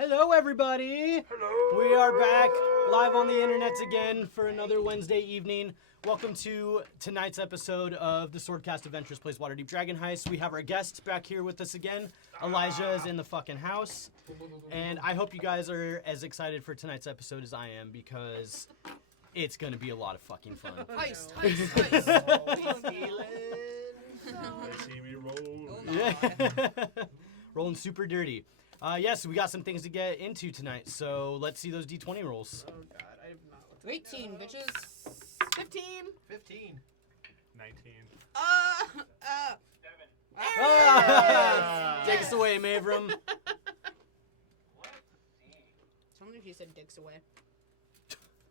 Hello, everybody. Hello. We are back live on the internets again for another Wednesday evening. Welcome to tonight's episode of the Swordcast Adventures Plays Waterdeep Dragon Heist. We have our guest back here with us again. Elijah is in the fucking house. And I hope you guys are as excited for tonight's episode as I am because it's going to be a lot of fucking fun. Heist. They see me roll. Yeah. Rolling super dirty. Yes, we got some things to get into tonight, so let's see those D20 rolls. Oh god, I have not looked at 18, bitches. 15. 15. 19. Take us away, Mavram. It's only if you said dicks away.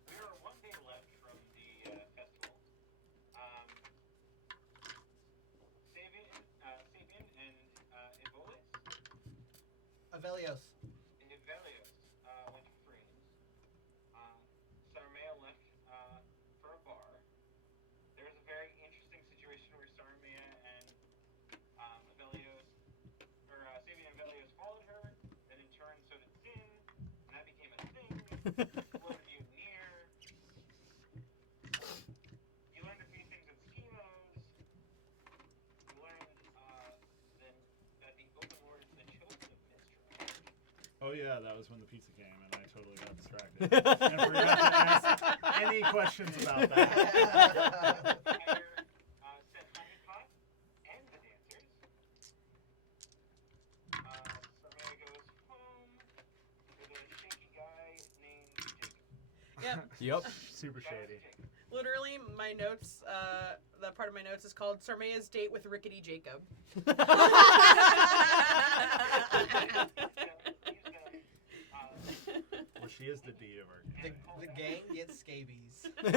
We are one day left from the festival. Sabian and Avelios. Evelios went to Frames. Sarmea left for a bar. There was a very interesting situation where Sarmea and Avelios, or Sabian and Avelios followed her, then in turn so did Sin, and that became a thing. Exploded you near. You learned a few things in schemos. You learned then that the open lord is the chosen of Mistra. Oh yeah, that was when the pizza came and I totally got distracted. And forgot to ask any questions about that. Hire said Honeypot and the dancers. Sarmea goes home with a shaky guy named Jacob. Yep. Yep. Super shady. Literally, my notes, that part of my notes is called Sarmea's Date with Rickety Jacob. Well, she is the D of our gang. The gang gets scabies. Today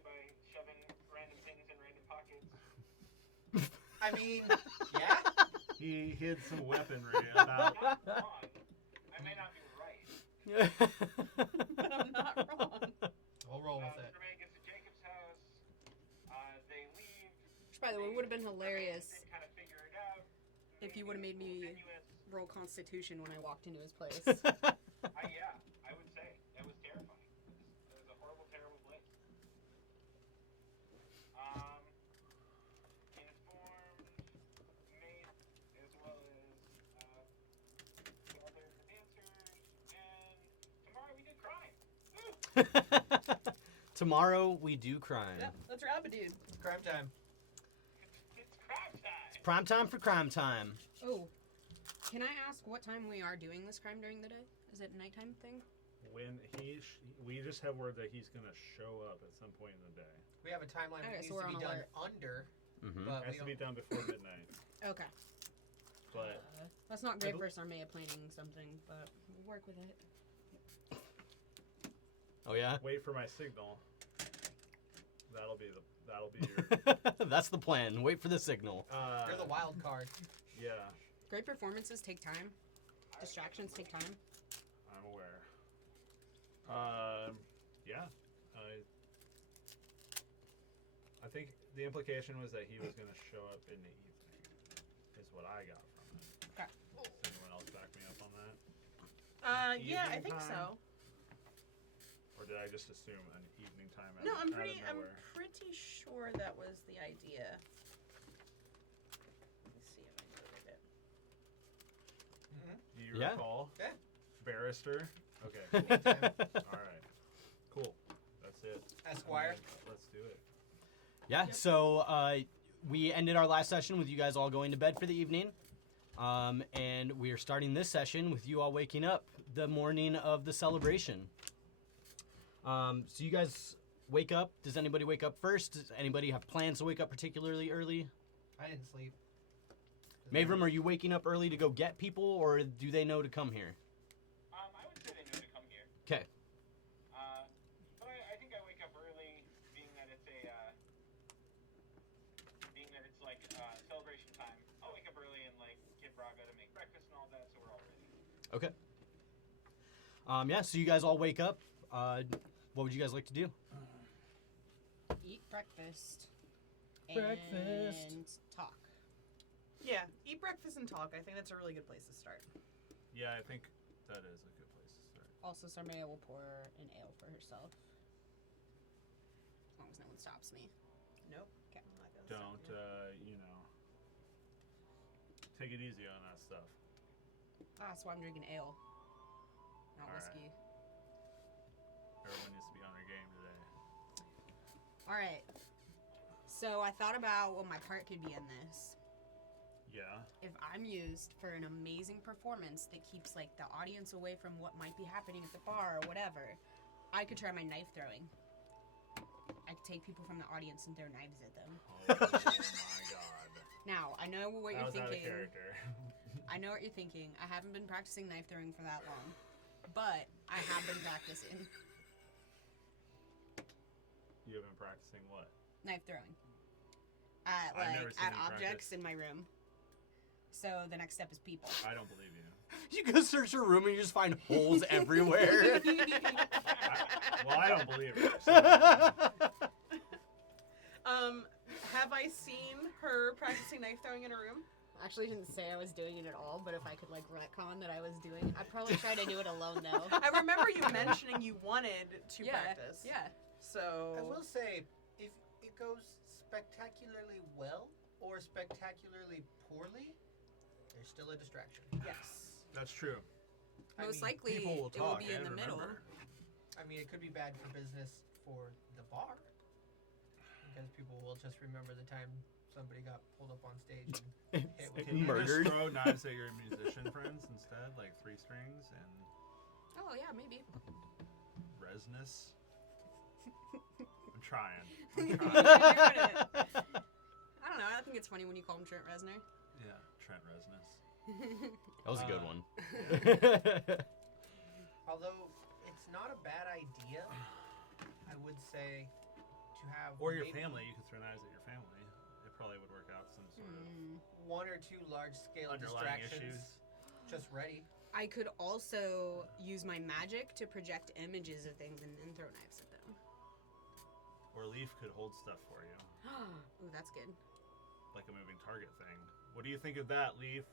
by shoving random things in random pockets. I mean, yeah. He hid some weaponry about. Not wrong. I may not be right. But I'm not wrong. We'll roll with it. Sarmea gets to Jacob's house. They leave. Which, by the way, would have been hilarious They kind of figure it out. if you would have made me Continuous. roll Constitution when I walked into his place. Yeah, I would say. That was terrifying. It was a horrible, terrible place. Informed mate as well as the other dancers, and tomorrow we did crime. Woo! Tomorrow we do crime. Yeah, that's Rabbit Dude. Crime time. It's crime time! Prime time for crime time. Oh, can I ask what time we are doing this crime during the day? Is it a nighttime thing? When we just have word that he's gonna show up at some point in the day. We have a timeline that Okay, needs so we're to be on done alert. under, Mm-hmm. but Has we to be don't. done before midnight. Okay. But That's not great It'll- for Sarmea planning something, but we'll work with it. Oh yeah. wait for my signal. That'll be your. That's the plan. Wait for the signal. You're the wild card. Yeah, Great performances take time. Distractions take time. I'm aware. Yeah. I think the implication was that he was going to show up in the evening, is what I got from it. Okay. Does anyone else back me up on that? Yeah, I Evening think time? so. Or did I just assume an evening time out, No, I'm out pretty of nowhere? sure that was the idea. Let me see if I noted it. Do you Yeah. recall? Yeah. Barrister? Okay. Alright. Cool. That's it. Esquire. Let's do it. Yeah, so we ended our last session with you guys all going to bed for the evening. And we are starting this session with you all waking up the morning of the celebration. So you guys wake up. Does anybody wake up first? Does anybody have plans to wake up particularly early? I didn't sleep. Mavram, are you waking up early to go get people, or do they know to come here? I would say they know to come here. Okay. But I think I wake up early, being that it's like celebration time. I'll wake up early and like get Braga to make breakfast and all that, so we're all ready. Okay. Yeah, so you guys all wake up. What would you guys like to do? Eat breakfast. Breakfast. And talk. Yeah, eat breakfast and talk. I think that's a really good place to start. Yeah, I think that is a good place to start. Also, Sarmea will pour an ale for herself. As long as no one stops me. Nope. Okay. I'm not gonna Don't, stop take it easy on that stuff. That's why I'm drinking ale, not All right. whiskey. Everyone needs to be on their game today. All right. So I thought about what my part could be in this. Yeah. If I'm used for an amazing performance that keeps like the audience away from what might be happening at the bar or whatever, I could try my knife throwing. I could take people from the audience and throw knives at them. Oh my god. Now, I know what That you're was out of thinking. character. I know what you're thinking. I haven't been practicing knife throwing for that long, but I have been practicing You have been practicing what? knife throwing at I've never seen at you objects practice. in my room. So the next step is people. I don't believe you. You go search your room and you just find holes everywhere. I don't believe you. So. Have I seen her practicing knife throwing in a room? Actually, didn't say I was doing it at all, but if I could like retcon that I was doing, I'd probably try to do it alone though. I remember you mentioning you wanted to practice. Yeah. So I will say, if it goes spectacularly well or spectacularly poorly, there's still a distraction. yes. That's true. Most I mean, likely People will it will talk be in and the middle. remember. I mean, it could be bad for business for the bar because people will just remember the time somebody got pulled up on stage and hit with Can you Murdered. just throw knives at your musician friends instead, like 3 strings and Oh yeah, maybe. resinous? I'm trying. You're doing it. I don't know. I think it's funny when you call him Trent Reznor. Yeah, Trent Resinous. That was a good one. Although it's not a bad idea, I would say to have Or your maybe family. You could throw knives at your family. It probably would work out some sort of 1 or 2 large-scale underlying distractions issues. just ready. I could also use my magic to project images of things and then throw knives at them. Or Leaf could hold stuff for you, Ooh, that's good. like a moving target thing. What do you think of that, Leaf?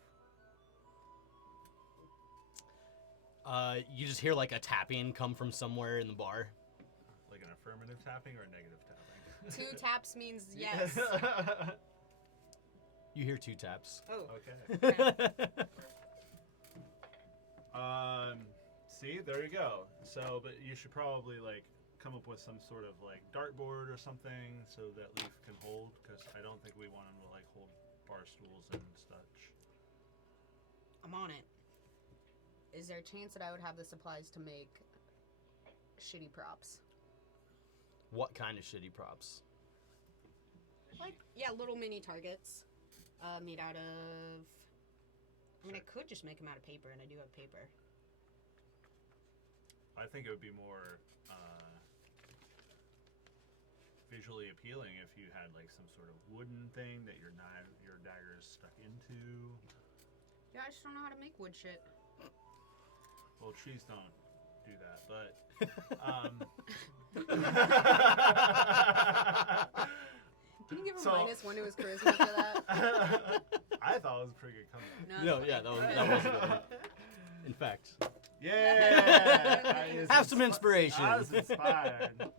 You just hear like a tapping come from somewhere in the bar. Like an affirmative tapping or a negative tapping? 2 taps means yes. You hear 2 taps. Oh. Okay. See, there you go. So, but you should probably like come up with some sort of like dartboard or something so that Leaf can hold, because I don't think we want him to like hold bar stools and such. I'm on it. Is there a chance that I would have the supplies to make shitty props? What kind of shitty props? Like, yeah, little mini targets made out of... I mean, I could just make them out of paper, and I do have paper. I think it would be more visually appealing if you had like some sort of wooden thing that your dagger is stuck into. Yeah, I just don't know how to make wood shit. Well, trees don't do that, but Can you give him So- -1 to his charisma for that? I thought it was a pretty good comeback. No, it's yeah, fine. that was a good one. In fact, Yeah! have some inspiration. I was inspired.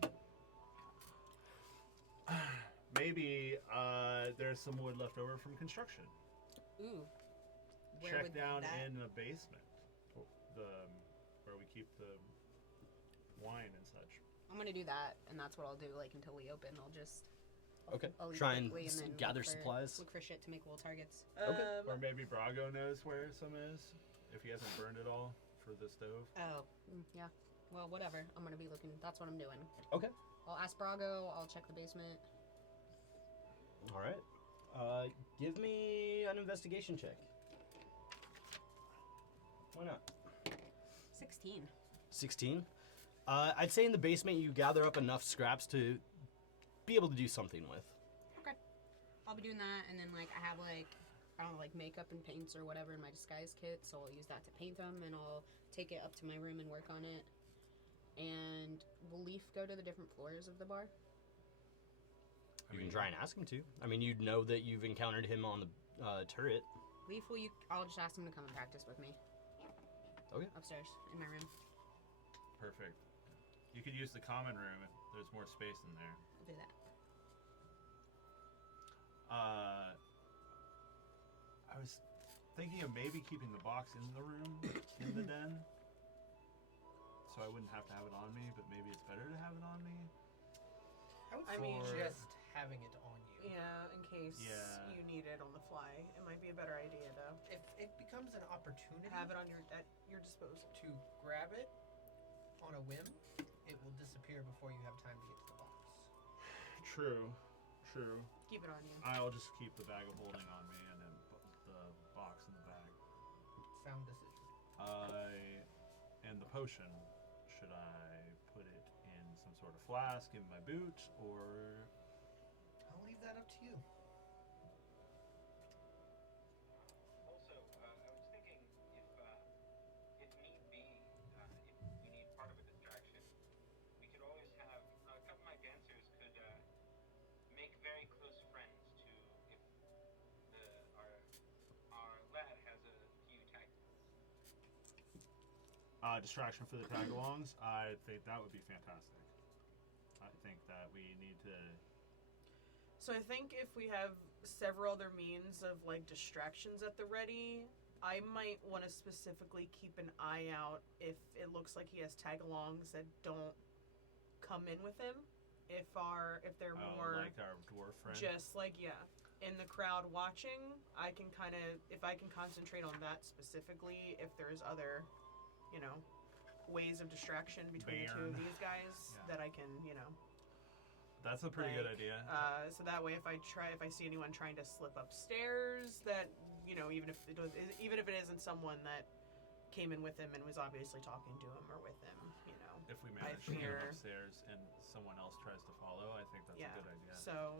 Maybe there's some wood left over from construction. Ooh. Where Check would down that... in the basement, where we keep the wine and such. I'm gonna do that, and that's what I'll do. Like until we open, I'll just Okay. I'll leave Try and quickly and then gather look for- supplies. Look for shit to make little targets. Or maybe Brago knows where some is, if he hasn't burned it all for the stove. Oh, yeah. Well, whatever. I'm gonna be looking. That's what I'm doing. Okay. I'll ask Brago. I'll check the basement. All right. Give me an investigation check. Why not? 16. 16. I'd say in the basement you gather up enough scraps to be able to do something with. Okay. I'll be doing that, and then like I have like I don't know, like makeup and paints or whatever in my disguise kit, so I'll use that to paint them, and I'll take it up to my room and work on it. And will Leaf go to the different floors of the bar? You can try and ask him to. I mean, you'd know that you've encountered him on the turret. Lethal, I'll just ask him to come and practice with me. Okay. Upstairs, in my room. Perfect. You could use the common room if there's more space in there. I'll do that. I was thinking of maybe keeping the box in the room, in the den, so I wouldn't have to have it on me, but maybe it's better to have it on me. I mean, just having it on you. Yeah, in case you need it on the fly, it might be a better idea to If it becomes an opportunity have it on at your disposal. to grab it on a whim, it will disappear before you have time to get to the box. True. Keep it on you. I'll just keep the bag of holding on me and then put the box in the bag. Sound decision. And the potion, should I put it in some sort of flask in my boot, or... I'll leave that up to you. Also, I was thinking if need be, if we need part of a distraction, we could always have a couple of my dancers could make very close friends to if our lad has a few tag. Distraction for the tag-alongs, I think that would be fantastic. I think that we need to... So I think if we have several other means of like distractions at the ready, I might want to specifically keep an eye out if it looks like he has tag-alongs that don't come in with him. If they're more like our dwarf friend? just like in the crowd watching, I can if I can concentrate on that specifically. If there's other, ways of distraction between the two of these guys that I can, That's a pretty good idea. So that way, if I see anyone trying to slip upstairs, that even if it isn't someone that came in with him and was obviously talking to him or with him, If we manage to get fear- upstairs and someone else tries to follow, I think that's a good idea. So,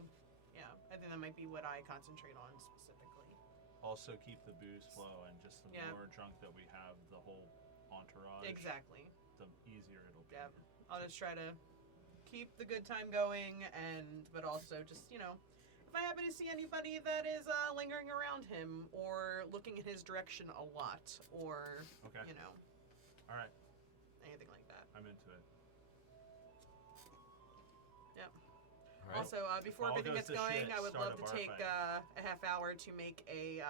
I think that might be what I concentrate on specifically. Also keep the booze flow, and just the Yeah. more drunk that we have, the whole entourage, Exactly. the easier it'll be. Yep. I'll just try to keep the good time going, but also just if I happen to see anybody that is lingering around him or looking in his direction a lot, or Okay. All right. anything like that. I'm into it. Yep. All right. Also, before All everything goes gets to going, shit, I would start love a to bar take fight. a half hour to make a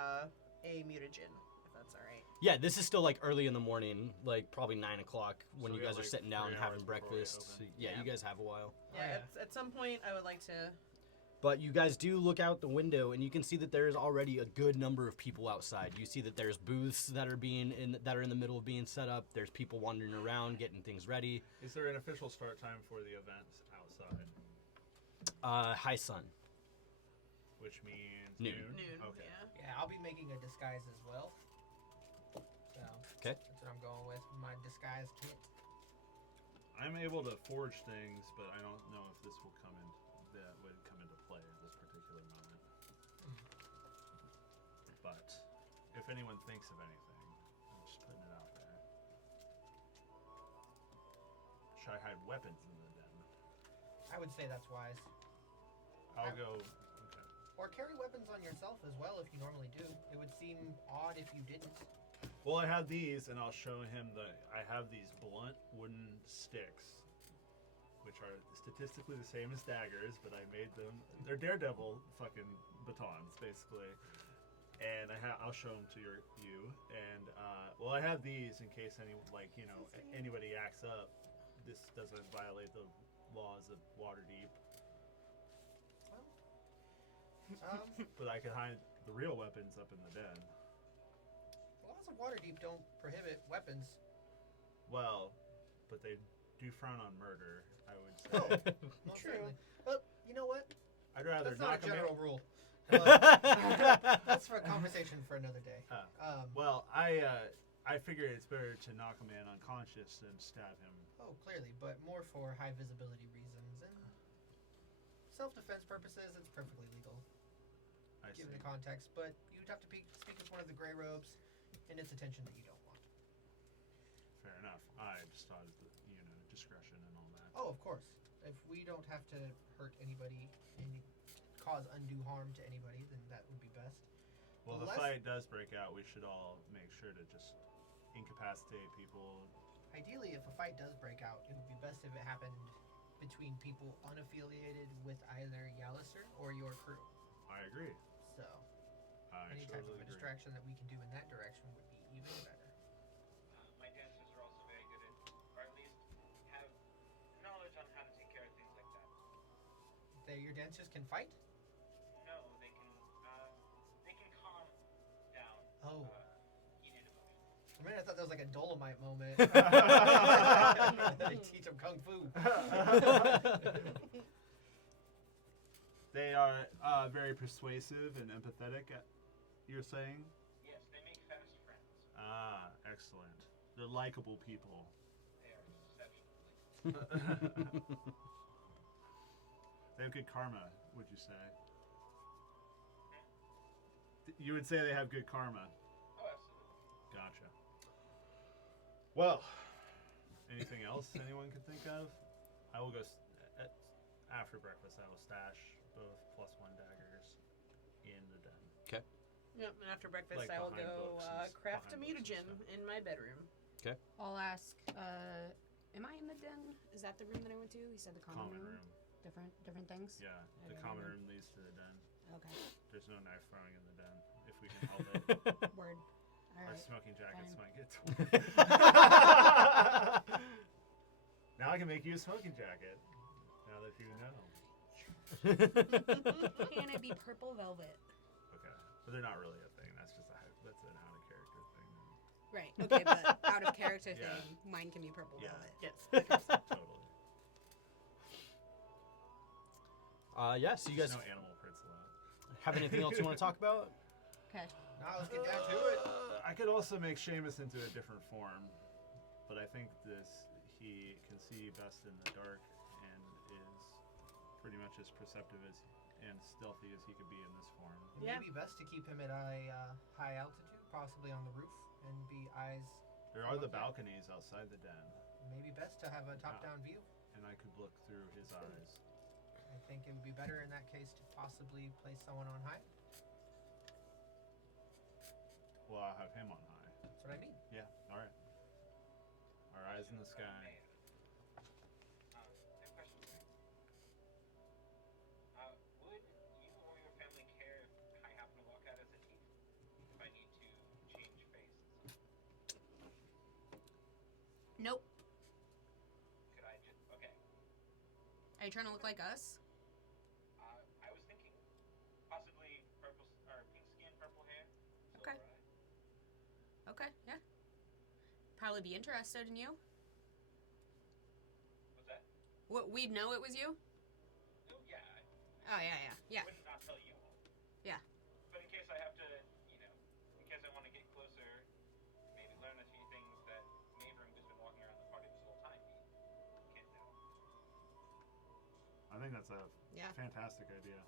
mutagen, if that's all right. Yeah, this is still like early in the morning, like probably 9 o'clock when So you we guys got, are like, sitting down 3 and having hours before we breakfast. open. Yeah, Yeah. you guys have a while. Yeah, yeah. at some point, I would like to. But you guys do look out the window, and you can see that there is already a good number of people outside. You see that there's booths that are in the middle of being set up. There's people wandering around, getting things ready. Is there an official start time for the events outside? High sun. Which means Noon. Noon. Okay. Yeah. Yeah, I'll be making a disguise as well. So Okay. that's what I'm going with. My disguise kit. I'm able to forge things, but I don't know if this will that would come into play at this particular moment. But if anyone thinks of anything, I'm just putting it out there. Should I hide weapons in the den? I would say that's wise. I'll go. Okay. Or carry weapons on yourself as well if you normally do. It would seem odd if you didn't. Well, I have these, and I'll show him I have these blunt wooden sticks, which are statistically the same as daggers, but I made them. They're Daredevil fucking batons, basically. And I'll show them to you. And I have these in case anybody acts up. This doesn't violate the laws of Waterdeep. But I can hide the real weapons up in the den. The laws of Waterdeep don't prohibit weapons. Well, but they do frown on murder, I would say. Oh, most True. certainly. But you know what? I'd rather That's not knock a 'em general in. rule. That's for a conversation for another day. Well, I figure it's better to knock a man unconscious than stab him. Oh, clearly, but more for high visibility reasons and self-defense purposes. It's perfectly legal, I see. given the context. But you'd have to speak with one of the gray robes, and it's attention that you don't want. Fair enough. I just thought of discretion and all that. Oh, of course. If we don't have to hurt anybody and cause undue harm to anybody, then that would be best. Well, The the less- fight does break out. We should all make sure to just incapacitate people. Ideally, if a fight does break out, it would be best if it happened between people unaffiliated with either Yaliser or your crew. I agree. So, I any type totally of a agree. distraction that we can do in that direction would be even better. My dancers are also very good at, or at least have knowledge on how to take care of things like that. Your dancers can fight? No, they can calm down Oh. heated emotions. For a minute, I thought that was like a Dolomite moment. They teach them kung fu. They are very persuasive and empathetic. You're saying? Yes, they make fast friends. Ah, excellent. They're likable people. They are exceptionally. They have good karma, would you say? You would say they have good karma. Oh, absolutely. Gotcha. Well, anything else anyone can think of? I will go after breakfast. I will stash both +1 daggers in the den. Yep, and after breakfast, Like I will behind go books and craft a behind books and mutagen stuff. in my bedroom. I'll ask. Am I in the den? Is that the room that I went to? He said the common, room. Different things. Yeah, the Okay, common then. room leads to the den. Okay. There's no knife throwing in the den if we can help it. Word. All Our right. smoking jackets fine. might get torn. Now I can make you a smoking jacket. Now that you know. Can it be purple velvet? Okay, but they're not really a thing. That's just that's an out of character thing. Right. Okay, but out of character Yeah. thing, mine can be purple Yeah. velvet. Yes. Totally. Yeah, so you guys There's no animal prints allowed. have anything else you want to talk about? Okay. Now let's get down to it. I could also make Seamus into a different form, but I think he can see best in the dark and is pretty much as perceptive and stealthy as he could be in this form. It Yeah. may be best to keep him at a high altitude, possibly on the roof, and be eyes. There are the balconies outside the den, Maybe best to have a top-down view. and I could look through his eyes. I think it would be better in that case to possibly place someone on high. Well, I'll have him on high. That's what I mean. Yeah, alright. Our eyes in the sky. I have a question for you. Would you or your family care if I happen to walk out as a thief? If I need to change face? Nope. Could I just... Okay. Are you trying to look like us? I was thinking possibly purple or pink skin, purple hair. Okay. silver eye. Okay. Yeah. Probably be interested in you. What's that? What? We'd know it was you. Oh, yeah. Oh yeah. I would not tell you all. Yeah. But in case I have to, in case I want to get closer, maybe learn a few things that Maverick, who's been walking around the party this whole time, can't know. I think that's a Yeah. fantastic idea.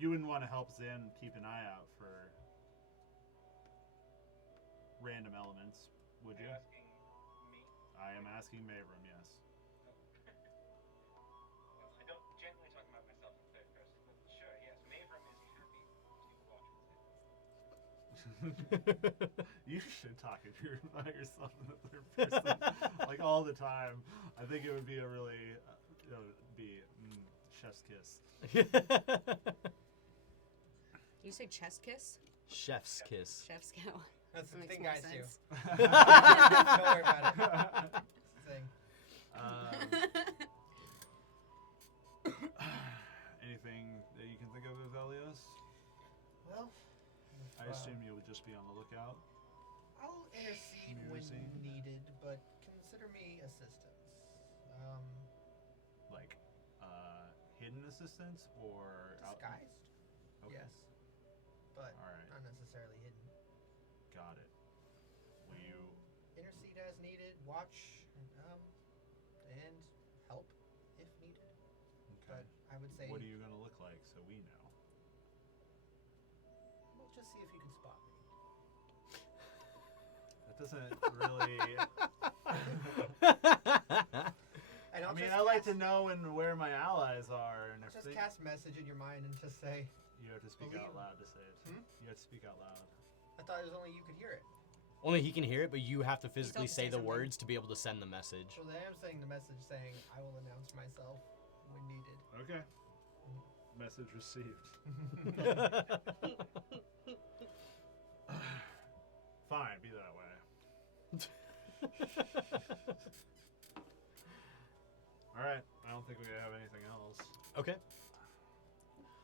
You wouldn't want to help Zin keep an eye out for random elements, would Are you? you asking me? I am asking Mavram, yes. Well, I don't generally talk about myself in third person, but sure, yes, Maverick is happy to watch with him. You should talk about yourself in the third person, like all the time. I think it would be a really, it would be chef's kiss. You say chest kiss? Chef's kiss. Chef's kiss. That's the That makes thing more guys do. sense. Don't worry about it. That's the thing. Anything that you can think of, Velios? Well, I assume you would just be on the lookout. I'll intercede when Schmoozing. needed, but consider me assistance. Like, hidden assistance or Disguised, Okay. yes, but All right. not necessarily hidden. Got it. Will you? Intercede as needed, watch, and help if needed. Okay. But I would say, What are you gonna look like so we know? we'll just see if you can spot me. That doesn't really. And I I'll mean, just I like to cast- know where my allies are and Just everything. cast message in your mind and just say, You have to speak Believe- out loud to say it. Hmm? You have to speak out loud. I thought it was only you could hear it. Only he can hear it, but you have to physically have to say say the something. words to be able to send the message. Well, I am saying the message saying, I will announce myself when needed. Okay. Message received. Fine, be that way. All right. I don't think we have anything else. Okay.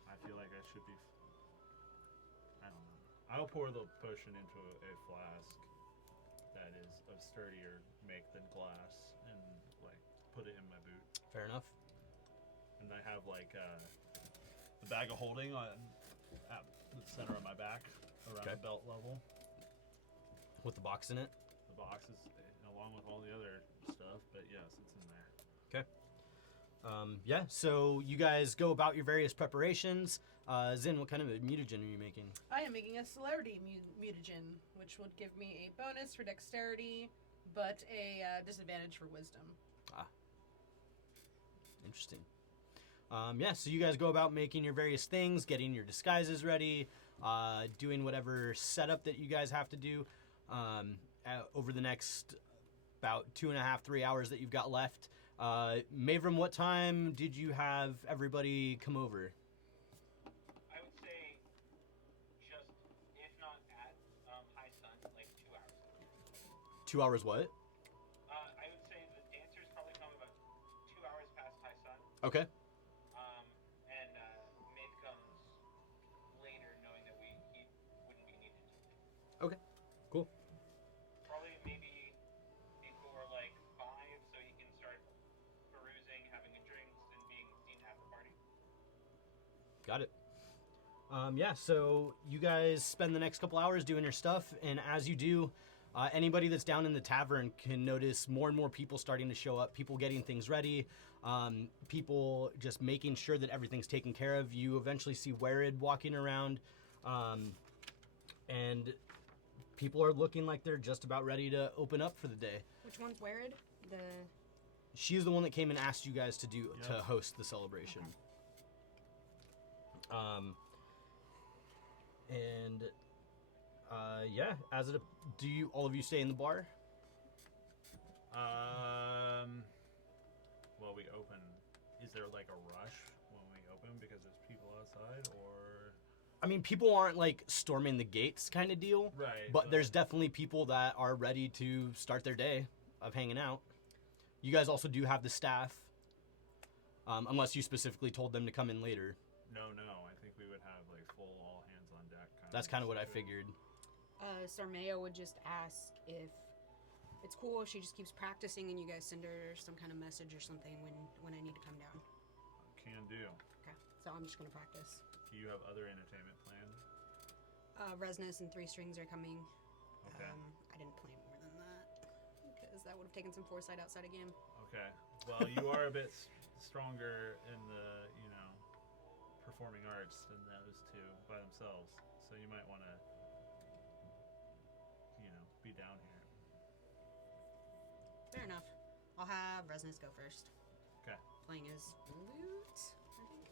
I feel like I should be. I don't know. I'll pour the potion into a flask that is of sturdier make than glass, and like put it in my boot. Fair enough. And I have like the bag of holding on at the center of my back, around Okay. the belt level. With the box in it. The box is along with all the other stuff, but yes, it's in there. Yeah, so you guys go about your various preparations. Zin, what kind of a mutagen are you making? I am making a celerity mutagen, which would give me a bonus for dexterity, but a disadvantage for wisdom. Interesting. Yeah, so you guys go about making your various things, getting your disguises ready, doing whatever setup that you guys have to do over the next about 2.5, 3 hours that you've got left. Mavram, what time did you have everybody come over? I would say just, if not at high sun, like 2 hours. 2 hours what? I would say the dancers probably come about 2 hours past high sun. Okay. And Maeve comes later, knowing that he wouldn't be needed. Okay. Cool. Probably maybe before like 5, so he can start perusing, having a drink, and being seen at the party. Got it. Yeah, so you guys spend the next couple hours doing your stuff, and as you do, anybody that's down in the tavern can notice more and more people starting to show up, people getting things ready, people just making sure that everything's taken care of. You eventually see Werid walking around, and people are looking like they're just about ready to open up for the day. Which one's Werid? The She's the one that came and asked you guys to to Yep. host the celebration. And yeah, do you all of you stay in the bar? Well, we open. Is there like a rush when we open because there's people outside, or? I mean, people aren't like storming the gates kind of deal, Right. but there's definitely people that are ready to start their day of hanging out. You guys also do have the staff, unless you specifically told them to come in later. No. I think we would have like full all hands on deck. That's kind of what I situation. figured. Sarmeo would just ask if it's cool if she just keeps practicing and you guys send her some kind of message or something when I need to come down. Can do. Okay, so I'm just gonna practice. Do you have other entertainment planned? Resness and 3 strings are coming. Okay. I didn't plan more than that because that would have taken some foresight outside a game. Okay. Well, you are a bit stronger in the, performing arts than those two by themselves. So you might want to, be down here. Fair enough. I'll have Resness go first. Okay. Playing his lute, I think.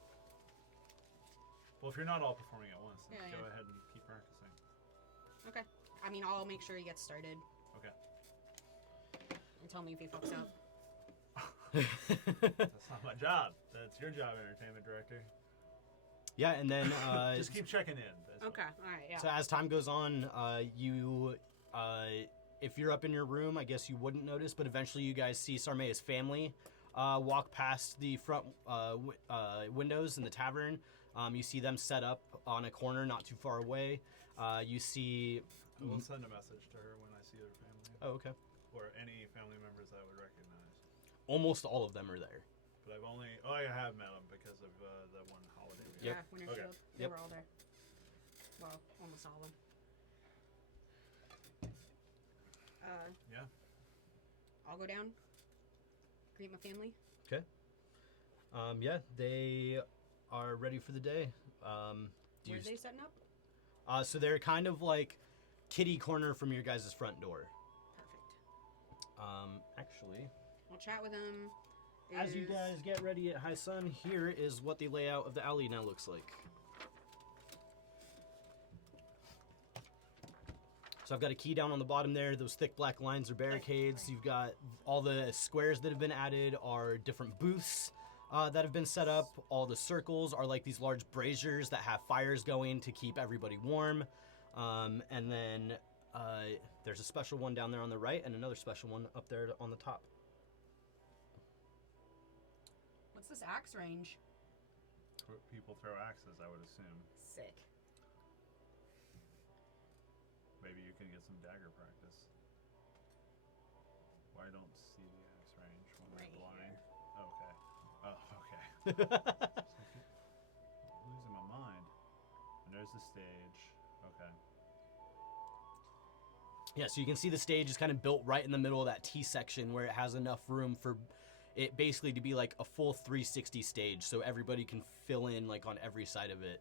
Well, if you're not all performing at once, then Yeah, go yeah. ahead and keep practicing. Okay. I mean, I'll make sure he gets started Okay. and tell me if he fucks up. That's not my job. That's your job, entertainment director. Yeah, and then Just keep checking in. That's Okay. All right. Yeah. so as time goes on, if you're up in your room, I guess you wouldn't notice, but eventually you guys see Sarmea's family walk past the front windows in the tavern. You see them set up on a corner not too far away. You see... I will send a message to her when I see her family. Oh, okay. Or any family members I would recognize. Almost all of them are there. But I have met them because of the one holiday we Yep. had. Yeah, Winter Okay. Shield. They Yep. were all there. Well, almost all of them. Yeah. I'll go down. Greet my family. Yeah, they are ready for the day. Do Where you are they setting up? so they're kind of like kitty corner from your guys' front door. Perfect. Actually, I'll chat with them. as you guys get ready at high sun, here is what the layout of the alley now looks like. So I've got a key down on the bottom there. Those thick black lines are barricades. You've got all the squares that have been added are different booths that have been set up. All the circles are like these large braziers that have fires going to keep everybody warm. And then there's a special one down there on the right and another special one up there on the top. What's this axe range? People throw axes, I would assume. Sick. Maybe you can get some dagger practice. Well, I don't see the axe range when Right we're blind. here. Okay. Oh, okay. I'm losing my mind. And there's the stage. Okay. Yeah, so you can see the stage is kind of built right in the middle of that T section where it has enough room for it basically to be like a full 360 stage, so everybody can fill in like on every side of it.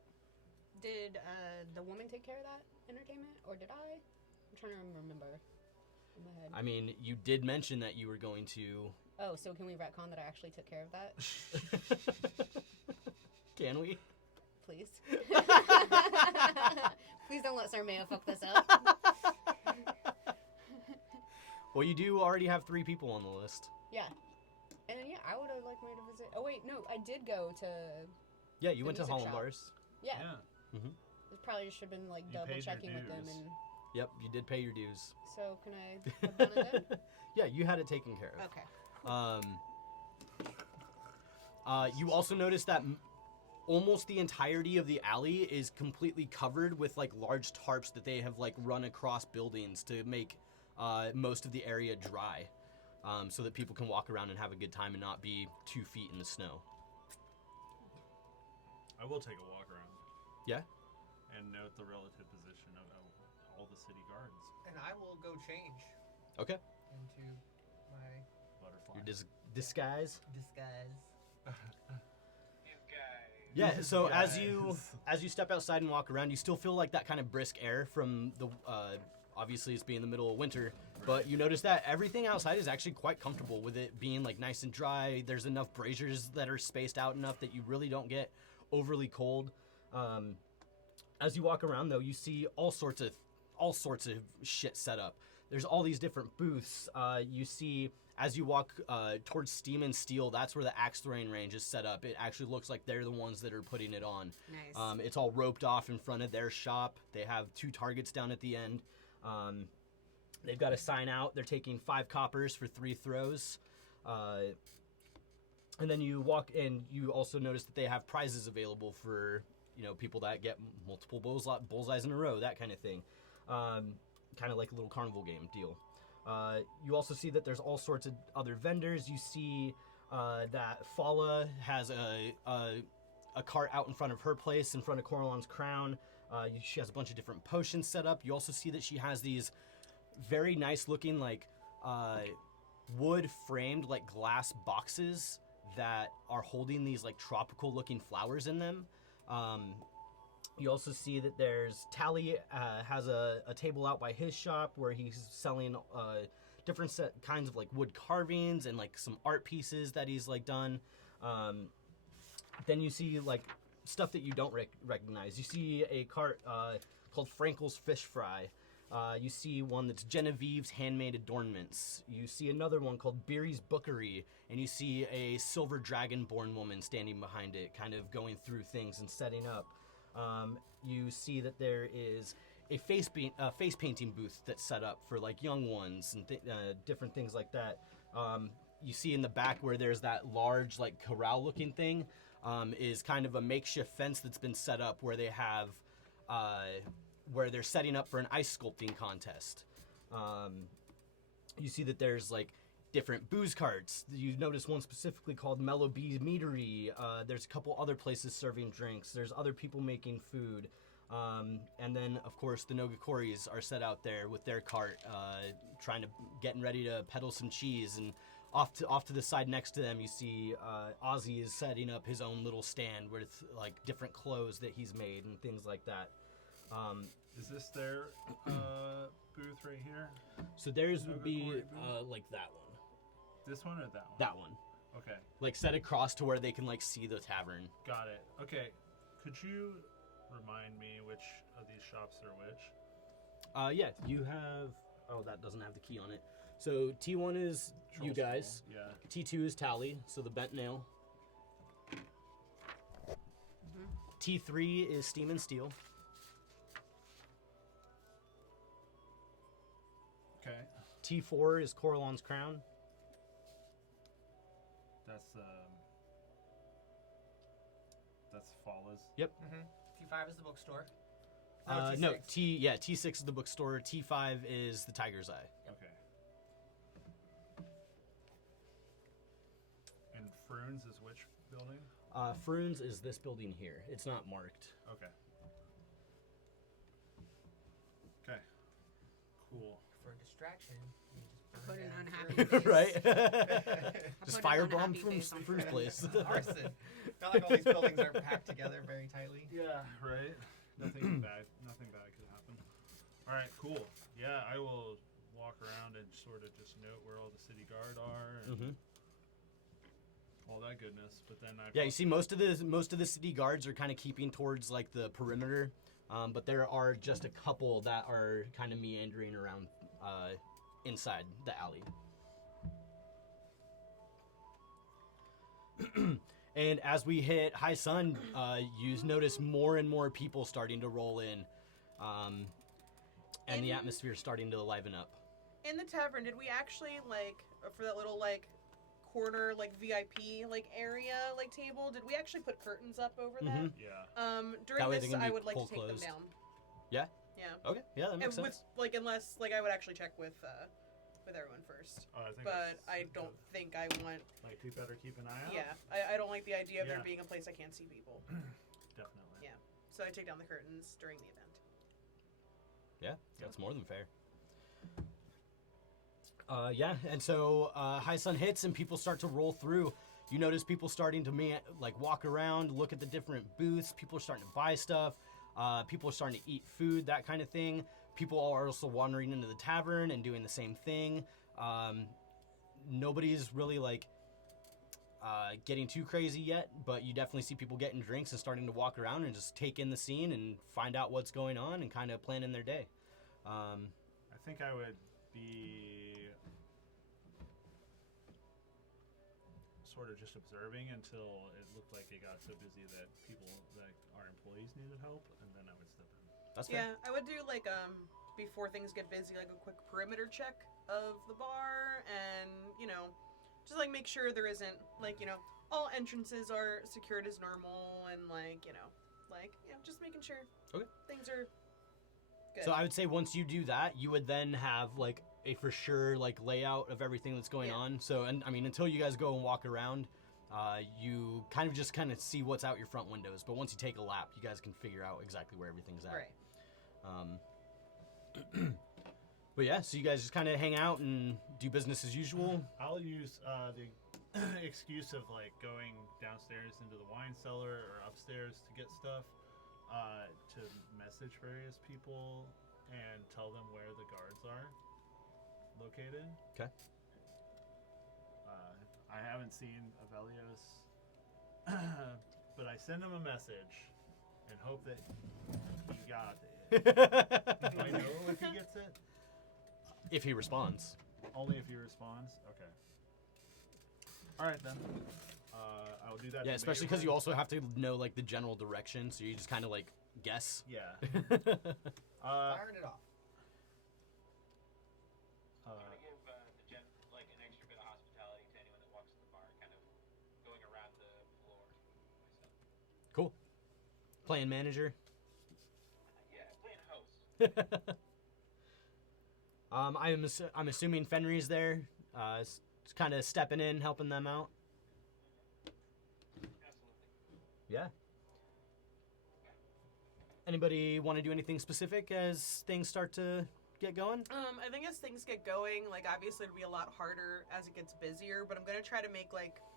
Did the woman take care of that entertainment, or did I? I'm trying to remember in my head. I mean, you did mention that you were going to... Oh, so can we retcon that I actually took care of that? Can we? Please. Please don't let Sarmea fuck this up. Well, you do already have 3 people on the list. Yeah. And then, yeah, I would have liked me to visit. Oh, wait, no, I did go to. Yeah, you The went to music Holland shop. Bars. Yeah. Yeah. It probably just should have been like You paid double your checking with them. dues. And Yep, you did pay your dues. so, can I have done it then? Yeah, you had it taken care of. Okay. You also noticed that almost the entirety of the alley is completely covered with like large tarps that they have like run across buildings to make most of the area dry, so that people can walk around and have a good time and not be 2 feet in the snow. I will take a walk around. Yeah? And note the relative position of all the city guards. And I will go change Okay. into my Butterfly. Your disguise. disguise. These guys. Yeah, so as Guys. you step outside and walk around, you still feel like that kind of brisk air from the obviously it's being the middle of winter, but you notice that everything outside is actually quite comfortable with it being like nice and dry. There's enough braziers that are spaced out enough that you really don't get overly cold. As you walk around though, you see all sorts of shit set up. There's all these different booths. You see as you walk towards Steam and Steel, that's where the axe throwing range is set up. It actually looks like they're the ones that are putting it on. Nice. It's all roped off in front of their shop. They have 2 targets down at the end. They've got a sign out. They're taking 5 coppers for 3 throws. And then you walk and you also notice that they have prizes available for, people that get multiple bullseyes in a row, that kind of thing. Kind of like a little carnival game deal. You also see that there's all sorts of other vendors. You see that Fala has a cart out in front of her place, in front of Coralon's Crown. She has a bunch of different potions set up. You also see that she has these very nice looking like wood framed like glass boxes that are holding these like tropical looking flowers in them. You also see that there's Tally has a table out by his shop where he's selling different kinds of like wood carvings and like some art pieces that he's like done. Then you see like stuff that you don't recognize. You see a cart called Frankel's Fish Fry. You see one that's Genevieve's Handmade Adornments. You see another one called Beery's Bookery, and you see a silver dragonborn woman standing behind it, kind of going through things and setting up. You see that there is a face painting booth that's set up for like young ones and different things like that. You see in the back where there's that large like corral looking thing is kind of a makeshift fence that's been set up where they have where they're setting up for an ice sculpting contest. You see that there's like different booze carts. You notice one specifically called Mellow Bee Meadery. There's a couple other places serving drinks. There's other people making food. And then, of course, the Nogakoris are set out there with their cart, getting ready to peddle some cheese. And off to the side next to them, you see Ozzy is setting up his own little stand with like different clothes that he's made and things like that. Is this their booth right here? So theirs would be Nogakori booth? like that one. This one or that one? That one. Okay, Like set across to where they can like see the tavern. got it. Okay, could you remind me which of these shops are which? Yeah, you have... Oh, that doesn't have the key on it. So T1 is you Troll guys. skull, Yeah. T2 is Tally, so the bent nail. T3 is Steam and Steel. Okay. T4 is Coralon's Crown. That's Fala's. Yep. T5 is the bookstore. No, T6. T6 is the bookstore. T5 is the Tiger's Eye. Okay. And Fruins is which building? Fruins is this building here. It's not marked. Okay. Okay. Cool. For distraction, you just Put burn an down unhappy Fruins. Right? I Just put an firebomb unhappy from face on Fruins' Fruins. place. Arson. Not like all these buildings are packed together very tightly. Yeah, right. Nothing bad could happen. All right, cool. Yeah, I will walk around and sort of just note where all the city guard are and all that goodness. But then I Yeah, you see most of the city guards are kind of keeping towards like the perimeter, but there are just a couple that are kind of meandering around inside the alley. And as we hit high sun, you notice more and more people starting to roll in, and the atmosphere starting to liven up. In the tavern, did we actually, like, for that little, like, corner, like, VIP, like, area, like, table, did we actually put curtains up over that? yeah. During That way they this, can be I would like to full take closed. them down. Yeah. Yeah. Okay. Yeah, that makes And with, sense. like, unless, like, I would actually check with everyone first. Oh, I think But that's I good. don't think I want, Like, we better keep an eye out. yeah, I don't like the idea of there Yeah. being a place I can't see people. Definitely. Yeah. So I take down the curtains during the event. Yeah, that's more than fair. Yeah, and so high sun hits and people start to roll through. You notice people starting to walk around, look at the different booths. People are starting to buy stuff. People are starting to eat food, that kind of thing. People are also wandering into the tavern and doing the same thing. Nobody's really getting too crazy yet, but you definitely see people getting drinks and starting to walk around and just take in the scene and find out what's going on and kind of planning their day. I think I would be sort of just observing until it looked like it got so busy that our employees needed help, and then I would step in. That's fair. Yeah, I would do like before things get busy, like a quick perimeter check of the bar, and just like make sure there isn't all entrances are secured as normal, and just making sure things are good. So I would say once you do that, you would then have like a for sure layout of everything that's going on. So until you guys go and walk around, you kind of see what's out your front windows. But once you take a lap, you guys can figure out exactly where everything's at. Right. But yeah, so you guys just kind of hang out and do business as usual. I'll use the excuse of going downstairs into the wine cellar or upstairs to get stuff, to message various people and tell them where the guards are located. Okay. I haven't seen Avelios, but I send him a message and hope that he got it. Do I know if he gets it? If he responds. Only if he responds? Okay. Alright then. I'll do that. Yeah, to especially make because you everyone- also have to know the general direction, so you just kind of guess. Yeah. Firing it off. I'm gonna give the gent an extra bit of hospitality to anyone that walks in the bar, kind of going around the floor myself. Cool. Playing manager. Yeah, playing host. I'm assuming Fenry's there, kind of stepping in, helping them out. Absolutely. Yeah. Anybody want to do anything specific as things start to get going? I think as things get going, obviously it'll be a lot harder as it gets busier, but I'm gonna try to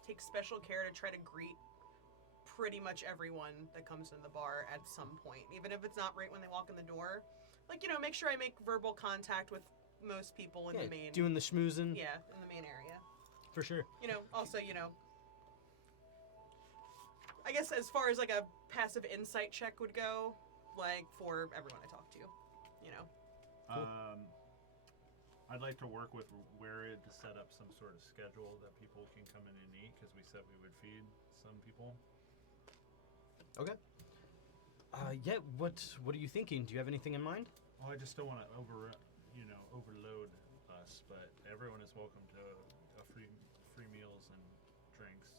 take special care to try to greet pretty much everyone that comes in the bar at some point, even if it's not right when they walk in the door. Make sure I make verbal contact with most people in the main. Doing the schmoozing. Yeah, in the main area. For sure. Also, I guess as far as a passive insight check would go, for everyone I talk to, Cool. I'd like to work with Werid to set up some sort of schedule that people can come in and eat, because we said we would feed some people. Okay. Yeah. What are you thinking? Do you have anything in mind? Well, I just don't want to overload us, but everyone is welcome to a free meals and drinks.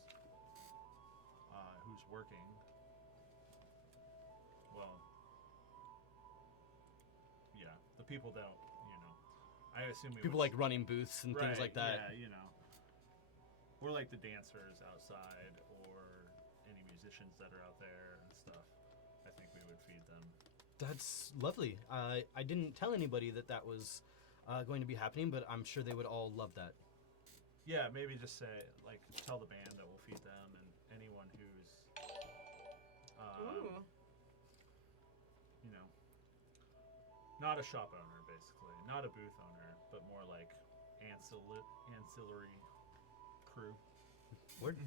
Who's working? Well, yeah, the people that I assume People like running booths and things like that. Yeah, or like the dancers outside, or any musicians that are out there and stuff. I think we would feed them. That's lovely. I didn't tell anybody that was going to be happening, but I'm sure they would all love that. Yeah, maybe just say, tell the band that we'll feed them, and anyone who's, Ooh. not a shop owner, basically. Not a booth owner, but more like ancillary crew. Word.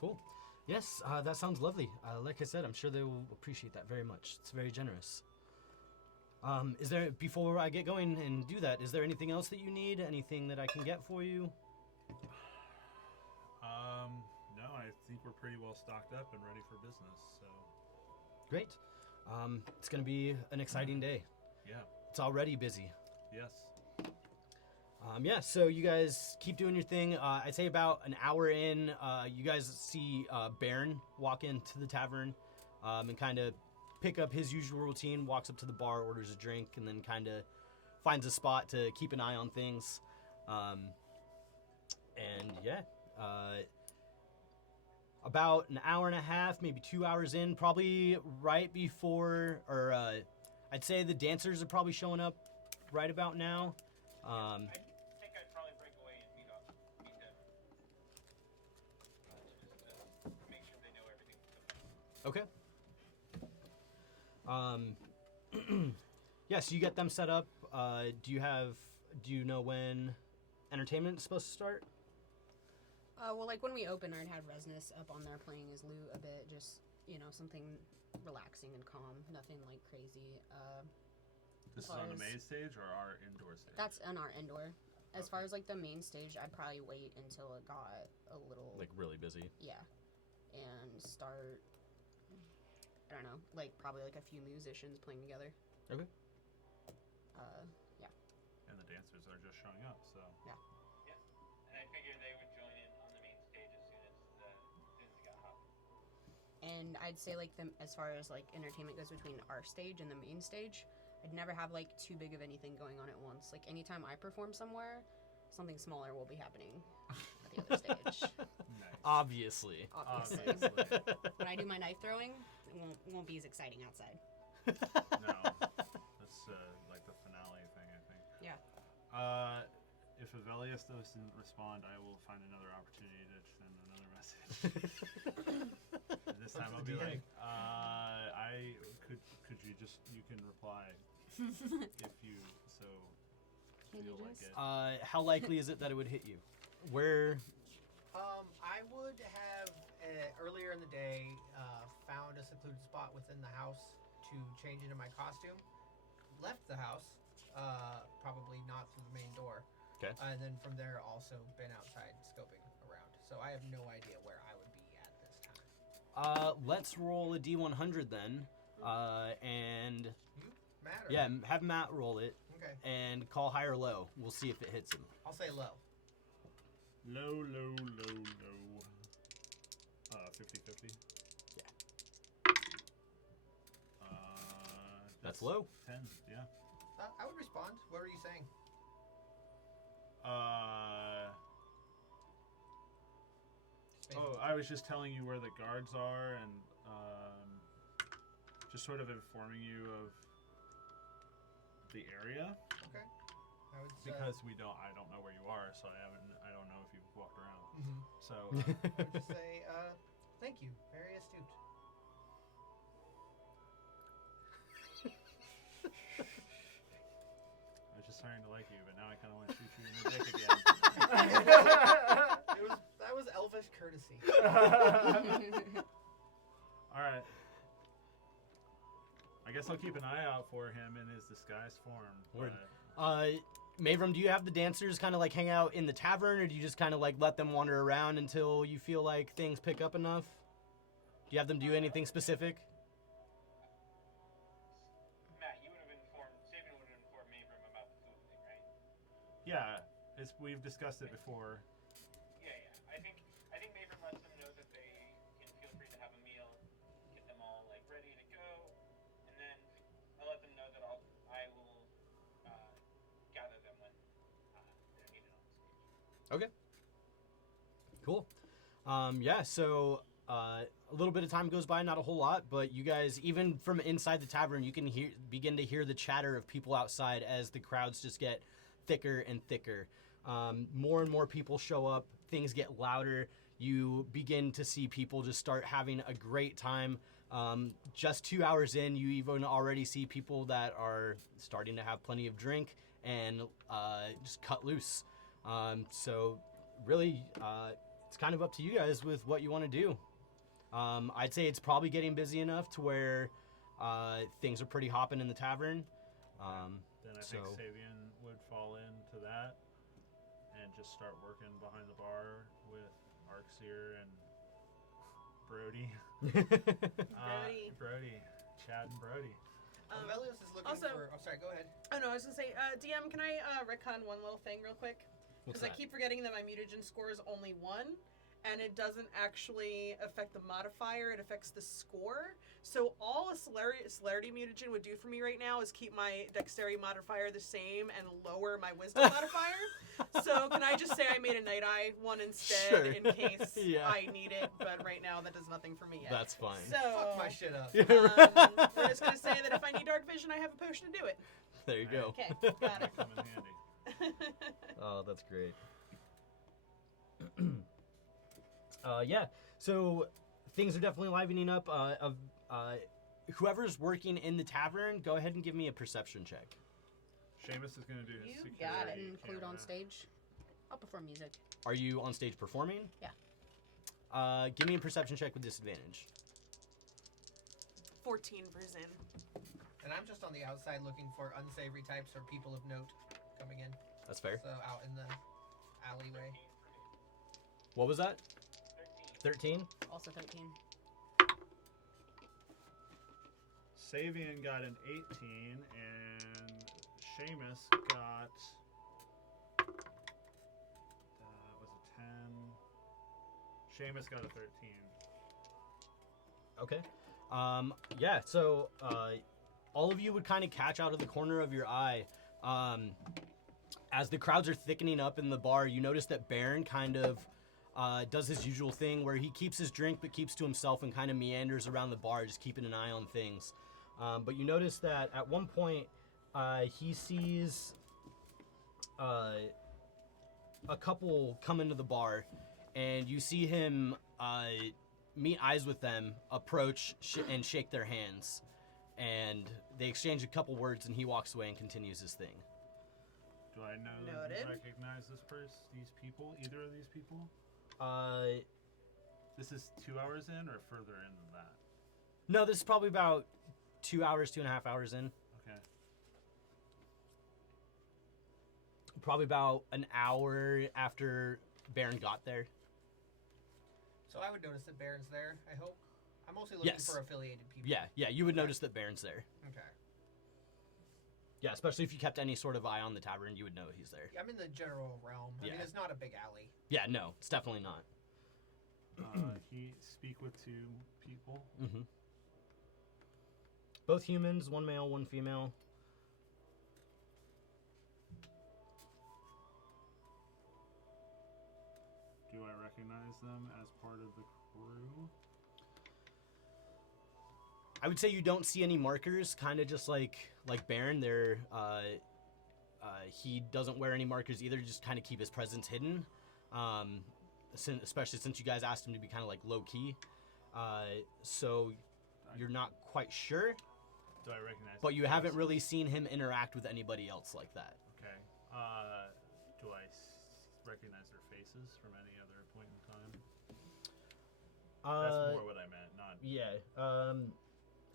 Cool. Yes, that sounds lovely. Like I said, I'm sure they will appreciate that very much. It's very generous. Is there, before I get going and do that, is there anything else that you need? Anything that I can get for you? No, I think we're pretty well stocked up and ready for business, so. Great. It's going to be an exciting day. Yeah. It's already busy. Yes. Yeah, so you guys keep doing your thing. I'd say about an hour in, you guys see Baron walk into the tavern and kind of pick up his usual routine, walks up to the bar, orders a drink, and then kind of finds a spot to keep an eye on things. And yeah, about an hour and a half, maybe 2 hours in, probably right before, or I'd say the dancers are probably showing up right about now. I think I'd probably break away and meet them. Just to make sure they know everything. Okay. Yeah, so you get them set up. Do you know when entertainment is supposed to start? Well, like when we open, I'd had Resness up on there playing his lute a bit, just, something relaxing and calm, nothing like crazy. This is on the main stage or our indoor stage? That's on our indoor. As Okay. far as like the main stage, I'd probably wait until it got a little Really busy. yeah, and start. I don't know, probably a few musicians playing together. Okay. Yeah. And the dancers are just showing up, so. Yes. And I figured they would join in on the main stage as soon as it got hot. And I'd say as far as entertainment goes between our stage and the main stage, I'd never have too big of anything going on at once. Anytime I perform somewhere, something smaller will be happening at the other stage. Nice. Obviously. Obviously. When I do my knife throwing, it won't be as exciting outside. No. That's the finale thing, I think. Yeah. If Avelius doesn't respond, I will find another opportunity to send another message. And this time I'll be like, you can reply if you so Can you feel like just- it. How likely is it that it would hit you? Where? I would have earlier in the day found a secluded spot within the house to change into my costume. Left the house, probably not through the main door. Okay. And then from there, also been outside scoping around. So I have no idea where I would be at this time. Let's roll a D100 then. And You matter. yeah, have Matt roll it Okay. and call high or low. We'll see if it hits him. I'll say low. Low. 50-50. Yeah. That's low. 10, yeah. I would respond. What were you saying? I was just telling you where the guards are and just sort of informing you of the area Okay. I would say. because I don't know where you are, so I don't know if you've walked around. Mhm. So I would just say, thank you. Very astute. I was just starting to like you, but now I kind of want to shoot you in the dick again. That was elvish courtesy. All right. I guess I'll keep an eye out for him in his disguised form. Word. but- Mavram, do you have the dancers kind of like hang out in the tavern, or do you just kind of like let them wander around until you feel like things pick up enough? Do you have them do anything specific? Matt, you would have informed, Sabian would have informed Mavram about the food thing, right? Yeah, we've discussed it before. Yeah. I think Mavram lets them know that they can feel free to have a meal, get them all like ready to go, and then I'll let them know that I will gather them when they're needed on the stage. Okay. Cool. Yeah, so a little bit of time goes by, not a whole lot, but you guys, even from inside the tavern, you can begin to hear the chatter of people outside as the crowds just get thicker and thicker. More and more people show up, things get louder, you begin to see people just start having a great time. Just 2 hours in, you even already see people that are starting to have plenty of drink and just cut loose. So really, it's kind of up to you guys with what you want to do. I'd say it's probably getting busy enough to where things are pretty hopping in the tavern. Then I think Sabian would fall into that and just start working behind the bar with Arxir and Brody. Brody. Chad and Brody. Velios is looking also- for. Oh, sorry. Go ahead. Oh no, I was gonna say, DM, can I retcon one little thing real quick? What's Because I that? keep forgetting that my mutagen score is only 1, and it doesn't actually affect the modifier, it affects the score. So all a celerity mutagen would do for me right now is keep my dexterity modifier the same and lower my wisdom modifier. So can I just say I made a Night Eye one instead Sure. in case Yeah. I need it, but right now that does nothing for me yet. That's fine. So Fuck my shit up. we're just gonna say that if I need dark vision, I have a potion to do it. There you go. Okay, got it. Come in handy. Oh, that's great. Yeah, so things are definitely livening up. Whoever's working in the tavern, go ahead and give me a perception check. Seamus is going to do his You security got it. And include camera. on stage. I'll perform music. Are you on stage performing? Yeah. Give me a perception check with disadvantage. 14 for Zin. And I'm just on the outside looking for unsavory types or people of note coming in. That's fair. So out in the alleyway. What was that? 13? Also 13. Sabian got an 18, and Seamus got was a 10. Seamus got a 13. Okay. Yeah, so all of you would kind of catch out of the corner of your eye. As the crowds are thickening up in the bar, you notice that Baron kind of does his usual thing where he keeps his drink but keeps to himself and kind of meanders around the bar, just keeping an eye on things. But you notice that at one point he sees a couple come into the bar, and you see him meet eyes with them, approach and shake their hands, and they exchange a couple words, and he walks away and continues his thing. Do I Noted. recognize these people, either of these people? This is 2 hours in or further in than that? No, this is probably about 2 hours, 2.5 hours in. Okay. Probably about an hour after Baron got there. So I would notice that Baron's there, I hope. I'm mostly looking Yes. for affiliated people. Yeah, you would notice that Baron's there. Okay. Yeah, especially if you kept any sort of eye on the tavern, you would know he's there. I'm in the general realm. I mean, Yeah. it's not a big alley. Yeah, no, it's definitely not. He speak with 2 people. Mm-hmm. Both humans, one male, one female. Do I recognize them as part of the crew? I would say you don't see any markers, kind of just like Baron. They're he doesn't wear any markers either, just kind of keep his presence hidden. Especially since you guys asked him to be kind of like low key. So you're not quite sure, Do I recognize? but you their haven't faces? really seen him interact with anybody else like that. Okay. Do I recognize their faces from any other point in time? That's more what I meant, not. Yeah.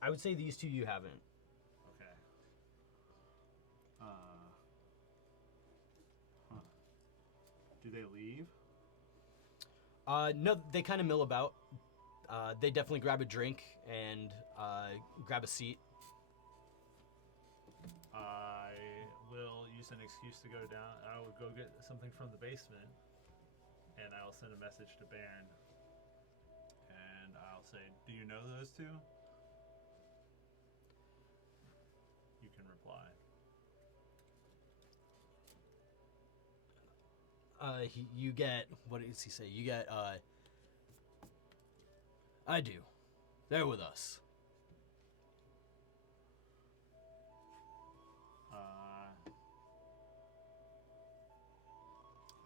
I would say these two you haven't. Do they leave? No, they kind of mill about. They definitely grab a drink and grab a seat. I will use an excuse to go down. I will go get something from the basement, and I will send a message to Baron. And I'll say, "Do you know those two?" You can reply. You get, what does he say? You get, I do. They're with us.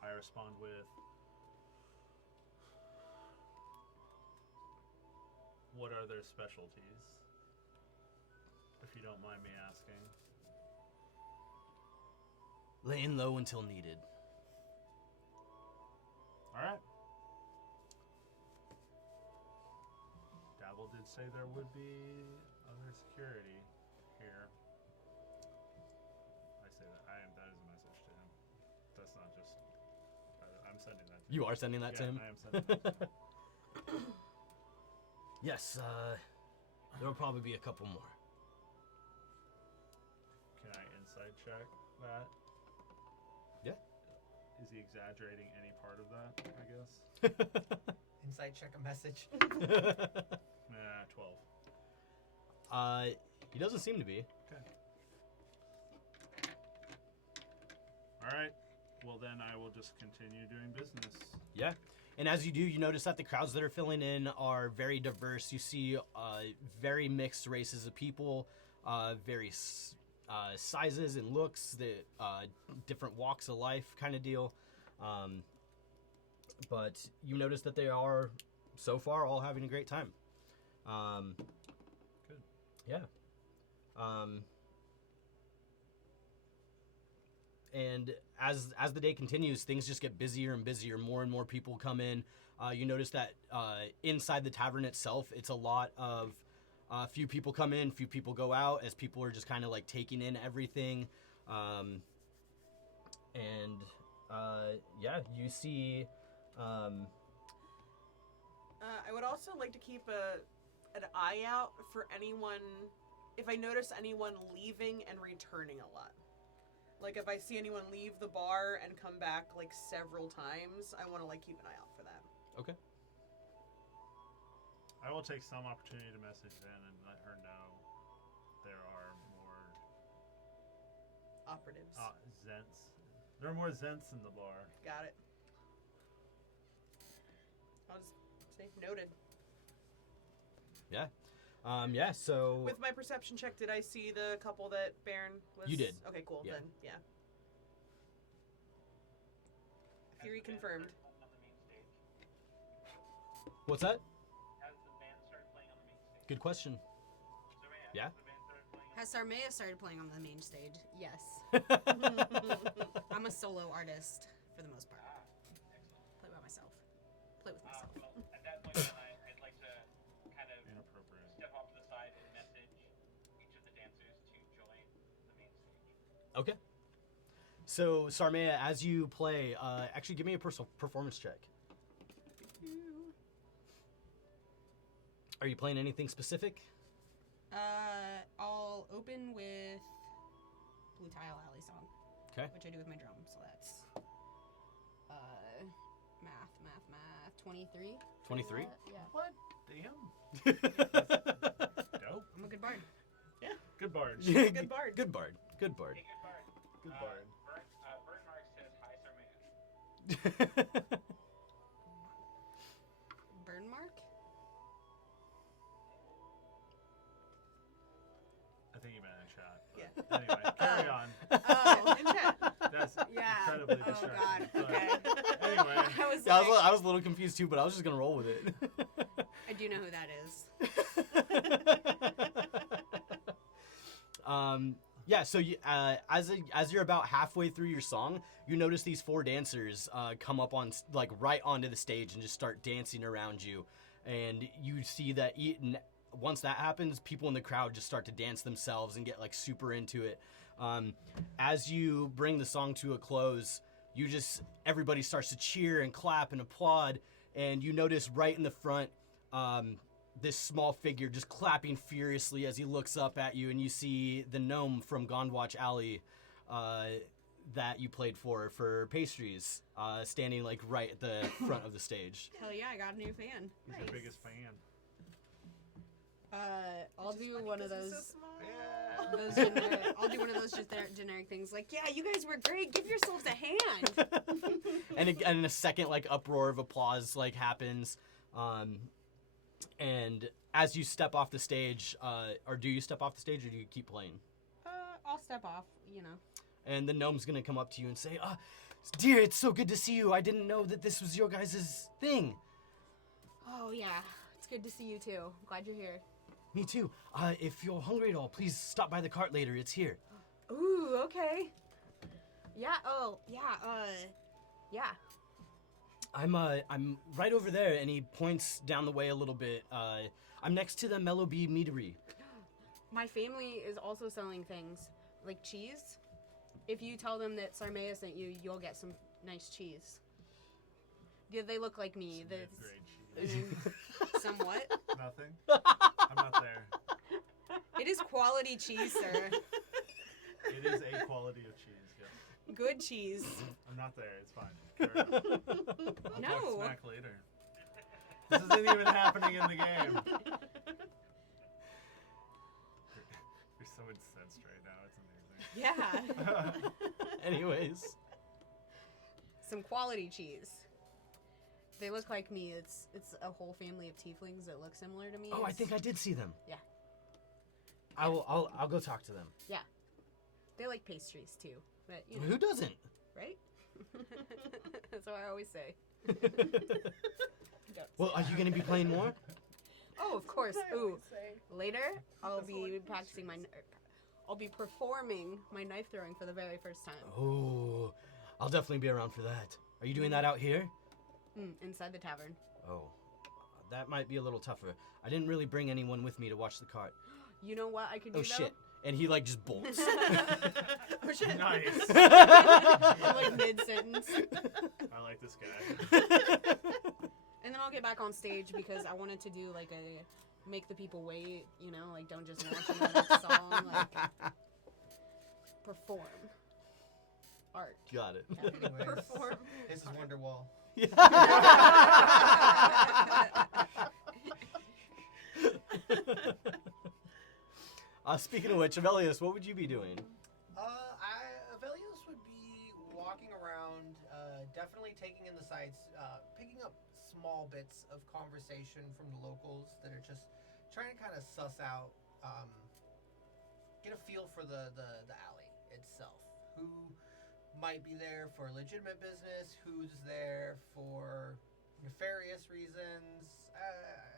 I respond with, "What are their specialties? If you don't mind me asking." Laying low until needed. Alright. Dabble did say there would be other security here. I say that is a message to him. That's not just I'm sending that to him. You are sending that to him? I am sending that to him. Yes, there'll probably be a couple more. Can I inside check that? Yeah. Is he exaggerating any part of that, I guess? Inside check a message. 12. He doesn't seem to be. Okay. Alright. Well, then I will just continue doing business. Yeah. And as you do, you notice that the crowds that are filling in are very diverse. You see very mixed races of people, various sizes and looks, different walks of life kind of deal. But you notice that they are, so far, all having a great time. Good. Yeah. And as the day continues, things just get busier and busier. More and more people come in. You notice that inside the tavern itself, it's a lot of few people come in, few people go out, as people are just kind of like taking in everything. Yeah, you see. I would also like to keep an eye out for anyone, if I notice anyone leaving and returning a lot. Like, if I see anyone leave the bar and come back, like, several times, I want to, like, keep an eye out for that. Okay. I will take some opportunity to message Zen and let her know there are more Operatives. Zents. There are more Zents in the bar. Got it. I'll just say noted. Yeah. Yeah, so... With my perception check, did I see the couple that Baron was... You did. Okay, cool. Yeah. Then, yeah. Theory confirmed. On the main stage. What's that? Has the band started playing on the main stage? Good question. So, Yeah? has the band started playing on Has Sarmea started playing on the main stage? Yes. I'm a solo artist for the most part. excellent. Play by myself. Play with myself. Well, at that point, then I'd like to kind of Inappropriate. step off to the side and message each of the dancers to join the main stage. Okay. So, Sarmea, as you play, actually give me a performance check. Are you playing anything specific? I'll open with Blue Tile Alley Song. Okay. Which I do with my drum, so that's math. 23. 23? Yeah. What? Damn. Dope. I'm a good bard. Good bard. Good bard. Good bard. Good bard. Hey, good bard. Good bard. Burn Mark says, "Hi, Sarmea." Burn mark? I think you meant in chat. But Yeah. Anyway, carry on. Oh, In chat. That's yeah. incredibly Oh, distracting. God. But Okay. anyway, I was Yeah, like, I was a little confused too, but I was just gonna roll with it. I do know who that is. Yeah, so you, as you're about halfway through your song, you notice these four dancers come up on like right onto the stage and just start dancing around you, and you see that once that happens, people in the crowd just start to dance themselves and get like super into it. As you bring the song to a close, everybody starts to cheer and clap and applaud, and you notice right in the front, this small figure just clapping furiously as he looks up at you, and you see the gnome from Gondwatch Alley that you played for pastries, standing like right at the front of the stage. Hell yeah, I got a new fan. He's your biggest fan. I'll do one of those. So small. I'll do one of those just generic things like, yeah, you guys were great. Give yourselves a hand. And in a second, like uproar of applause like happens, and as you step off the stage, or do you step off the stage, or do you keep playing? I'll step off, you know. And the gnome's gonna come up to you and say, "Dear, it's so good to see you. I didn't know that this was your guys' thing." Oh yeah, it's good to see you too. Glad you're here. Me too. If you're hungry at all, please stop by the cart later. It's here. Ooh, okay. Yeah. Oh, yeah. Yeah. I'm right over there, and he points down the way a little bit. I'm next to the Mellow Bee Meadery. My family is also selling things like cheese. If you tell them that Sarmea sent you, you'll get some nice cheese. Yeah, they look like me. Great cheese. Somewhat. Nothing. I'm not there. It is quality cheese, sir. It is a quality of cheese. Yeah. Good cheese. I'm not there. It's fine. Carry on. I'll No. talk smack later. This isn't even happening in the game. You're so incensed right now. It's amazing. Yeah. Anyways, Some quality cheese. They look like me. It's a whole family of tieflings that look similar to me. I think I did see them. Yeah. I'll go talk to them. Yeah. They like pastries too, but you know, Who doesn't? right? That's what I always say. Don't Well, say are you gonna be playing more? Oh, of course. Ooh, later I'll be practicing I'll be performing my knife throwing for the very first time. Oh, I'll definitely be around for that. Are you doing that out here? Inside the tavern. Oh, that might be a little tougher. I didn't really bring anyone with me to watch the cart. You know what I could do Oh shit! And he like just bolts. Oh shit! Nice. Like mid sentence. I like this guy. And then I'll get back on stage because I wanted to do like a make the people wait, you know, like don't just launch into the next song, like perform. Art. Got it. Anyways, Perform. this is Wonderwall. Speaking of which, Avelius, what would you be doing? Avelius would be walking around, definitely taking in the sights, picking up small bits of conversation from the locals that are just trying to kind of suss out, get a feel for the alley itself. Who might be there for legitimate business, who's there for nefarious reasons.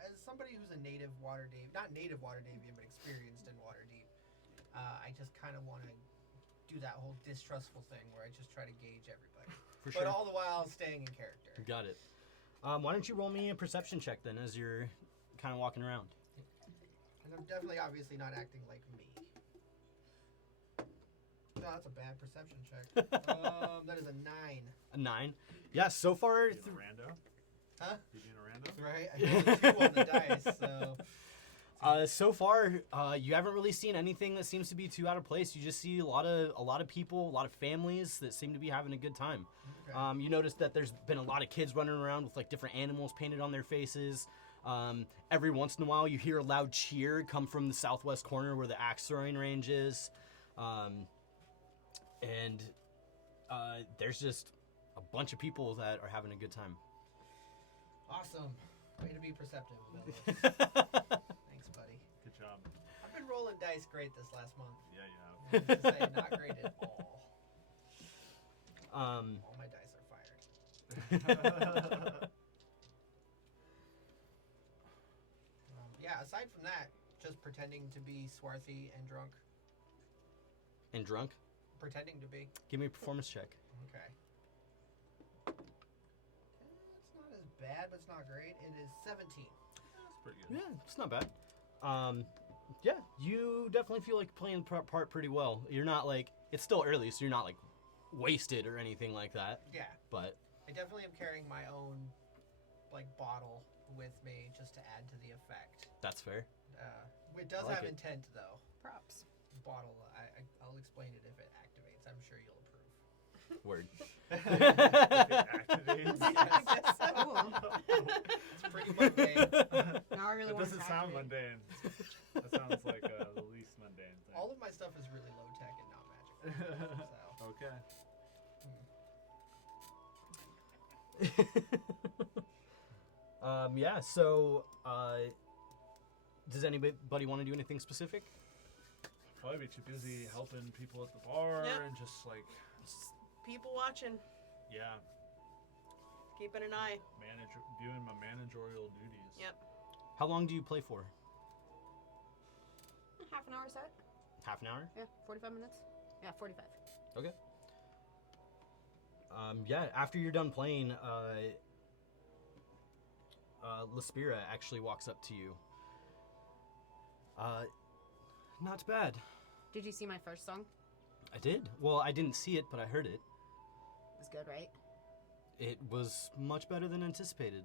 As somebody who's a native Waterdeep, not native Waterdeepian, but experienced in Waterdeep, I just kind of want to do that whole distrustful thing where I just try to gauge everybody. For But all the while staying in character. Got it. Why don't you roll me a perception check then as you're kind of walking around? And I'm definitely obviously not acting like me. No, that's a bad perception check. That is a 9. A 9? Yeah, so far... You being a rando? Huh? You being a rando? Right? I got a 2 on the dice, so... So far, you haven't really seen anything that seems to be too out of place. You just see a lot of people, a lot of families that seem to be having a good time. Okay. You notice that there's been a lot of kids running around with like different animals painted on their faces. Every once in a while, you hear a loud cheer come from the southwest corner where the axe throwing range is. And there's just a bunch of people that are having a good time. Awesome. Way to be perceptive, Avelius. Thanks, buddy. Good job. I've been rolling dice great this last month. Yeah, you have. I have to say, not great at all. All my dice are fired. Yeah, aside from that, just pretending to be swarthy and drunk. And drunk? Pretending to be. Give me a performance check. Okay. It's not as bad, but it's not great. It is 17. That's pretty good. Yeah, it's not bad. Yeah, you definitely feel like playing the part pretty well. You're not like, it's still early, so you're not like wasted or anything like that. Yeah. But I definitely am carrying my own, like, bottle with me just to add to the effect. that's fair. It does like have it. intent, though. Props. Bottle, I'll explain it if it activates. I'm sure you'll approve. Word. If it activates. I guess so. Cool. It's pretty mundane. Now I really That want doesn't to sound mundane. That sounds like the least mundane thing. All of my stuff is really low tech and not magical. So. Okay. Yeah, so, does anybody want to do anything specific? Probably be too busy helping people at the bar Yep. and just like, Just people watching, yeah, keeping an eye. doing my managerial duties. Yep. How long do you play for? Half an hour set. Half an hour? Yeah, 45 minutes. Yeah, 45. Okay. Yeah, after you're done playing, Lespira actually walks up to you. Not bad. Did you see my first song? I did. Well, I didn't see it, but I heard it. It was good, right? It was much better than anticipated.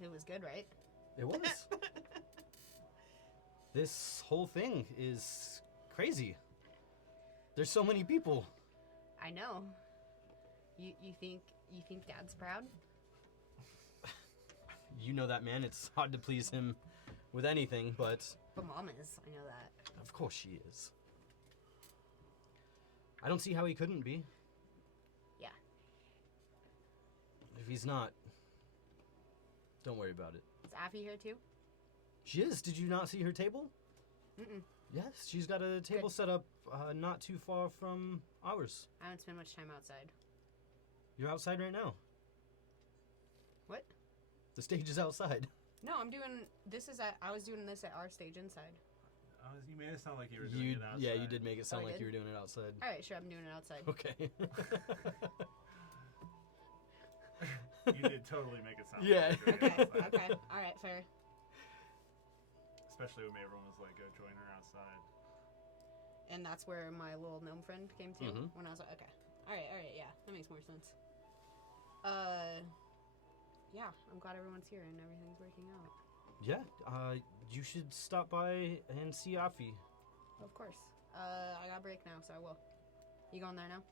It was good, right? It was. This whole thing is crazy. There's so many people. I know. You think Dad's proud? You know that man, it's hard to please him with anything, but But Mom is. I know that. of course she is. I don't see how he couldn't be. Yeah. If he's not, don't worry about it. Is Affy here too? She is. Did you not see her table? Mm-mm. Yes, she's got a table set up not too far from ours. I haven't spent much time outside. You're outside right now. What? The stage is outside. No, I'm doing this I was doing this at our stage inside. You made it sound like you were doing it outside. Yeah, you did make it sound I like did? you were doing it outside. All right, sure, I'm doing it outside. Okay. You did totally make it sound Yeah. like you were doing it Okay, outside. okay. All right, fair. Especially when everyone was like, go join her outside. And that's where my little gnome friend came to Mhm. when I was like, okay. All right, yeah. That makes more sense. Yeah, I'm glad everyone's here and everything's working out. Yeah, you should stop by and see Afi. Of course. I got a break now, so I will. You going there now?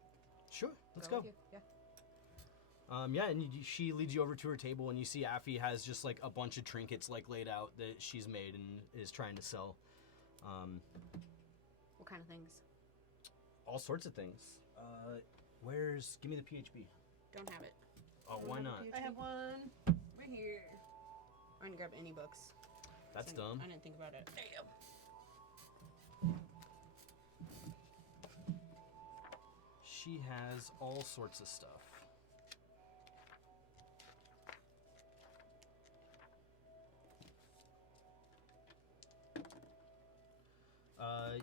Sure, let's go. with you? Yeah. Yeah, and she leads you over to her table, and you see Afi has just like a bunch of trinkets like laid out that she's made and is trying to sell. What kind of things? All sorts of things. Give me the PHB. Don't have it. Oh, why not? I have one. Right here. I'm gonna grab any books. That's I dumb. didn't think about it. Damn. She has all sorts of stuff.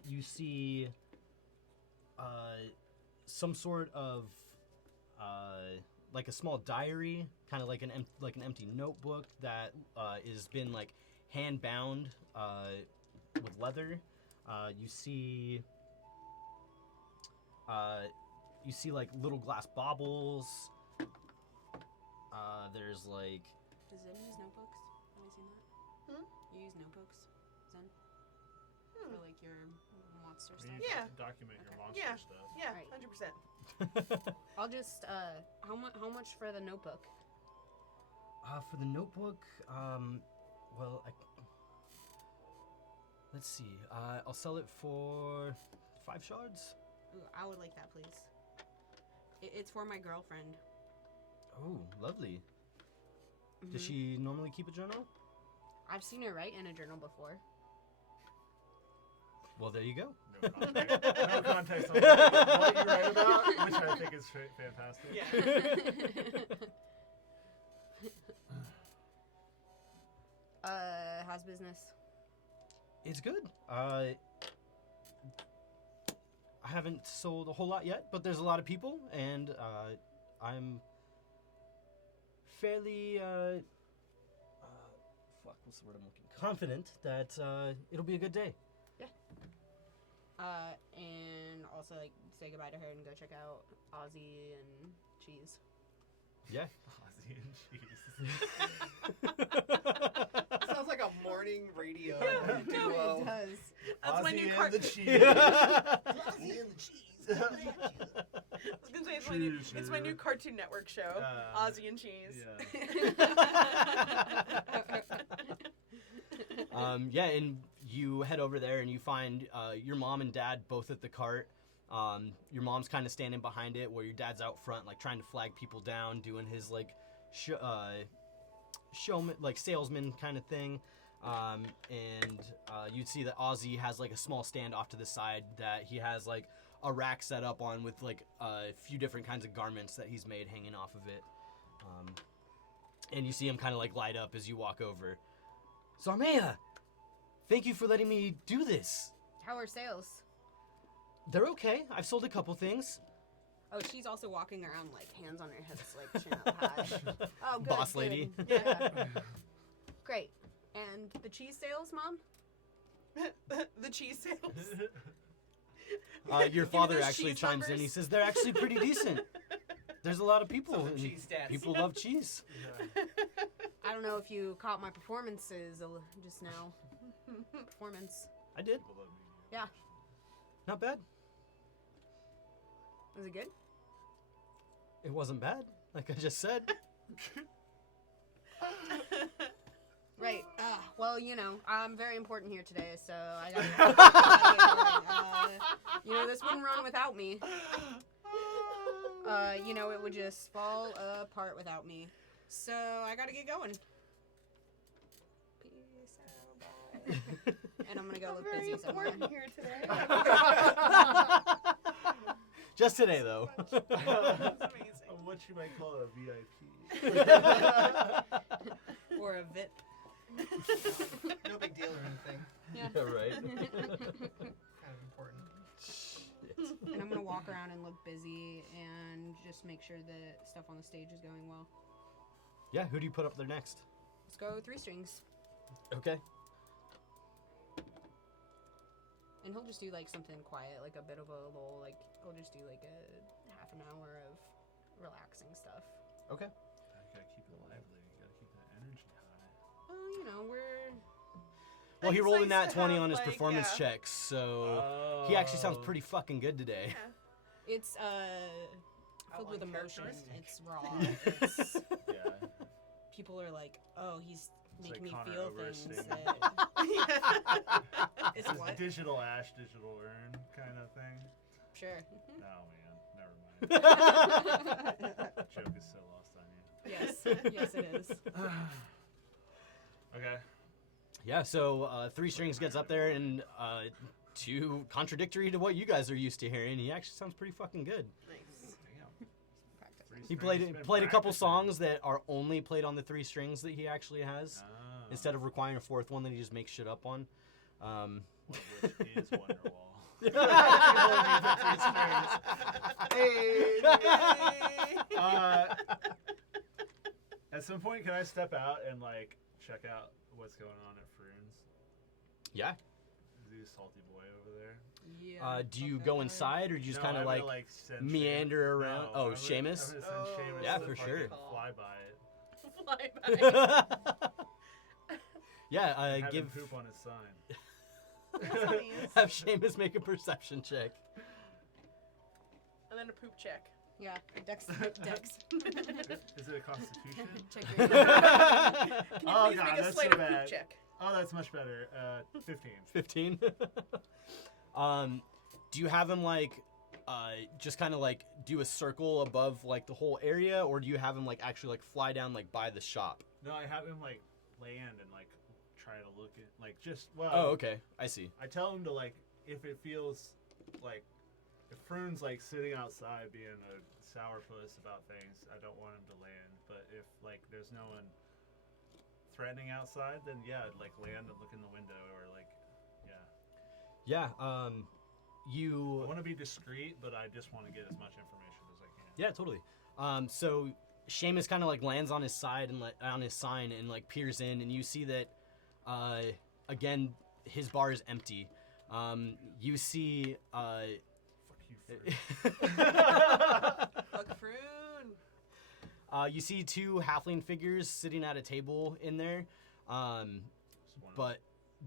You see some sort of like a small diary, kind of like an empty notebook that is been like hand bound with leather. You see like little glass baubles. There's like Does Zen use notebooks? Have I seen that? Hmm? You use notebooks, Zen? Hmm. For like your monster I stuff? mean, you Yeah. Document your Okay. monster Yeah. stuff. Yeah, Right. 100%. I'll just, how much for the notebook? for the notebook. Well, let's see. I'll sell it for 5 shards. Ooh, I would like that, please. It's for my girlfriend. Oh, lovely. Does Mhm. she normally keep a journal? I've seen her write in a journal before. Well, there you go. No context, no context on what you write about, which I think is fantastic. Yeah. How's business? It's good. I haven't sold a whole lot yet, but there's a lot of people, and I'm fairly what's the word I'm looking? Confident that it'll be a good day. And also like say goodbye to her and go check out Ozzy and Cheese. Yeah. Ozzy and cheese. Sounds like a morning radio It duo. does. That's my Ozzy new and cart. the cheese. Ozzy and the cheese. I was gonna say it's my new Cartoon Network show, Ozzy and Cheese. Yeah. Yeah, and you head over there and you find your mom and dad both at the cart. Your mom's kind of standing behind it, where your dad's out front, like trying to flag people down, doing his like showman, like salesman kind of thing. And you'd see that Ozzy has like a small stand off to the side that he has like a rack set up on with like a few different kinds of garments that he's made hanging off of it. And you see him kind of like light up as you walk over. Sarmea, thank you for letting me do this. How are sales? They're okay. I've sold a couple things. Oh, she's also walking around like hands on her hips, like chin up high. Oh, good. Boss good. lady. Yeah. Great. And the cheese sales, Mom? The cheese sales. Your me father those actually cheese chimes in. numbers. He says they're actually pretty decent. There's a lot of people. Some and cheese stats. People love cheese. I don't know if you caught my performances just now. Performance. I did. People love me. Yeah. Not bad. Was it good? It wasn't bad, like I just said. Right. Well, you know, I'm very important here today, so I gotta you know, this wouldn't run without me. You know, it would just fall apart without me. So I gotta get going. Peace out, bye. And I'm gonna go look busy somewhere. here today. Just today, though. That's amazing. What you might call a VIP. Or a VIP. No big deal or anything. Yeah. Yeah, right. Kind of important. And I'm gonna walk around and look busy and just make sure that stuff on the stage is going well. Yeah, who do you put up there next? Let's go 3 strings. Okay. And he'll just do like something quiet, like a bit of a lull, like he'll just do like a half an hour of relaxing stuff. Okay. You gotta keep it lively. You gotta keep that energy high. Well, you know, we're Well, he It's rolled a nice nat to 20 have, on his like, performance yeah. checks, so he actually sounds pretty fucking good today. it's filled with Outline emotion. characteristic. It's raw. It's Yeah. people are like, oh, he's It's making like me Connor feel Oberst things singing. that It's it's this what? digital ash, digital urn kind of thing. Sure. Oh man, never mind. Joke is so lost on you. Yes, it is. Okay. Yeah, so 3 strings gets up there, and too contradictory to what you guys are used to hearing, he actually sounds pretty fucking good. Nice. Damn. Practicing. He Strings been played a couple practicing. songs that are only played on the 3 strings that he actually has, Ah. instead of requiring a 4th one that he just makes shit up on. One of which is Wonderwall. Hey. At some point, can I step out and like check out what's going on at Fruins? Yeah. Is he a salty boy over there? Yeah. Do you fuck go that guy. inside, or do you just No, kind of I'm like gonna, send meander Seamus- around? No, Oh, I'm gonna- Seamus? I'm gonna send Oh. Seamus Yeah, to for fucking sure. fly by it. Fly by. Yeah, and have give him poop on his sign. That's nice. have Seamus make a perception check. And then a poop check. Yeah. Dex. Dex. Is it a constitution? Check your. Can you Oh, please God, make a that's sleight so of poop bad. check? Oh, that's much better. 15. 15. Do you have him like just kind of like do a circle above like the whole area, or do you have him like actually like fly down like by the shop? No, I have him like land and like try to look at like just well. Oh, okay, I see. I tell him to like if it feels like if Fruin's like sitting outside being a sourpuss about things, I don't want him to land. But if like there's no one threatening outside, then yeah, I'd like land and look in the window or like yeah. Yeah. I You. want to be discreet, but I just want to get as much information as I can. Yeah, totally. So Seamus kind of like lands on his side and on his sign and like peers in, and you see that again his bar is empty. You see. Fuck you. Fuck Froon. You see two halfling figures sitting at a table in there, but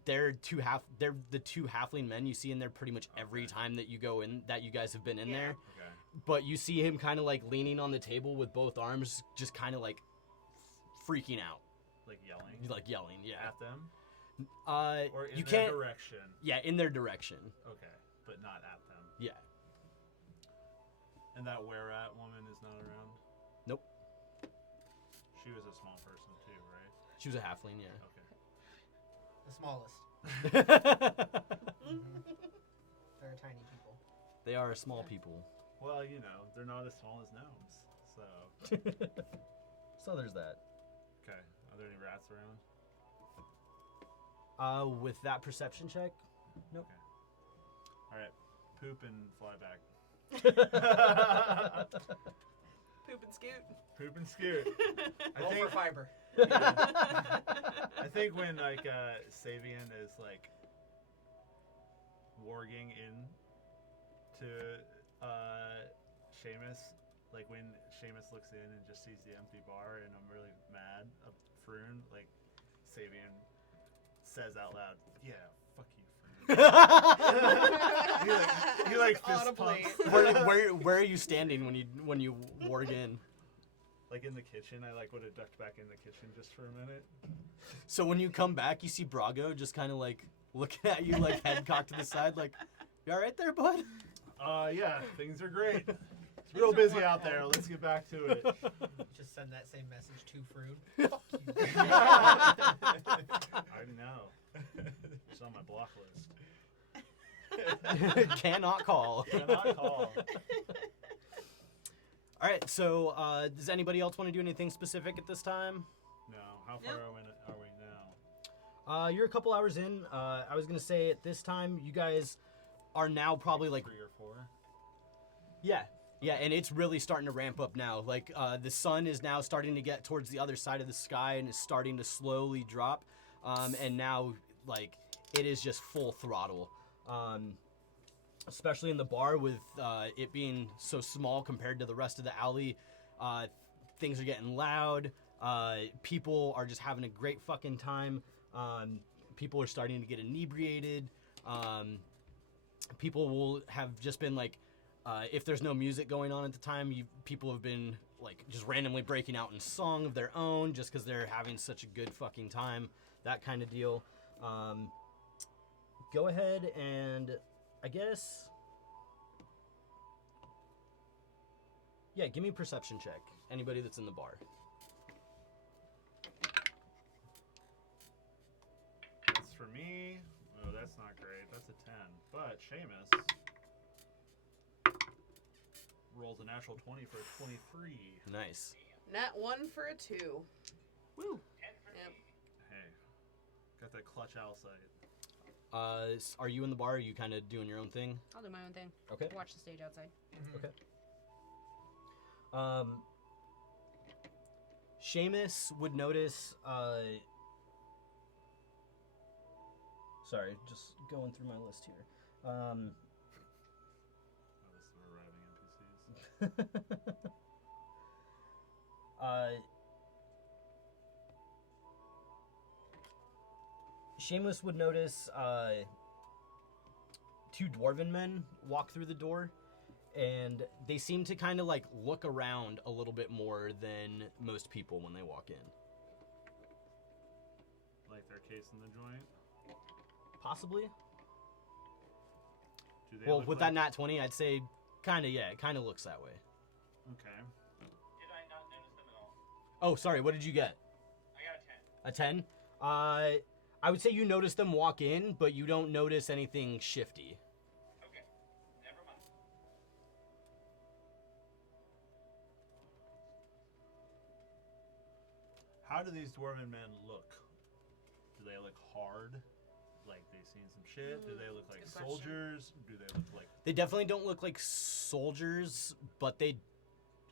they're the two halfling men you see in there pretty much every time that you go in, that you guys have been in there. Okay. But you see him kind of like leaning on the table with both arms, just kind of like freaking out, Like yelling. Yeah. At them. Or in you their can't. direction. Yeah, in their direction. Okay, but not at them. Yeah. And that where-at woman is not around? Nope. She was a small person too, right? She was a halfling. Yeah. The smallest. They're tiny people. They are small people. Well, you know, they're not as small as gnomes, so... So there's that. Okay, are there any rats around? With that perception check, nope. Okay. Alright, poop and fly back. Poop and scoot. Poop and scoot. Roll for fiber. I think when, like, Savian is, like, warging in to, Seamus, like, when Seamus looks in and just sees the empty bar and I'm really mad of Froon, like, Savian says out loud, yeah, fuck you, Froon. he like fist Audibly. pumps. where are you standing when you warg in? Like in the kitchen, I like would have ducked back in the kitchen just for a minute. So when you come back, you see Brago just kind of like looking at you, like head cocked to the side, like, you all right there, bud? Yeah, things are great. It's real busy out there. Let's get back to it. Just send that same message to Froon. Fuck you. I already know. It's on my block list. Cannot call. Cannot call. All right, so does anybody else want to do anything specific at this time? No. How far Nope. are we now? You're a couple hours in. I was going to say at this time, you guys are now probably like... 3 or 4? Yeah, and it's really starting to ramp up now. Like, the sun is now starting to get towards the other side of the sky and is starting to slowly drop. And now, like, it is just full throttle. Especially in the bar with it being so small compared to the rest of the alley. Things are getting loud. People are just having a great fucking time. People are starting to get inebriated. People will have just been like, if there's no music going on at the time, people have been like just randomly breaking out in song of their own just because they're having such a good fucking time. That kind of deal. Go ahead and I guess, yeah, give me a perception check. Anybody that's in the bar. That's for me. Oh, that's not great. That's a 10. But Seamus rolls a natural 20 for a 23. Nice. Nat 1 for a 2. Woo. Yep. Hey, got that clutch owl sight. Are you in the bar? Or are you kind of doing your own thing? I'll do my own thing. Okay. Watch the stage outside. Okay. Seamus would notice, sorry, just going through my list here. Oh, this is arriving NPCs. Seamus would notice two dwarven men walk through the door, and they seem to kind of like look around a little bit more than most people when they walk in. Like their case in the joint. Possibly. Do they Well, look with like... that nat 20, I'd say kind of, yeah, it kind of looks that way. Okay. Did I not notice them at all? Oh, sorry, what did you get? I got a 10. A 10? I would say you notice them walk in, but you don't notice anything shifty. Okay. Never mind. How do these dwarven men look? Do they look hard? Like they've seen some shit? Do they look like Good question. soldiers? Do they look like... They definitely don't look like soldiers, but they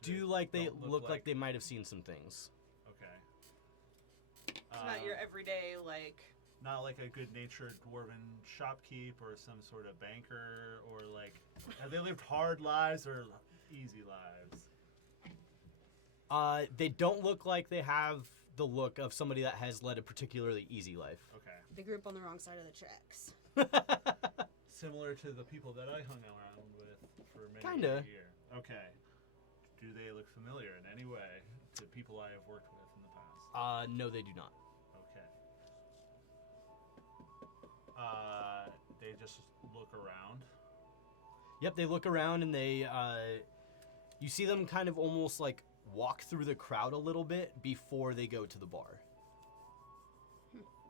do like they don't look like they might have seen some things. Okay. It's not your everyday, like, not like a good-natured dwarven shopkeep or some sort of banker, or like, have they lived hard lives or easy lives? They don't look like they have the look of somebody that has led a particularly easy life. Okay. They grew up on the wrong side of the tracks. Similar to the people that I hung around with for many Kinda. a year. Okay. Do they look familiar in any way to people I have worked with in the past? No, they do not. Okay. They just look around. Yep, they look around and they, you see them kind of almost like walk through the crowd a little bit before they go to the bar.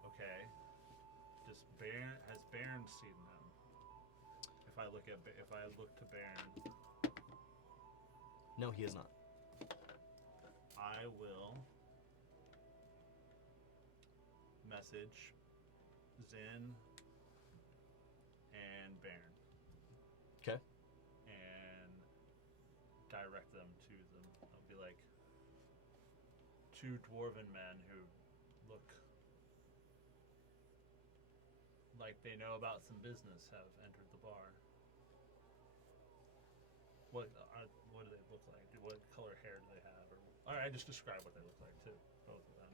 Okay. Has Baron seen them? If I look to Baron, No, he is not. I will message Zin and Baron. Okay. And direct them to them. I'll be like, two dwarven men who look like they know about some business have entered the bar. What do they look like? What color hair do they have? Or I just describe what they look like too, both of them.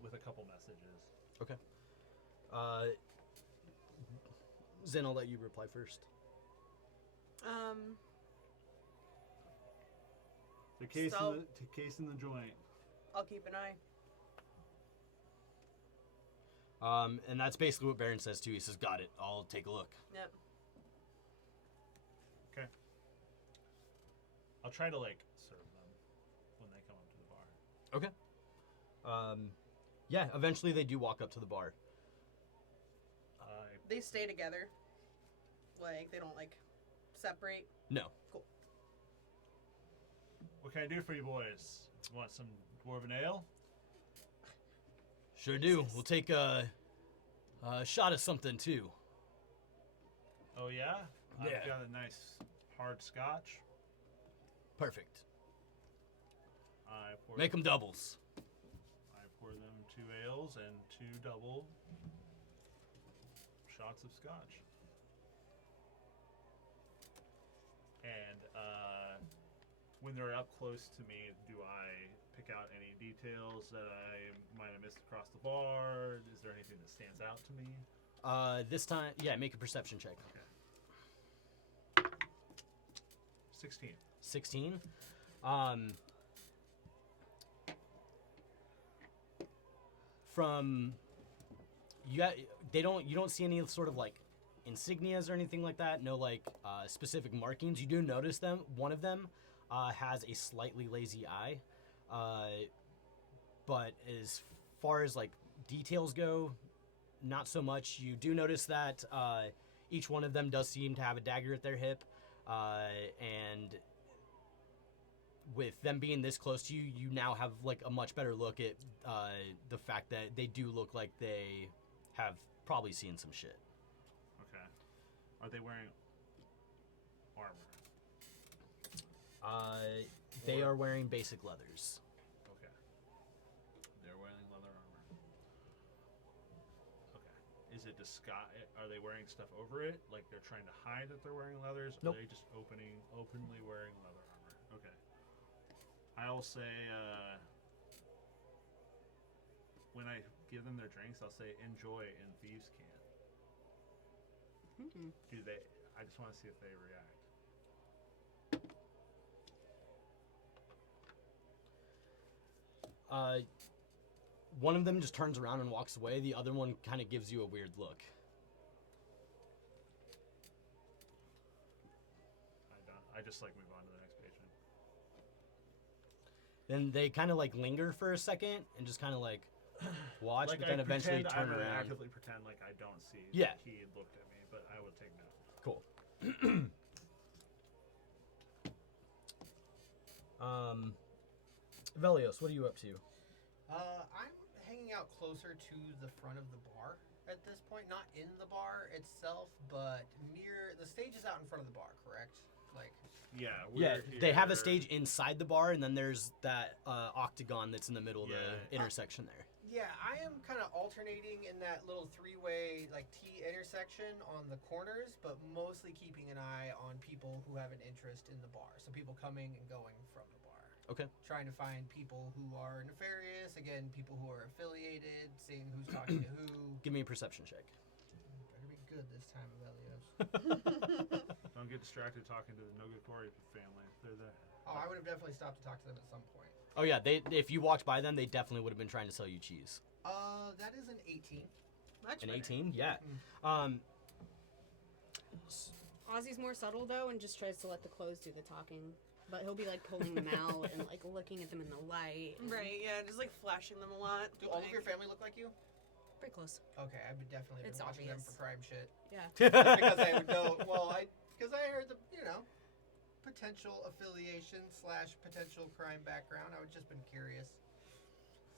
With a couple messages. Okay. Zen, I'll let you reply first. The case So- case in the joint. I'll keep an eye. And that's basically what Baron says too. He says, "Got it. I'll take a look." Yep. Okay. I'll try to like serve them when they come up to the bar. Okay. Yeah, eventually they do walk up to the bar. They stay together. Like, they don't, like, separate. No. Cool. What can I do for you boys? Want some dwarven ale? Sure do. We'll take a shot of something too. Oh yeah? Yeah. I've got a nice hard scotch. Perfect. I pour Make them doubles. I pour them 2 ales and 2 double shots of scotch. And when they're up close to me, do I pick out any details that I might have missed across the bar? Is there anything that stands out to me? This time, yeah, make a perception check. Okay. 16. 16. From you don't see any sort of like insignias or anything like that. No like specific markings. You do notice them. One of them has a slightly lazy eye, but as far as like details go, not so much. You do notice that each one of them does seem to have a dagger at their hip, and with them being this close to you, you now have like a much better look at the fact that they do look like they have probably seen some shit. Okay. Are they wearing armor? They are wearing basic leathers. Okay. They're wearing leather armor. Okay. Is it are they wearing stuff over it? Like they're trying to hide that they're wearing leathers? Or Nope. are they just openly wearing leather armor? Okay. I'll say, when I give them their drinks, I'll say, enjoy in Thieves' Camp. Mm-hmm. I just want to see if they react. One of them just turns around and walks away. The other one kind of gives you a weird look. I just like move on to the next patient. Then they kind of like linger for a second and just kind of like watch, Like but then eventually I'm turn gonna around. actively pretend like I don't see Yeah. that he looked at me, but I would take note. Cool. Velios, what are you up to? I'm hanging out closer to the front of the bar at this point. Not in the bar itself, but near the stage is out in front of the bar, correct? Like, Yeah. Yeah, we're they have a here. stage inside the bar, and then there's that octagon that's in the middle of Yeah. the intersection there. Yeah, I am kind of alternating in that little three-way like T intersection on the corners, but mostly keeping an eye on people who have an interest in the bar. So people coming and going from the bar. Okay. Trying to find people who are nefarious, again, people who are affiliated, seeing who's talking to who. Give me a perception check. Better be good this time, Velios. Don't get distracted talking to the Nogakori family. They're there. Oh, I would have definitely stopped to talk to them at some point. Oh yeah, if you walked by them, they definitely would have been trying to sell you cheese. That is an 18. Much An better. 18? Yeah. Ozzy's more subtle though, and just tries to let the clothes do the talking. But he'll be like pulling them out and like looking at them in the light. and- Right, yeah, just like flashing them a lot. Do all of your family look like you? Pretty close. Okay, I've been definitely been It's watching them obvious. for crime shit. Yeah. Because I would know, because I heard the, potential affiliation / potential crime background. I would just been curious.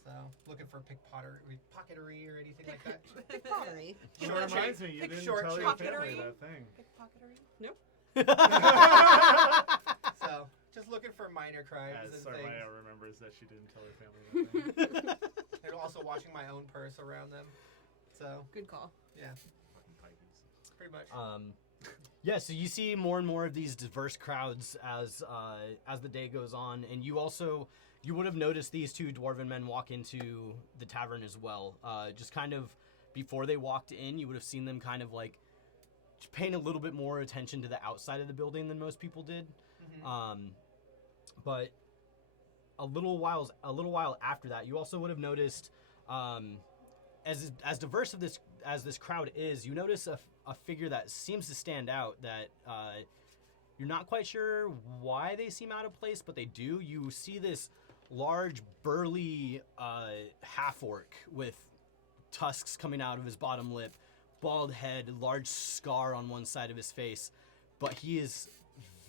So, looking for pocketery or anything like that. Pottery. That Short reminds change. me, you Pick didn't short tell your change. family Pocketery. that thing. Pickpocketery? So, just looking for minor crimes and things. Sarmaya remembers that she didn't tell her family that thing. And also watching my own purse around them. So, Good call. yeah, Fucking pikeys. pretty much. Yeah, so you see more and more of these diverse crowds as the day goes on, and you would have noticed these two dwarven men walk into the tavern as well. Just kind of before they walked in, you would have seen them kind of like paying a little bit more attention to the outside of the building than most people did. But a little while after that, you also would have noticed, as diverse as this crowd is, you notice a figure that seems to stand out that you're not quite sure why they seem out of place, but they do. You see this large, burly half-orc with tusks coming out of his bottom lip, bald head, large scar on one side of his face, but he is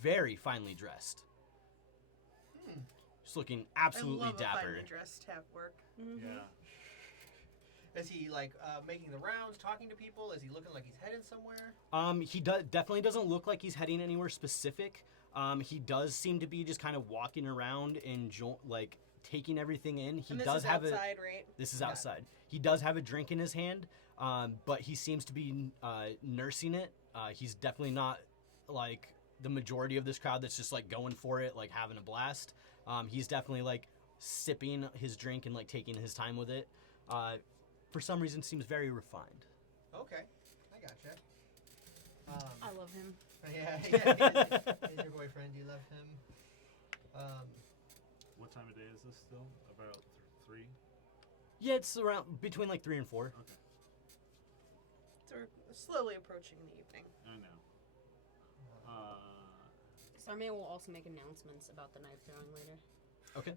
very finely dressed. Just looking absolutely I love dapper. a finely dressed tap work. Mm-hmm. Yeah. Is he like making the rounds, talking to people? Is he looking like he's headed somewhere? He definitely doesn't look like he's heading anywhere specific. He does seem to be just kind of walking around and like taking everything in. He And this does is have outside, right? This is Yeah. outside. He does have a drink in his hand, but he seems to be nursing it. He's definitely not like the majority of this crowd that's just like going for it, like having a blast. He's definitely like sipping his drink and like taking his time with it. For some reason, seems very refined. Okay, I gotcha. I love him. Yeah, he's your boyfriend. You love him. What time of day is this still? About 3? Yeah, it's around between like 3 and 4. Okay. So we're slowly approaching the evening. I know. Sarmaya will also make announcements about the knife throwing later. Okay,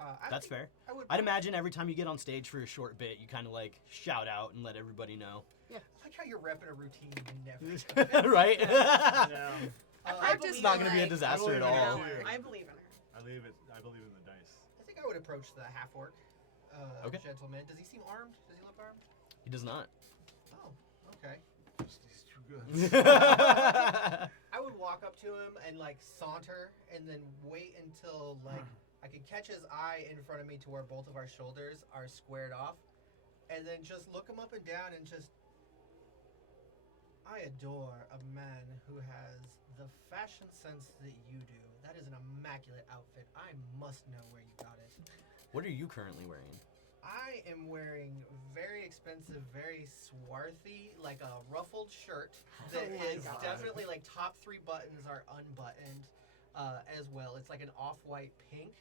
I that's think fair. I would. I'd imagine every time you get on stage for a short bit, you kind of like shout out and let everybody know. I like how you're repping a routine you never. Right? Yeah. It's not going to be a disaster at I believe in all. it, too. I believe in her. I believe in the dice. I think I would approach the half orc Okay. gentleman. Does he seem armed? Does he look armed? He does not. Oh, okay. He's too good. I would walk up to him and like saunter, and then wait until like I could catch his eye in front of me to where both of our shoulders are squared off, and then just look him up and down and just. I adore a man who has the fashion sense that you do. That is an immaculate outfit. I must know where you got it. What are you currently wearing? I am wearing very expensive, very swarthy, like a ruffled shirt that Oh my is God. definitely like top 3 buttons are unbuttoned as well. It's like an off-white pink,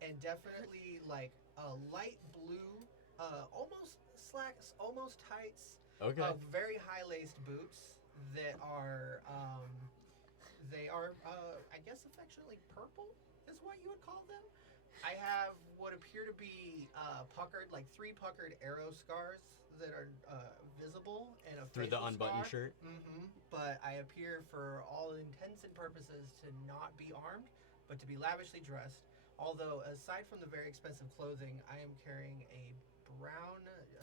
and definitely like a light blue, almost slacks, almost tights. Okay. Very high-laced boots that are, I guess affectionately purple is what you would call them. I have what appear to be puckered, like 3 puckered arrow scars that are visible and a Through the facial unbuttoned scar. shirt? But I appear, for all intents and purposes, to not be armed, but to be lavishly dressed. Although, aside from the very expensive clothing, I am carrying a brown,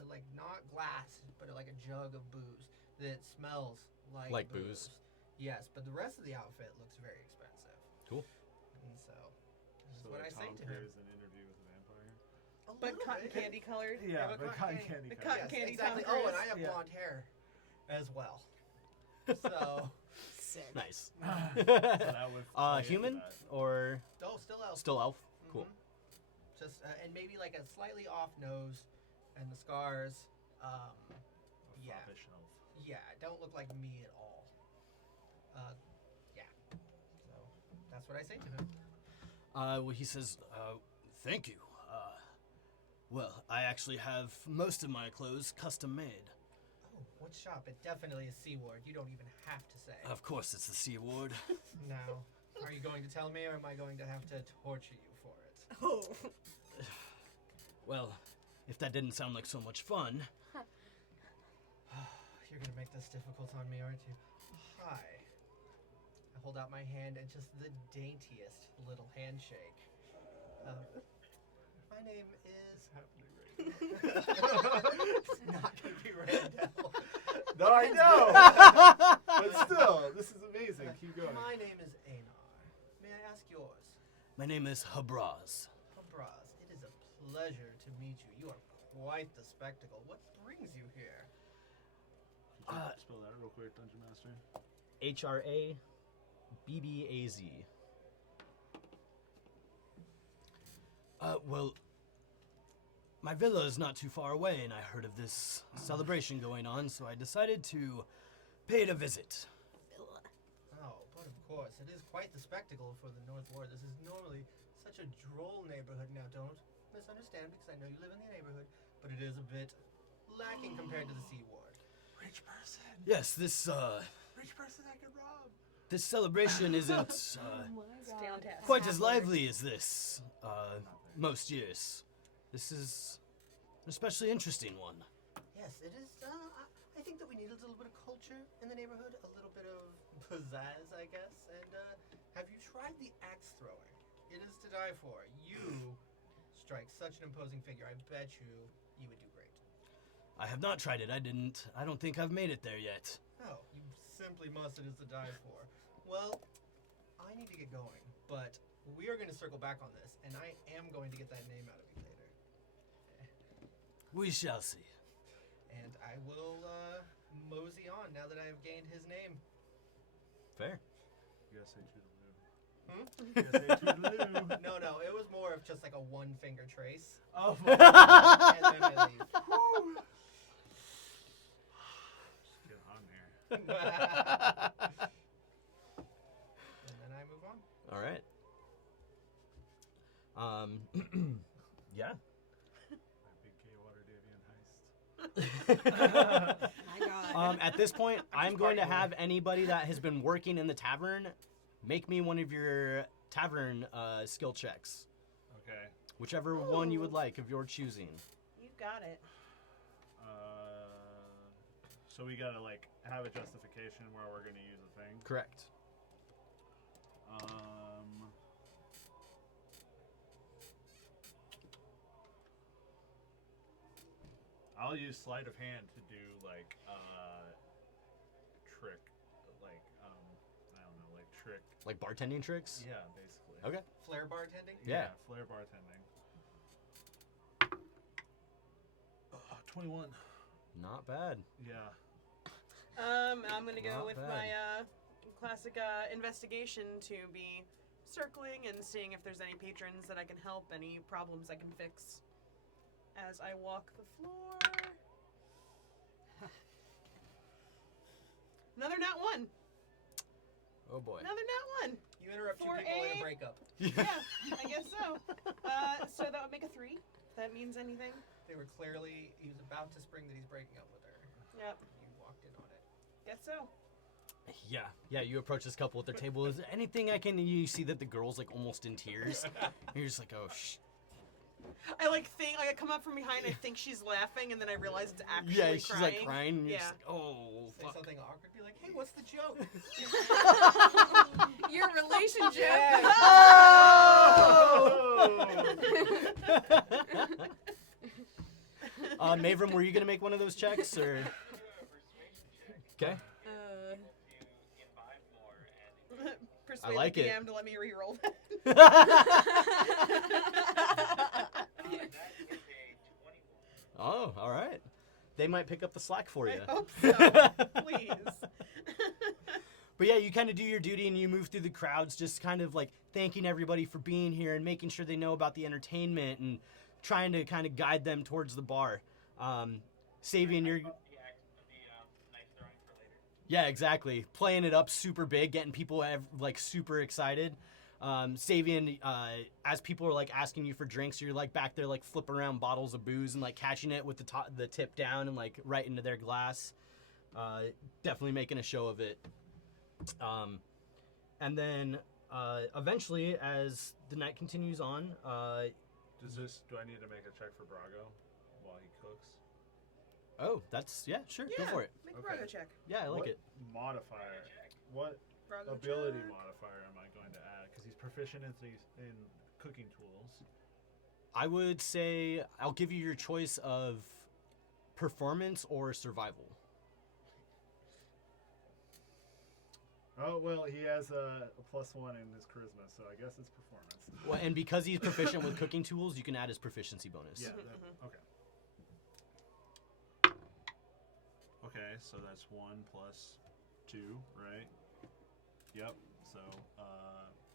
like not glass, but like a jug of booze that smells like booze. Yes, but the rest of the outfit looks very expensive. Cool. And so, this is So what I like say Tom to him. Cruise in Interview with a Vampire. But little cotton bit. candy colored. Yeah, but but cotton cotton candy. the colored. cotton Yes, candy exactly. Tom Oh, and Cruise. I have Yeah. blonde hair as well. So, Sick. Nice. So that would play into Human that. or oh, still elf. still elf? Cool. Mhm. Just and maybe like a slightly off nose, and the scars. A Yeah. foppish elf. Yeah, don't look like me at all. Yeah. So that's what I say to him. Well, he says, thank you. Well, I actually have most of my clothes custom made. Oh, what shop? It definitely is C Ward. You don't even have to say. Of course, it's the C Ward. Now, are you going to tell me, or am I going to have to torture you for it? Oh. Well, if that didn't sound like so much fun. You're gonna make this difficult on me, aren't you? Hi. I hold out my hand and just the daintiest little handshake. My name is. Happening right It's not gonna be Randall. now. No, I know. But still, this is amazing. Keep going. My name is Einar. May I ask yours? My name is Habraz. Habraz, it is a pleasure to meet you. You are quite the spectacle. What brings you here? Could you spell that real quick, Dungeon Master? HRABBAZ. Well, my villa is not too far away, and I heard of this celebration going on, so I decided to pay it a visit. Oh, but of course, it is quite the spectacle for the North Ward. This is normally such a droll neighborhood. Now, don't misunderstand, because I know you live in the neighborhood, but it is a bit lacking compared to the Sea Ward. Rich person. Yes, this Rich person I could rob. this celebration isn't Fantastic. quite as lively as this most years. This is an especially interesting one. Yes, it is. I think that we need a little bit of culture in the neighborhood, a little bit of pizzazz, I guess. And have you tried the axe throwing? It is to die for. You strike such an imposing figure. I bet you would do great. I have not tried it. I don't think I've made it there yet. Oh, you simply must. It is to die for. Well, I need to get going, but we are going to circle back on this, and I am going to get that name out of you later. We shall see. And I will mosey on now that I have gained his name. Fair. You gotta say toodaloo. Hmm? You gotta say toodaloo. No, it was more of just like a one-finger trace. Oh, And then I leave. Just get on here. And then I move on. All right. Yeah. My big K Waterdeep heist. My God. At this point, I'm going to have anybody that has been working in the tavern make me one of your tavern skill checks. Okay. Whichever one you would like of your choosing. You got it. So we gotta like have a justification where we're gonna use a thing. Correct. I'll use sleight of hand to do like trick, like I don't know, like trick. Like bartending tricks? Yeah, basically. Okay. Flair bartending? Yeah. Flair bartending. 21. Not bad. Yeah. I'm gonna go Not with bad. my classic investigation to be circling and seeing if there's any patrons that I can help, any problems I can fix as I walk the floor. Another nat one. Oh boy. Another nat one. You interrupt two For people in a- a breakup. Yeah, I guess so. So that would make a 3. If that means anything. They were clearly, he was about to spring that he's breaking up with her. Yep. You walked in on it. Guess so. Yeah, you approach this couple at their table. Is there anything I can... You see that the girl's like almost in tears. And you're just like, oh, I I come up from behind, I think she's laughing, and then I realize it's actually yeah, crying. she's like crying. And you're Yeah. just like, oh, Say fuck. something awkward, be like, hey, what's the joke? Your relationship. Mavram, were you gonna make one of those checks, or? Okay. To imbibe more and Persuade like the it. DM to let me re-roll that. that is they might pick up the slack for you. I hope so. Please. But yeah, you kind of do your duty and you move through the crowds, just kind of like thanking everybody for being here and making sure they know about the entertainment and trying to kind of guide them towards the bar. Savian, you're... Knife throwing for later. Yeah, exactly. Playing it up super big, getting people like super excited. Savian, as people are like asking you for drinks, you're like back there like flipping around bottles of booze and like catching it with the tip down and like right into their glass. Definitely making a show of it. And then eventually, as the night continues on, Do I need to make a check for Brago while he cooks? oh, that's sure, go for it. Make a Okay. Brago check. Yeah, I like What it. modifier? What Brago ability check. modifier am I going to add? Because he's proficient in cooking tools. I would say I'll give you your choice of performance or survival. Oh, well, he has a +1 in his charisma, so I guess it's performance. Well, and because he's proficient with cooking tools, you can add his proficiency bonus. Yeah, okay. Okay, so that's 1 plus 2, right? Yep, so,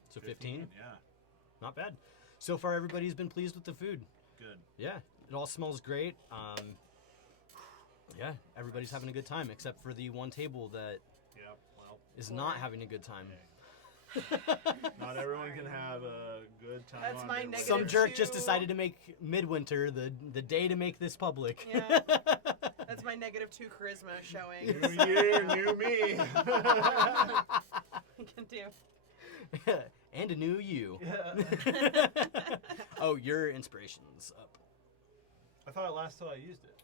So 15? Yeah, Not bad. So far, everybody's been pleased with the food. good. Yeah, it all smells great. Yeah, everybody's having a good time, except for the one table that Yep, well, is not having a good time. not everyone can have a good time. That's on my their negative Some way. jerk just two. decided to make midwinter the day to make this public. Yeah. That's my -2 charisma showing. New year, new me. I can do. And a new you. Yeah. Oh, your inspiration's up. I thought last time I used it.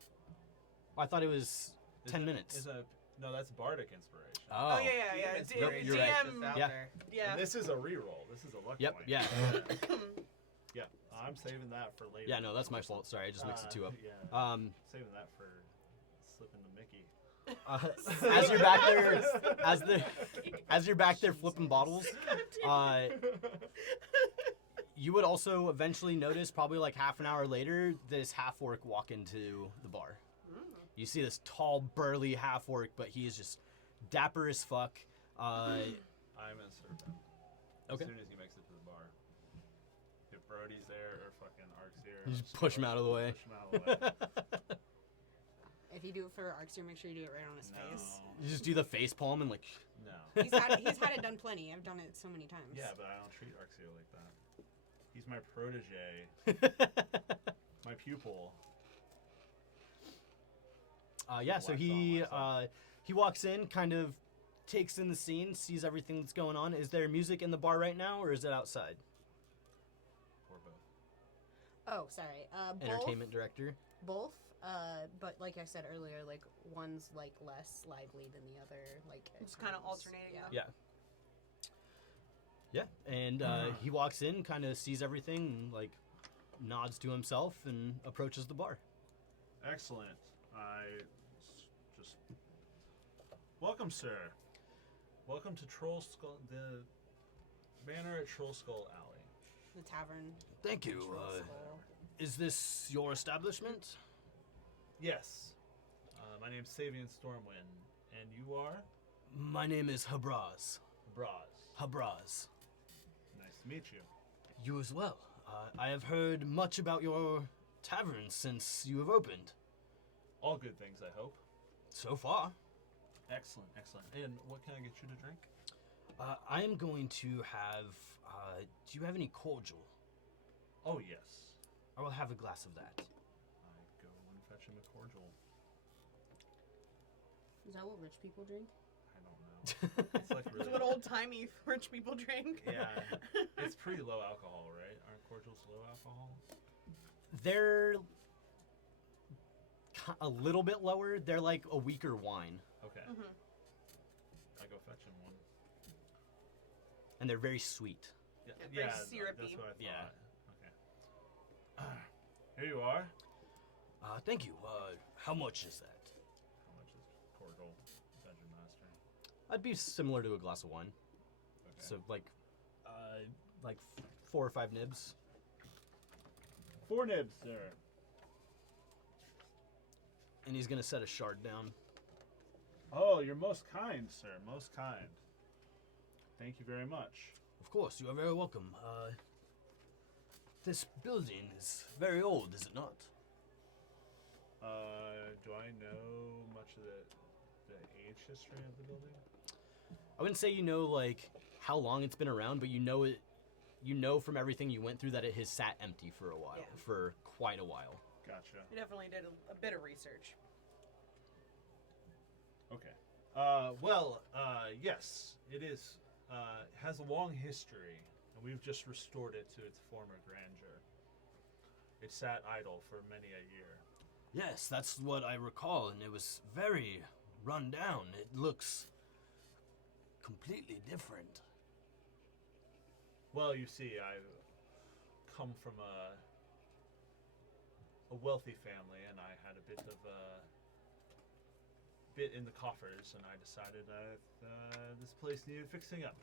I thought it was Is 10 it- minutes. No, that's bardic inspiration. Oh, yeah. Nope, you're right. DM. Out Yeah. there. Yeah. And this is a reroll. This is a luck Yep, point. yeah. Yeah, I'm saving that for later. Yeah, no, that's my fault. Sorry, I just mixed the two up. Yeah, saving that for slipping the Mickey. As you're back there, as you're back there flipping bottles, you would also eventually notice, probably like half an hour later, this half orc walk into the bar. You see this tall, burly half orc, but he is just dapper as fuck. I'm gonna serve him. Okay. As soon as he makes it to the bar. If Brody's there or fucking Ark's here, You I'm just push him out of the way. Push him out of the way. If you do it for Arxir, make sure you do it right on his face. You just do the face palm and like. No. He's had it done plenty. I've done it so many times. Yeah, but I don't treat Ark's here like that. He's my protege, my pupil. Yeah, so Wax he on, wax he walks in, kind of takes in the scene, sees everything that's going on. Is there music in the bar right now, or is it outside? Or both. Oh, sorry. Entertainment director. Both. But like I said earlier, like one's like less lively than the other. Like at Just kind of times. alternating. Yeah. Yeah. Yeah, and he walks in, kind of sees everything, and like nods to himself and approaches the bar. Excellent. Just welcome, sir. Welcome to Troll Skull, the banner at Troll Skull Alley. The tavern. Thank you. Troll Skull. Is this your establishment? Yes. My name's Savian Stormwind, and you are My name is Habraz. Braz. Habraz. Nice to meet you. You as well. I have heard much about your tavern since you have opened. All good things, I hope. So far. Excellent, excellent. And what can I get you to drink? I am going to have. Do you have any cordial? Oh, yes. I will have a glass of that. I go and fetch him a cordial. Is that what rich people drink? I don't know. It's like It's really. what old timey rich people drink. Yeah. It's pretty low alcohol, right? Aren't cordials low alcohol? They're a little bit lower. They're like a weaker wine, Okay. Mhm. I go fetch him one. and they're very sweet. Yeah, very that's syrupy. what I thought. Yeah. Okay. Here you are. Thank you. How much is that? How much is cordial, Dungeon Master? I'd be similar to a glass of wine. Okay. So like 4 or 5 nibs. 4 nibs, sir. And he's gonna set a shard down. Oh, you're most kind, sir. Most kind. Thank you very much. Of course, you are very welcome. This building is very old, is it not? Do I know much of the age history of the building? I wouldn't say you know like how long it's been around, but you know it. You know from everything you went through that it has sat empty for a while, Yeah. for quite a while. Gotcha. We definitely did a bit of research. Okay. Yes, it is. Has a long history, and we've just restored it to its former grandeur. It sat idle for many a year. Yes, that's what I recall, and it was very run down. It looks completely different. Well, you see, I come from a wealthy family, and I had a bit in the coffers, and I decided that this place needed fixing up.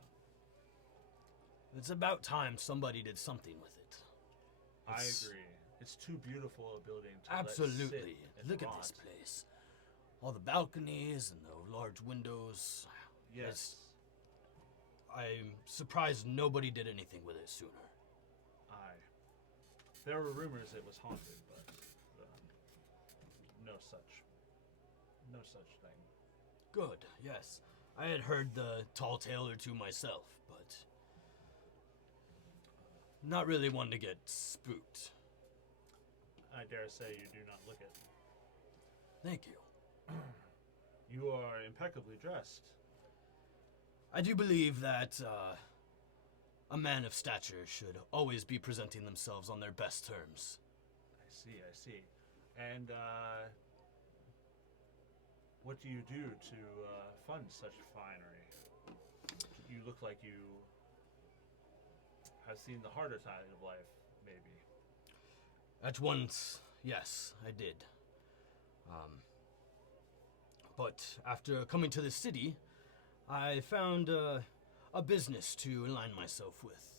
It's about time somebody did something with it. I It's- agree. It's too beautiful a building to Absolutely. let sit and Look at rot. this place. All the balconies and the large windows. Yes. I'm surprised nobody did anything with it sooner. There were rumors it was haunted, but no such thing. Good, yes. I had heard the tall tale or two myself, but not really one to get spooked. I dare say you do not look it. Thank you. You are impeccably dressed. I do believe that a man of stature should always be presenting themselves on their best terms. I see. And what do you do to fund such finery? You look like you have seen the harder side of life, maybe. At once, yes, I did. But after coming to the city, I found a business to align myself with.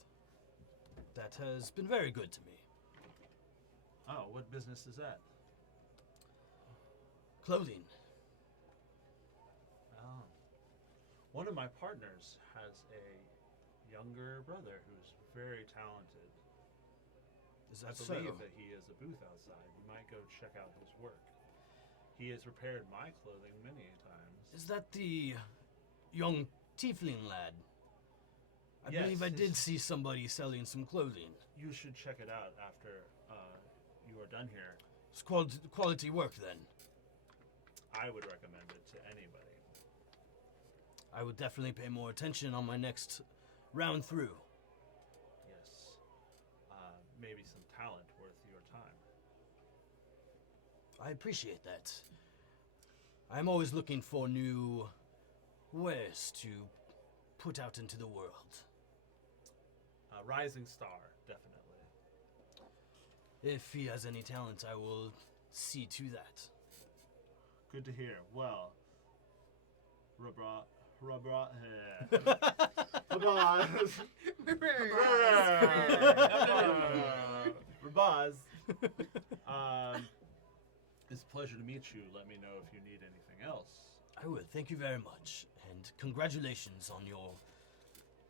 That has been very good to me. Oh, what business is that? Clothing. Oh. One of my partners has a younger brother who's very talented. Is I that so? believe that he has a booth outside. You might go check out his work. He has repaired my clothing many times. Is that the young tiefling lad? I Yes, believe I his- did see somebody selling some clothing. You should check it out after you are done here. It's quality work then. I would recommend it to anybody. I would definitely pay more attention on my next round through. Yes. Maybe some talent worth your time. I appreciate that. I'm always looking for new wares to put out into the world. Rising star, definitely. If he has any talent, I will see to that. Good to hear. Well, Rabaz. It's a pleasure to meet you. Let me know if you need anything else. I would. Thank you very much. And congratulations on your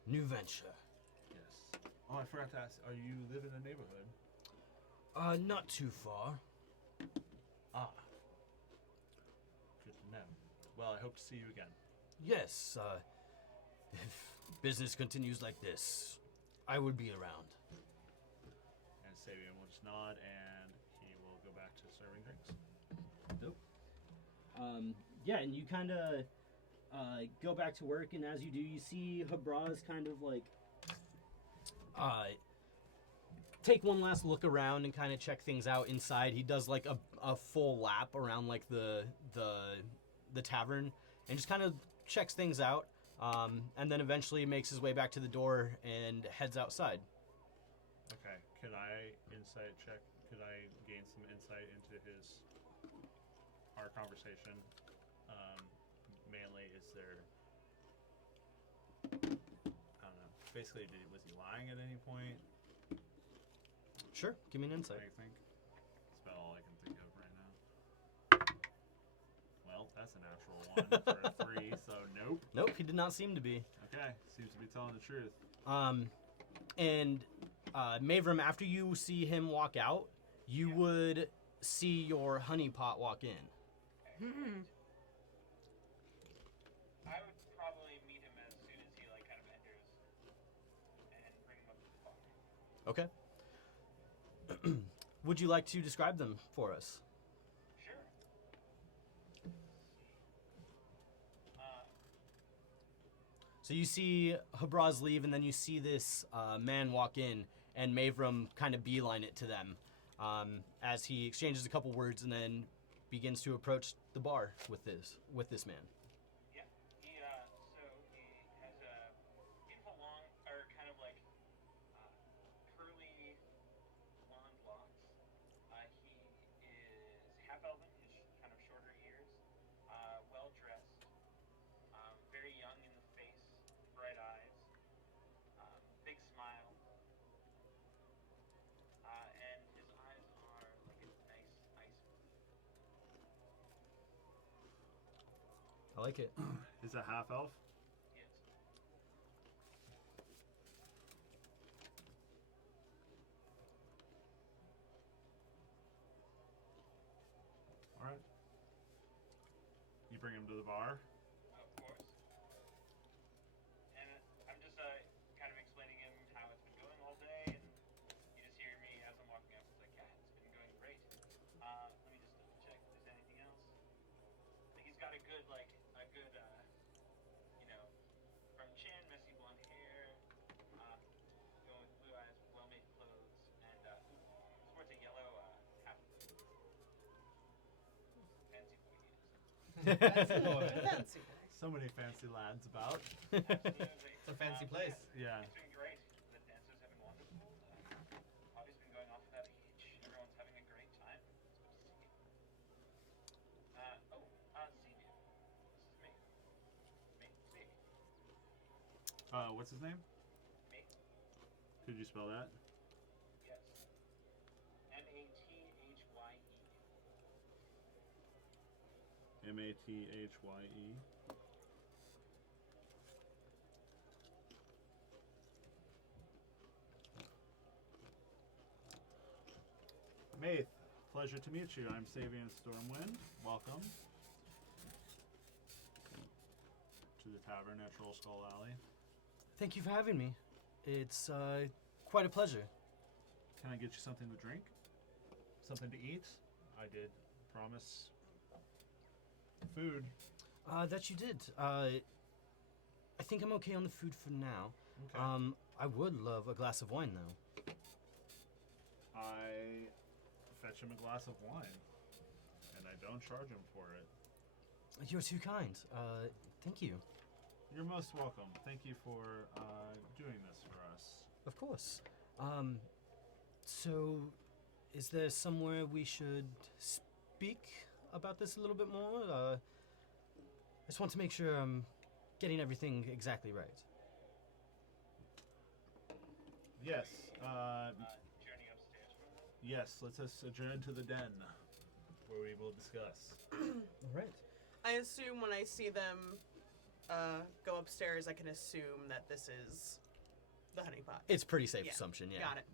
new venture. Yes. Oh, I forgot to ask. Are you live in the neighborhood? Not too far. Ah. Good to know. Well, I hope to see you again. Yes, if business continues like this, I would be around. And Sabian will just nod, and he will go back to serving drinks. Yeah, and you kind of go back to work, and as you do, you see Habraz kind of like take one last look around and kind of check things out inside. He does like a full lap around like the tavern and just kind of checks things out, and then eventually makes his way back to the door and heads outside. Okay. Could I insight check? Could I gain some insight into our conversation? Mainly, is there? I don't know. Basically, was he lying at any point? Sure, give me an What insight. do you think? That's about all I can think of right now. that's a natural 1 for a 3, so nope. Nope, he did not seem to be. Okay, seems to be telling the truth. And Mavram, after you see him walk out, you would see your honeypot walk in. I would probably meet him as soon as he like kind of enters and bring him up to the bar. Okay. Would you like to describe them for us? Sure. So you see Habraz leave, and then you see this man walk in, and Mavram kind of beeline it to them as he exchanges a couple words and then begins to approach the bar with this man. Yeah. He so he has beautiful long or kind of like curly blonde locks. He is half elven, his kind of shorter ears, well dressed, very young in the face, bright eyes, big smile, and his eyes are like a nice ice blue. I like it. Is a half elf? Yes. All right. You bring him to the bar. Of course. And I'm just kind of explaining him how it's been going all day, and you just hear me as I'm walking up. It's like, yeah, it's been going great. Let me just double check if there's anything else. Like he's got a good from chin, messy blonde hair, going with blue eyes, well-made clothes, and sports a yellow half fancy boy he is. Fancy boy. Fancy. So many fancy lads about. Absolutely. It's a fancy place. Yeah. It's been great. The dancers have been wonderful. Hobby's been going off without a hitch. Everyone's having a great time. It's good to see you. Xavier. This is me. Xavier. What's his name? Me. Could you spell that? Yes. Matthye. Matthye. Maith, pleasure to meet you. I'm Savian Stormwind. Welcome to the tavern at Troll Skull Alley. Thank you for having me. It's quite a pleasure. Can I get you something to drink? Something to eat? I did promise food. That you did. I think I'm okay on the food for now. Okay. I would love a glass of wine, though. I fetch him a glass of wine, and I don't charge him for it. You're too kind. Thank you. You're most welcome. Thank you for doing this for us. Of course. So, is there somewhere we should speak about this a little bit more? I just want to make sure I'm getting everything exactly right. Yes. Journey upstairs from them. Yes. Let's us adjourn to the den, where we will discuss. All right. I assume when I see them go upstairs, I can assume that this is the honeypot. It's pretty safe Yeah. assumption, yeah. Got it.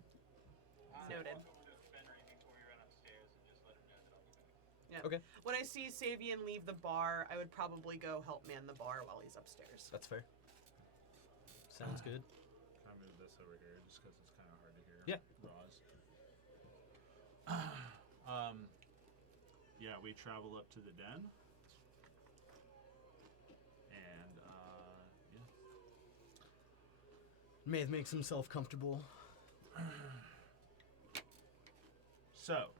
Noted. Walk over to Ben or anything before we run upstairs and just let him know that I'll be back. Yeah. Okay. When I see Savian leave the bar, I would probably go help man the bar while he's upstairs. That's fair. Sounds good. Can I move this over here just because it's kind of hard to hear? Yeah. Roz. Yeah, we travel up to the den. And, yeah. Maeve makes himself comfortable. So,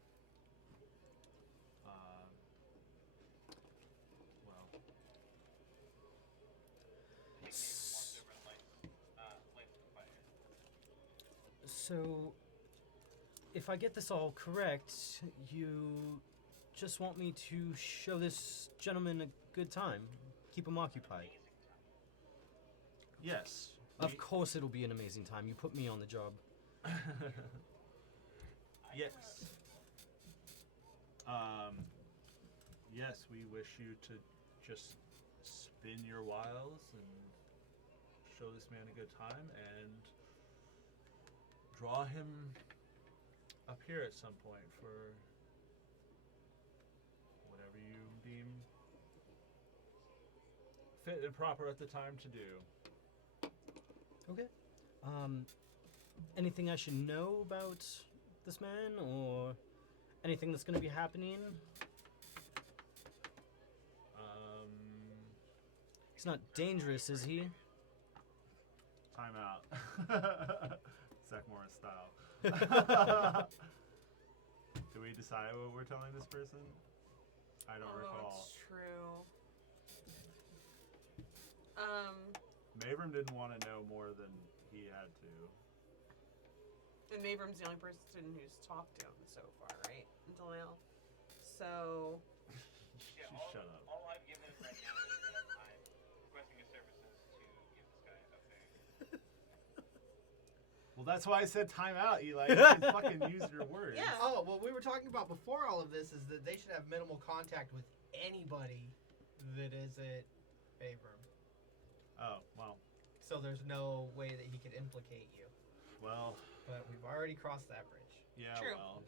well, So, if I get this all correct, you just want me to show this gentleman a good time, keep him occupied. yes. Of course, it'll be an amazing time. You put me on the job. Yes. Yes, we wish you to just spin your wiles and show this man a good time and draw him up here at some point for whatever you deem fit and proper at the time to do. Okay. Anything I should know about this man, or anything that's going to be happening? He's not dangerous, is he? Time out. Zach Morris style. Do we decide what we're telling this person? I don't recall. It's true. Mavram didn't want to know more than he had to. And Mavram's the only person who's talked to him so far, right? Until now. So. Yeah, Shut up. all I've given him right now is that I'm requesting his services to give this guy a favor. Well, that's why I said time out, Eli. You can fucking use your words. Yeah. Oh, what we were talking about before all of this is that they should have minimal contact with anybody that isn't Abram. Oh, well. So there's no way that he could implicate you. Well, But we've already crossed that bridge. yeah, True. well.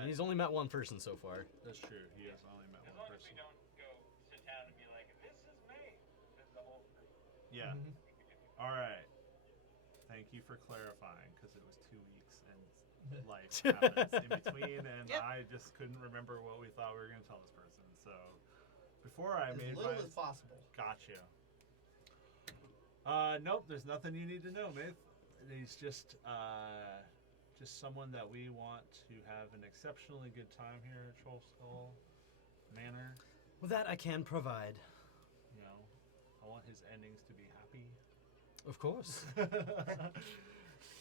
And he's only met one person so far. That's true. He has only met As one long as we person. don't go sit down and be like, this is me. This is the whole thing. Yeah. Mhm. All right. Thank you for clarifying, because it was 2 weeks and life happens in between, and Yep. I just couldn't remember what we thought we were going to tell this person. So before I As made little my as possible. gotcha. Nope. There's nothing you need to know, Maeve. He's just someone that we want to have an exceptionally good time here at Troll Skull Manor. Well, that I can provide. You know, I want his endings to be happy. Of course.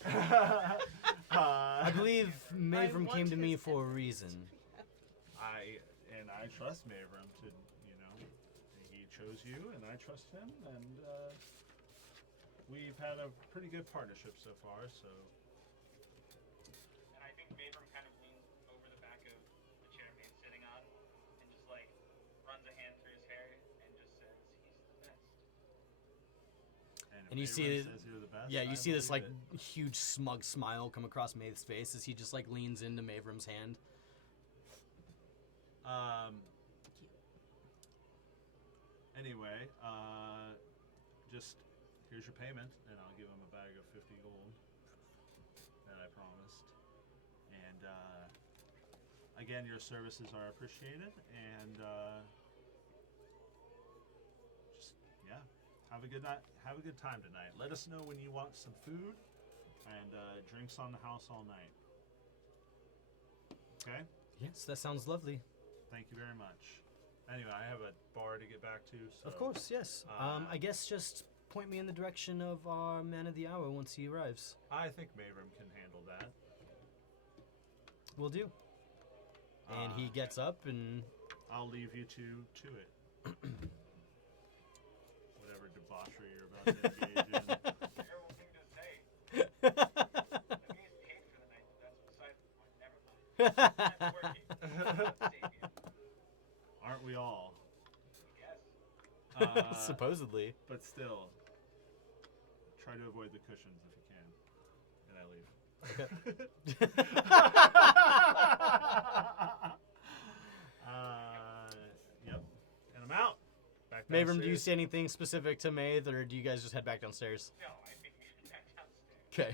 I I believe Mavram want came to me his for a efforts reason. to be happy. I trust Mavram to, you know, he chose you and I trust him, and we've had a pretty good partnership so far, so And I think Mavram kind of leans over the back of the chair Maeve's sitting on and just like runs a hand through his hair and just says, he's the best. if And you see Mavram it- says you're the best, Yeah, you I see this like believe it. huge smug smile come across Maeve's face as he just like leans into Mavram's hand. Anyway, just here's your payment, and I'll give him a bag of 50 gold that I promised. And again, your services are appreciated, and just have a good night. Have a good time tonight. Let us know when you want some food and drinks on the house all night. Okay. Yes, that sounds lovely. Thank you very much. Anyway, I have a bar to get back to. So, Of course, yes. I guess just point me in the direction of our man of the hour once he arrives. I think Mavram can handle that. Will do. And he gets up and I'll leave you to it. Whatever debauchery you're about to engage in. Terrible thing to say. I mean, he's paid for the night, but that's beside the point. Never mind. I'm working. Sapien, Aren't we all? I guess. supposedly. But still, try to avoid the cushions if you can. And I leave. Yep. And I'm out. Back Mavram, do you downstairs. say anything specific to Maeve, or do you guys just head back downstairs? No, I think we should back downstairs. Okay.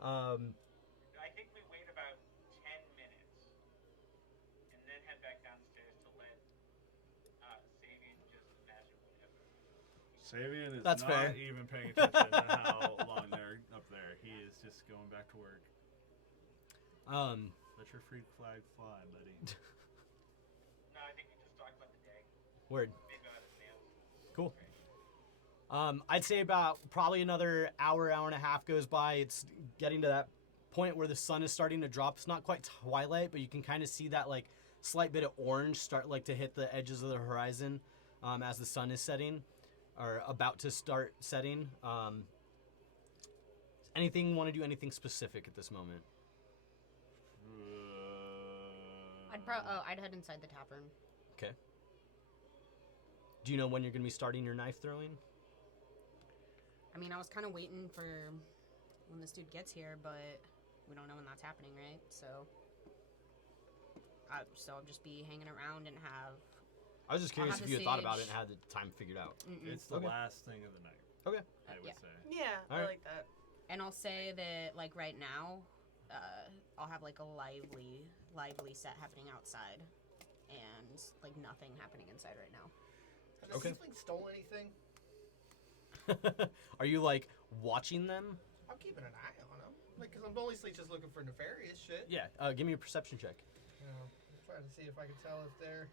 I think we wait about 10 minutes and then head back downstairs to let Sapien just imagine whatever. Savian is That's not fair. even paying attention to how long they're up there. He is just going back to work. Let your freak flag fly, buddy. No, I think we just talked about the day. Word. Maybe out of advance. Cool. I'd say about probably another hour and a half goes by. It's getting to that point where the sun is starting to drop. It's not quite twilight, but you can kind of see that like slight bit of orange start like to hit the edges of the horizon as the sun is setting or about to start setting. Want to do anything specific at this moment? I'd head inside the tavern. Okay. Do you know when you're going to be starting your knife throwing? I mean, I was kind of waiting for when this dude gets here, but we don't know when that's happening, right? So I'll just be hanging around and have. I was just I'll curious have if the you had thought about it sage. and had the time figured out. It's the Okay. last thing of the night. Okay. I would yeah. say. Yeah, All I right. like that. And I'll say that, like, right now, I'll have, like, a lively set happening outside. And, like, nothing happening inside right now. Have the Okay. tieflings stolen anything? Are you like watching them? I'm keeping an eye on them. Like, because I'm mostly just looking for nefarious shit. Yeah. Give me a perception check. You know, I'm trying to see if I can tell if they're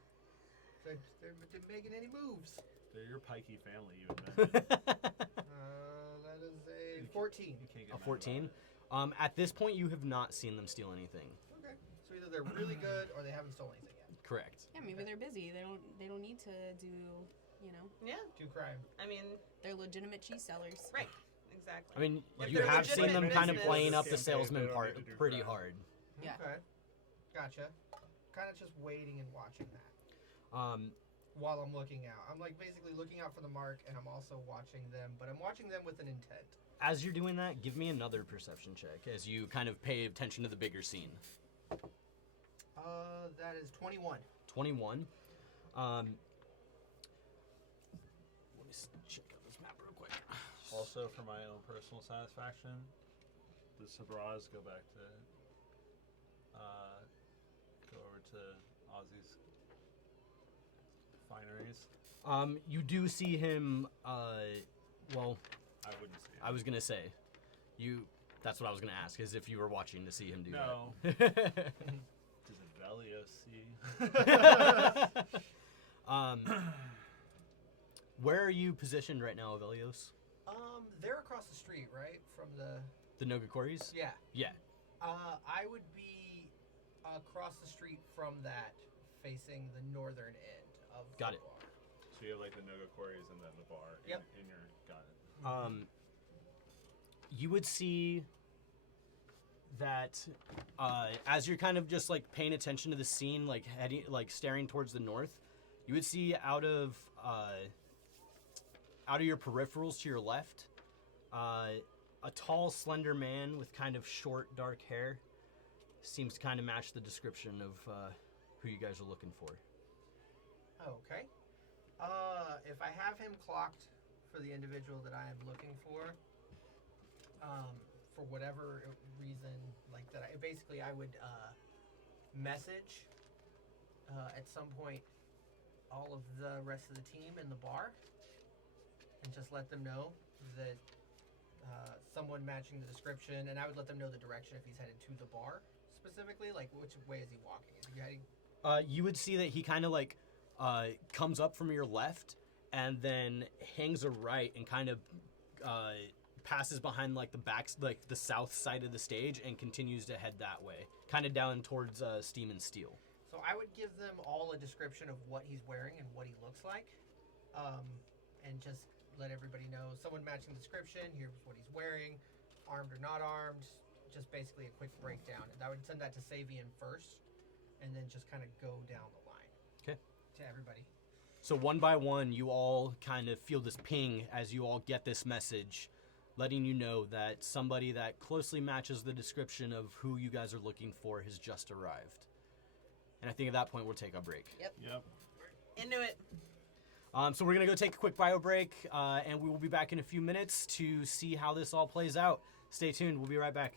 making any moves. They're your pikey family, you admit. That is a 14. You can't get A mad 14. about it. At this point, you have not seen them steal anything. Okay. So either they're really good or they haven't stolen anything yet. Correct. Yeah, maybe they're busy. They don't need to do, you know, Yeah, Do crime. I mean, they're legitimate cheese sellers. right, exactly. I mean, If you they're have seen them legitimate kind of business- playing up the Campaign, salesman they don't part need to do pretty crime. hard. Yeah. Okay. Gotcha. Kind of just waiting and watching that while I'm looking out. I'm like basically looking out for the mark and I'm also watching them, but I'm watching them with an intent. As you're doing that, give me another perception check as you kind of pay attention to the bigger scene. That is 21. 21. Let me check out this map real quick. Also, for my own personal satisfaction, the Sabras go back to go over to Ozzy's fineries. You do see him. Well, I wouldn't see it. I was gonna say, that's what I was gonna ask, is if you were watching to see him do No. that. Does Velio see? Where are you positioned right now, Avelios? They're across the street, right? From the... The Nogakoris? Yeah. Yeah. I would be across the street from that, facing the northern end of Got the it. bar. So you have like the Nogakoris and then the bar. Yep. In your got it. You would see that as you're kind of just like paying attention to the scene, like heading, like staring towards the north, you would see out of your peripherals to your left, a tall, slender man with kind of short, dark hair. Seems to kind of match the description of who you guys are looking for. Okay. If I have him clocked for the individual that I am looking for whatever reason, like that, I would message at some point all of the rest of the team in the bar and just let them know that someone matching the description, and I would let them know the direction if he's headed to the bar specifically, like which way is he walking? Is he heading? You would see that he kind of like comes up from your left and then hangs a right and kind of passes behind like the back, like the south side of the stage, and continues to head that way, kind of down towards Steam and Steel. So I would give them all a description of what he's wearing and what he looks like, and just let everybody know, someone matching the description, here's what he's wearing, armed or not armed, just basically a quick breakdown. And I would send that to Savian first, and then just kind of go down the line. Okay. To everybody. So one by one, you all kind of feel this ping as you all get this message, letting you know that somebody that closely matches the description of who you guys are looking for has just arrived. And I think at that point, we'll take a break. Yep. Into it. So we're going to go take a quick bio break, and we will be back in a few minutes to see how this all plays out. Stay tuned. We'll be right back.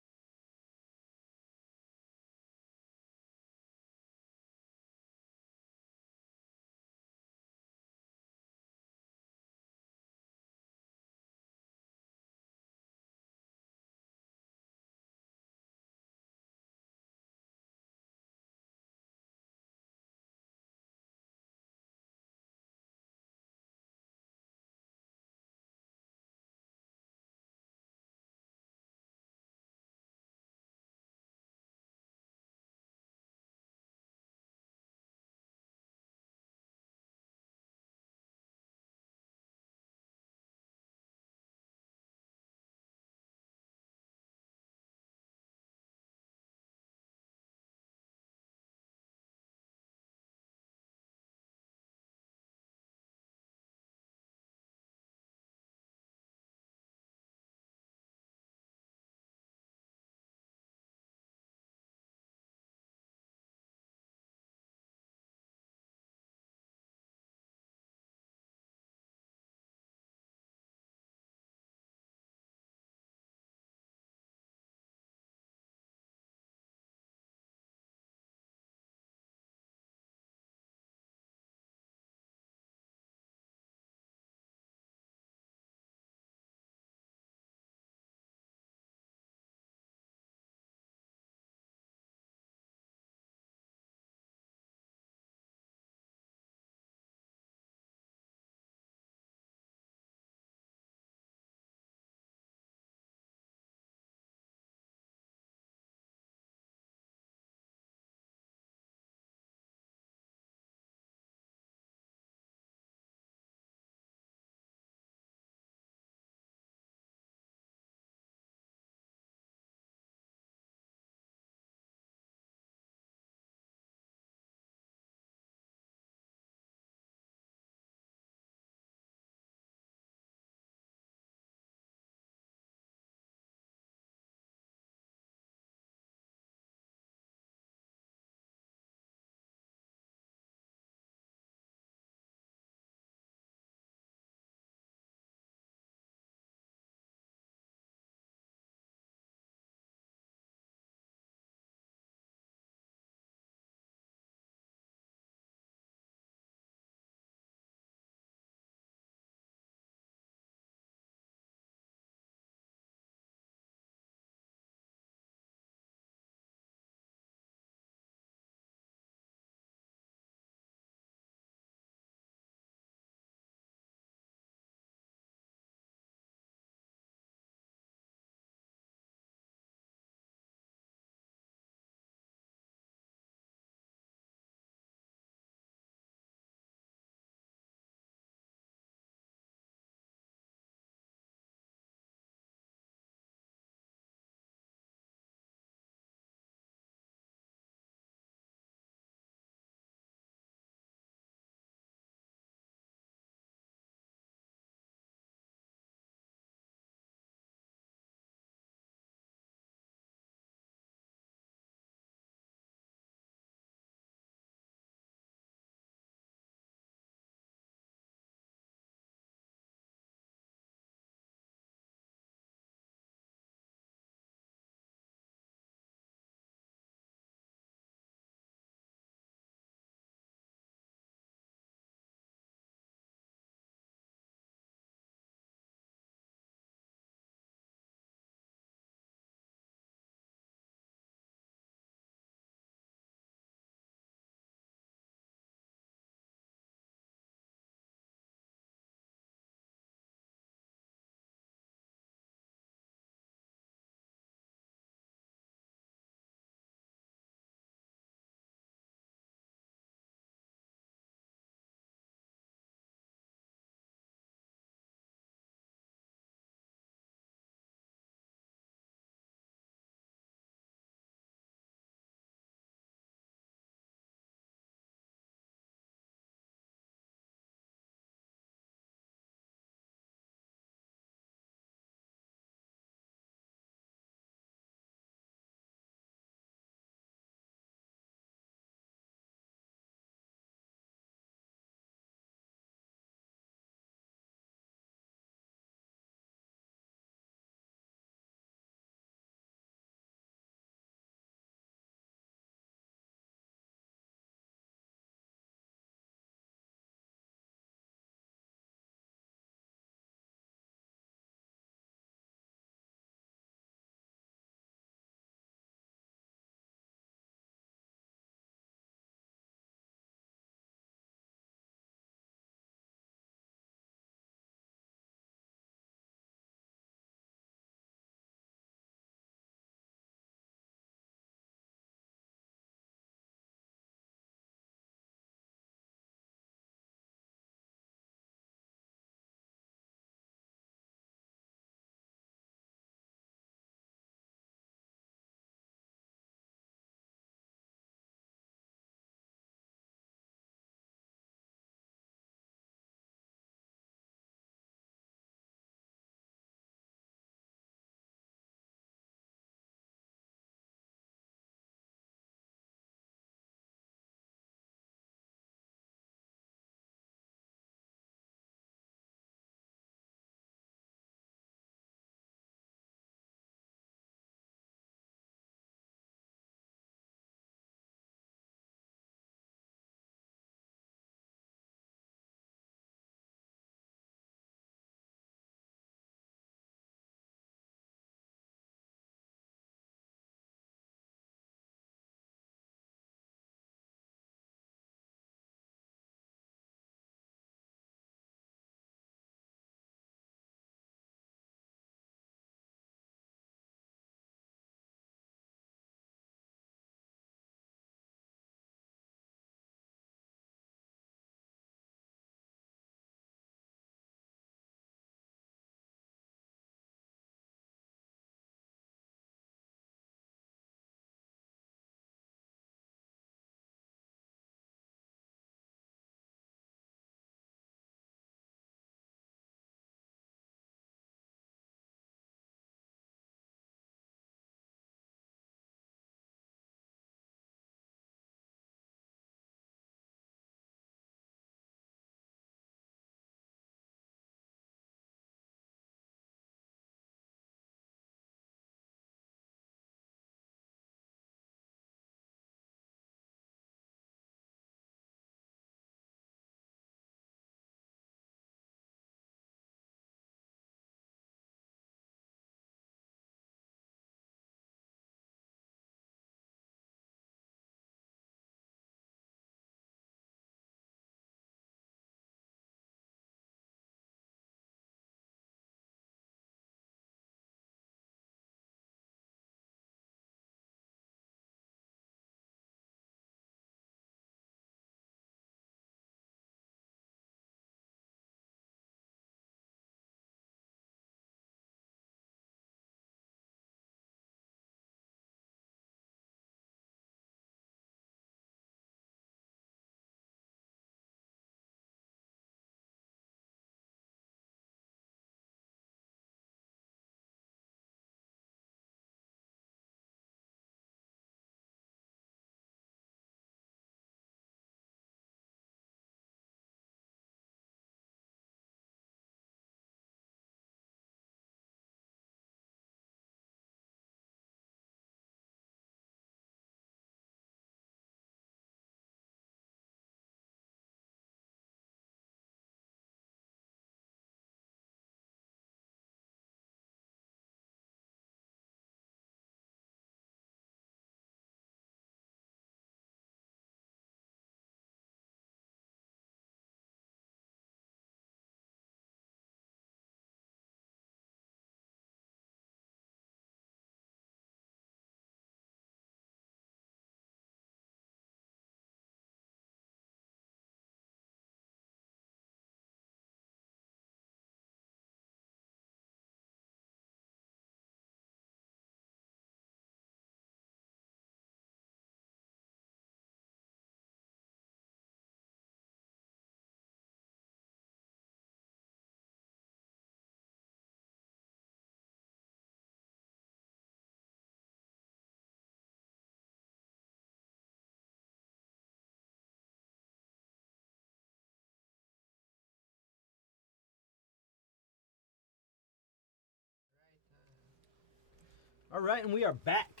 All right, and we are back.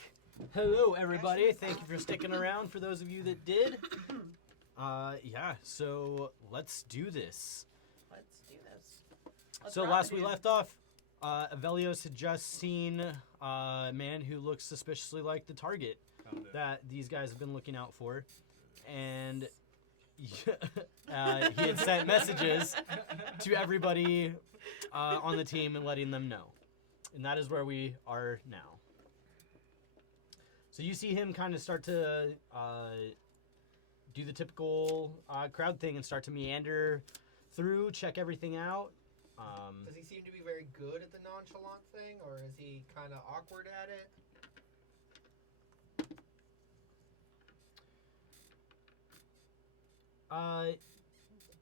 Hello, everybody. Thank you for sticking around. For those of you that did, yeah. So let's do this. Let's do this. So last we left off, Avelios had just seen a man who looks suspiciously like the target Found it. that these guys have been looking out for, and he had sent messages to everybody on the team and letting them know. And that is where we are now. So you see him kind of start to do the typical crowd thing and start to meander through, check everything out. Does he seem to be very good at the nonchalant thing, or is he kind of awkward at it?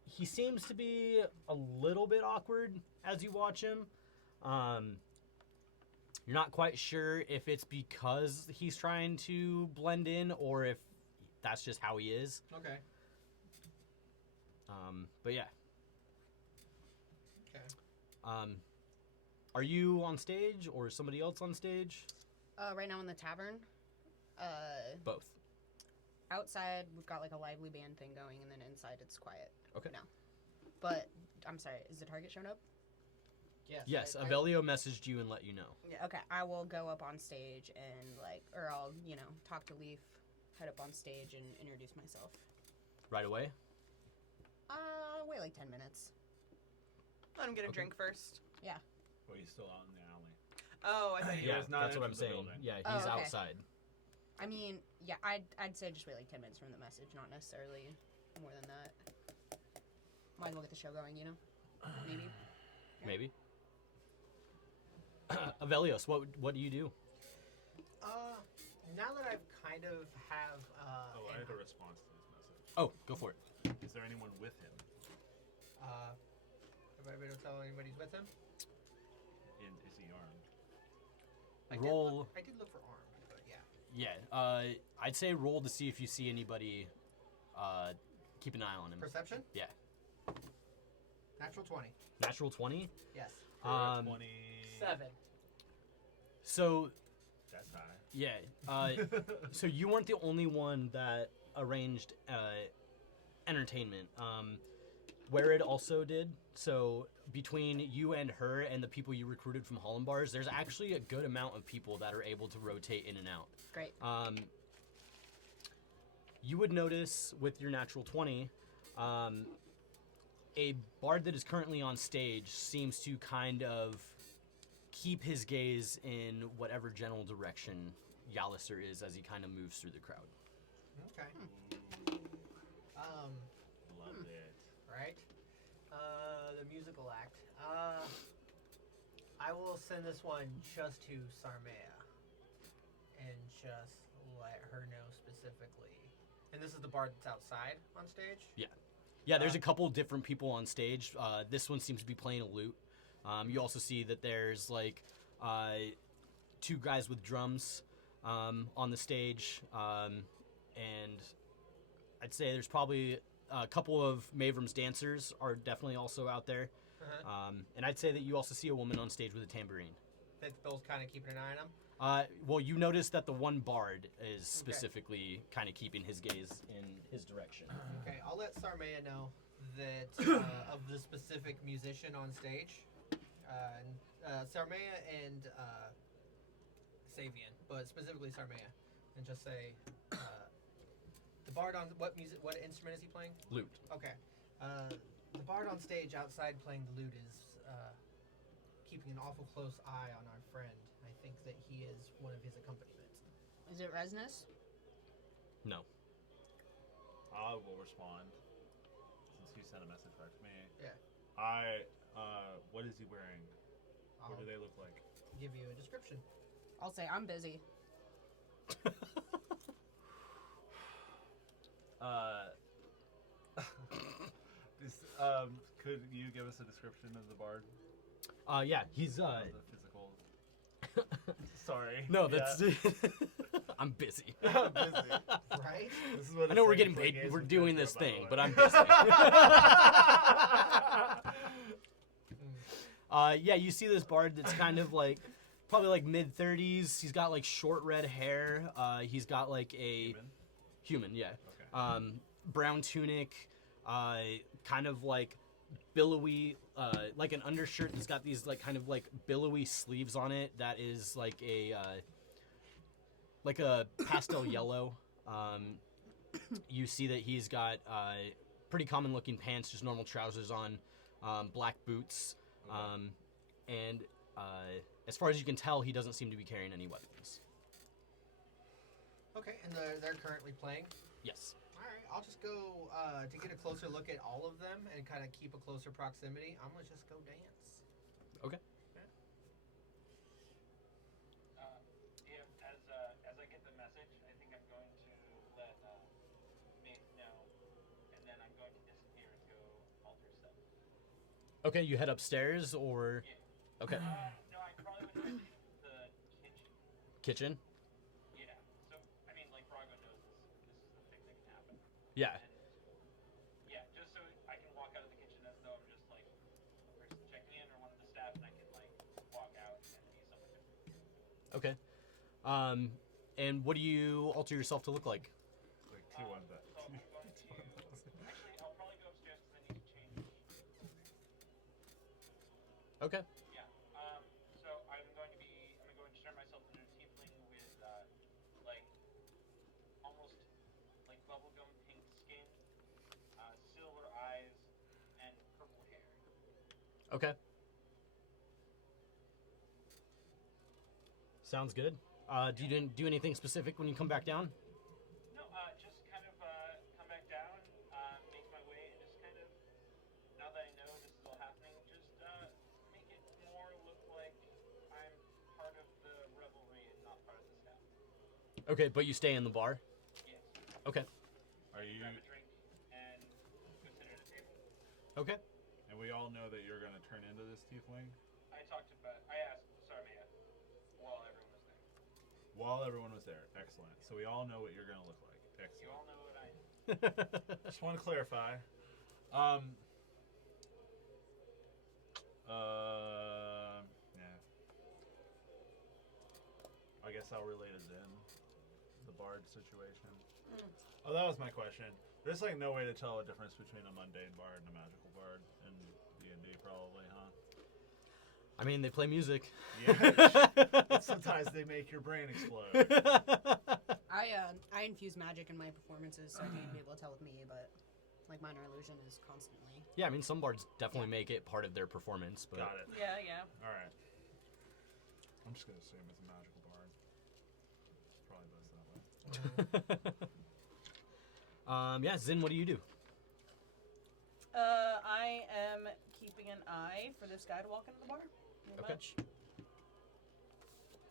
He seems to be a little bit awkward as you watch him. You're not quite sure if it's because he's trying to blend in or if that's just how he is. Okay. But yeah. Okay. Are you on stage or somebody else on stage? Right now in the tavern. Both. Outside, we've got like a lively band thing going, and then inside it's quiet. Okay. No. But, I'm sorry, is the target shown up? Yes, I- Avelio messaged you and let you know. Yeah. Okay, I will go up on stage and or I'll, talk to Leaf, head up on stage and introduce myself. Right away? Wait like 10 minutes. Let him get a Okay. drink first. Well, he's still out in the alley. Oh, I thought you Yeah, were. was not that's what I'm into the saying. building. Yeah, Oh, he's okay. outside. I mean, yeah, I'd say just wait like 10 minutes from the message, not necessarily more than that. Might as well get the show going, Maybe. Yeah. Maybe. Avelios, what do you do? Now that I've kind of have Oh, I had a response to this message. Oh, go for it. Is there anyone with him? Have I been able to tell anybody's with him? Is he armed? Roll. I did look for armed, but yeah. Yeah, I'd say roll to see if you see anybody. Keep an eye on him. Perception? Yeah. Natural 20. Natural 20. Yes. 20. 7. So That's high. yeah. So you weren't the only one that arranged entertainment. Werid also did. So between you and her and the people you recruited from Holland Bars, there's actually a good amount of people that are able to rotate in and out. Great. You would notice with your natural 20, a bard that is currently on stage seems to kind of keep his gaze in whatever general direction Yalister is as he kind of moves through the crowd. Okay. Love it. Right? The musical act. I will send this one just to Sarmea. And just let her know specifically. And this is the bard that's outside on stage? Yeah, there's a couple different people on stage. This one seems to be playing a lute. You also see that there's like 2 guys with drums on the stage, and I'd say there's probably a couple of Mavrum's dancers are definitely also out there. And I'd say that you also see a woman on stage with a tambourine. That Bill's kind of keeping an eye on him? Well, you notice that the one bard is specifically kind of keeping his gaze in his direction. Okay, I'll let Sarmea know that of the specific musician on stage. Sarmea and Savian, but specifically Sarmea. And just say, the bard on what instrument is he playing? Lute. Okay. The bard on stage outside playing the lute is keeping an awful close eye on our friend. I think that he is one of his accompaniments. Is it Resnus? No. I will respond since you sent a message back to me. Yeah. What is he wearing? I'll What do they look like? give you a description. I'll say I'm busy. Could you give us a description of the bard? Yeah, he's Of the physical. Sorry. No, Yeah. that's. I'm busy. I'm busy. Right? This is what I know it's we're like getting to play paid. games We're with doing Pedro, this by the thing, way. but I'm busy. Yeah, you see this bard that's kind of like probably like mid-30s. He's got like short red hair. He's got like a human, yeah. Okay. Brown tunic, kind of like billowy, like an undershirt that's got these like kind of like billowy sleeves on it. That is like a pastel yellow. You see that he's got pretty common looking pants, just normal trousers on, black boots, and as far as you can tell, he doesn't seem to be carrying any weapons. Okay, and they're currently playing. Yes. All right, I'll just go to get a closer look at all of them and kind of keep a closer proximity. I'm gonna just go dance. Okay. As I get the message, I think I'm going to let Mace know, and then I'm going to disappear and go alter stuff. Okay, you head upstairs or Yeah. okay. No, I probably would head to the kitchen. Kitchen? Yeah. So, I mean, like, Brago knows this is the thing that can happen. Yeah. And, yeah, just so I can walk out of the kitchen as though I'm just, like, a person checking in or one of the staff, and I can, like, walk out and be someone different. Okay. And what do you alter yourself to look like? Like T1 that. So I'm going to... Actually, I'll probably go upstairs because I need to change. Okay. Yeah. So I'm going to turn myself into a tiefling with, like, almost, like, bubblegum pink skin, silver eyes, and purple hair. Okay. Sounds good. Do you do anything specific when you come back down? No, just kind of, come back down, make my way, and just kind of, now that I know this is all happening, just, make it more look like I'm part of the revelry and not part of the staff. Okay, but you stay in the bar? Yes. Okay. Are you? Grab a drink and go sit at a table. Okay. And we all know that you're gonna turn into this tiefling I asked Sarmea while everyone was there. while everyone was there. Excellent. So we all know what you're gonna look like. You Excellent. all know what I am. Just want to clarify. Yeah. I guess I'll relate it in the bard situation. Oh, that was my question. There's like no way to tell a difference between a mundane bard and a magical bard in D&D, probably, huh? I mean, they play music. Yeah. Sometimes they make your brain explode. I infuse magic in my performances, so I think you'd be able to tell with me, but like minor illusion is constantly. Yeah, I mean, some bards definitely make it part of their performance, but Got it. Yeah, yeah. All right. I'm just gonna assume it's a magical bard. It's probably best that way. yeah, Zin, what do you do? I am keeping an eye for this guy to walk into the bar. Pretty Okay. much.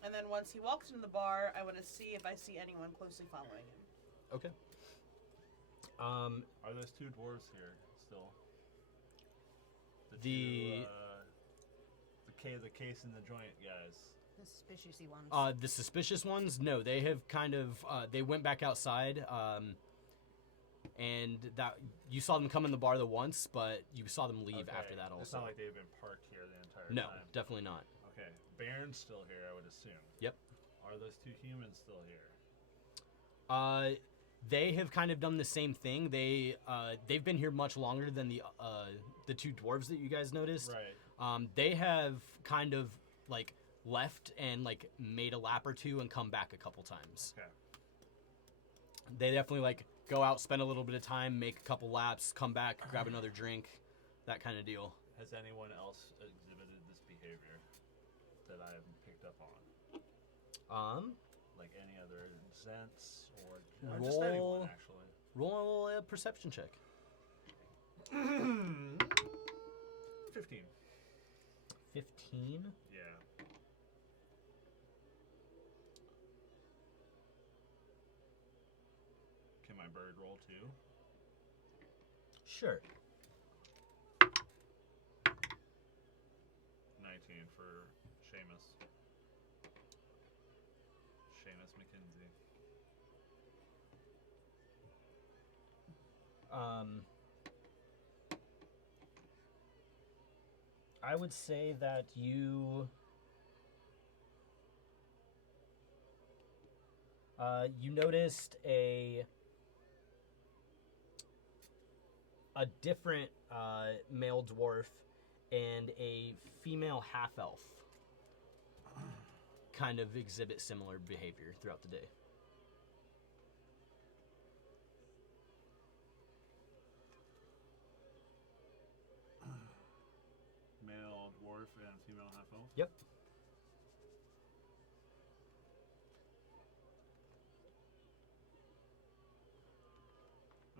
And then once he walks into the bar, I want to see if I see anyone closely following him. Okay. Are those two dwarves here still? The- The case in the joint guys. The suspicious-y ones. The suspicious ones, no, they have kind of, they went back outside, and that you saw them come in the bar the once, but you saw them leave Okay. after that It's also. not like they've been parked here the entire No, time. definitely not. Okay, Baron's still here, I would assume. Yep. Are those two humans still here? They have kind of done the same thing. They've been here much longer than the two dwarves that you guys noticed. Right. They have kind of like left and like made a lap or two and come back a couple times. Okay. They definitely like go out, spend a little bit of time, make a couple laps, come back, grab another drink, that kind of deal. Has anyone else exhibited this behavior that I haven't picked up on? Like any other sense or just anyone, Roll- actually? Roll a perception check. 15. 15. Yeah. Can my bird roll too? Sure. 19 for Seamus. Seamus McKenzie. I would say that you You noticed a different male dwarf and a female half-elf kind of exhibit similar behavior throughout the day. Male dwarf and female half-elf? Yep.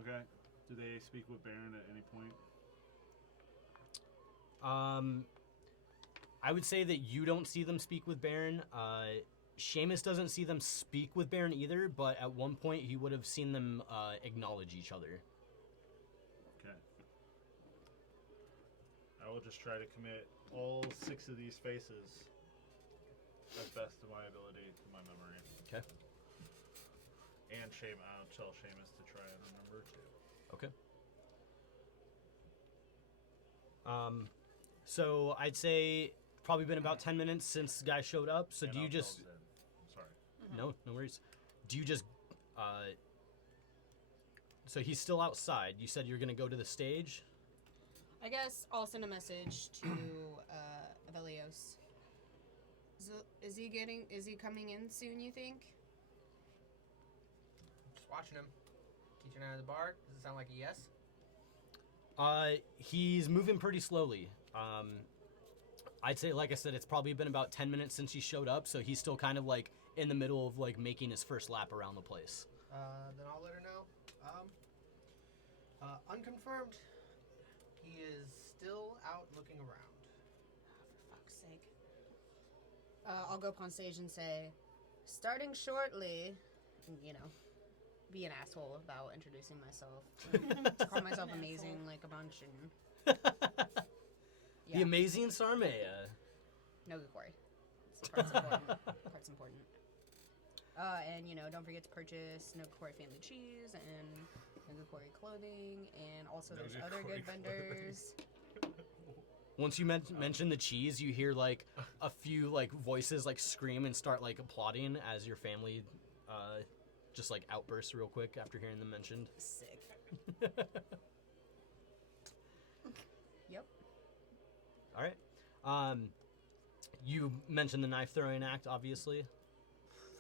Okay. Do they speak with Baron at any point? I would say that you don't see them speak with Baron. Seamus doesn't see them speak with Baron either, but at one point he would have seen them acknowledge each other. Okay. I will just try to commit all 6 of these faces as best of my ability to my memory. Okay. And I'll tell Seamus to try and remember too. Okay. So I'd say probably been about 10 minutes since the guy showed up. So And do you I'll tell just... Zen. Sorry. No worries. Do you just... So he's still outside. You said you're going to go to the stage? I guess I'll send a message to Avelios. Is he coming in soon, you think? Just watching him. Keeping an eye on the bar. Does it sound like a yes? He's moving pretty slowly. I'd say, like I said, it's probably been about 10 minutes since he showed up, so he's still kind of like in the middle of like making his first lap around the place. Then I'll let her know. Unconfirmed. He is still out looking around. For fuck's sake. I'll go up on stage and say, starting shortly, you know, be an asshole about introducing myself. Call myself An amazing asshole. like a bunch and... The amazing Sarmea. No Gukori. Part's important. Part's important. And, you know, don't forget to purchase No Gukori family cheese and No Gukori clothing, and also No there's other Gukori good vendors. Once you mention the cheese, you hear like a few like voices like scream and start like applauding as your family just like outbursts real quick after hearing them mentioned. Sick. Yep. All right. You mentioned the knife throwing act, obviously.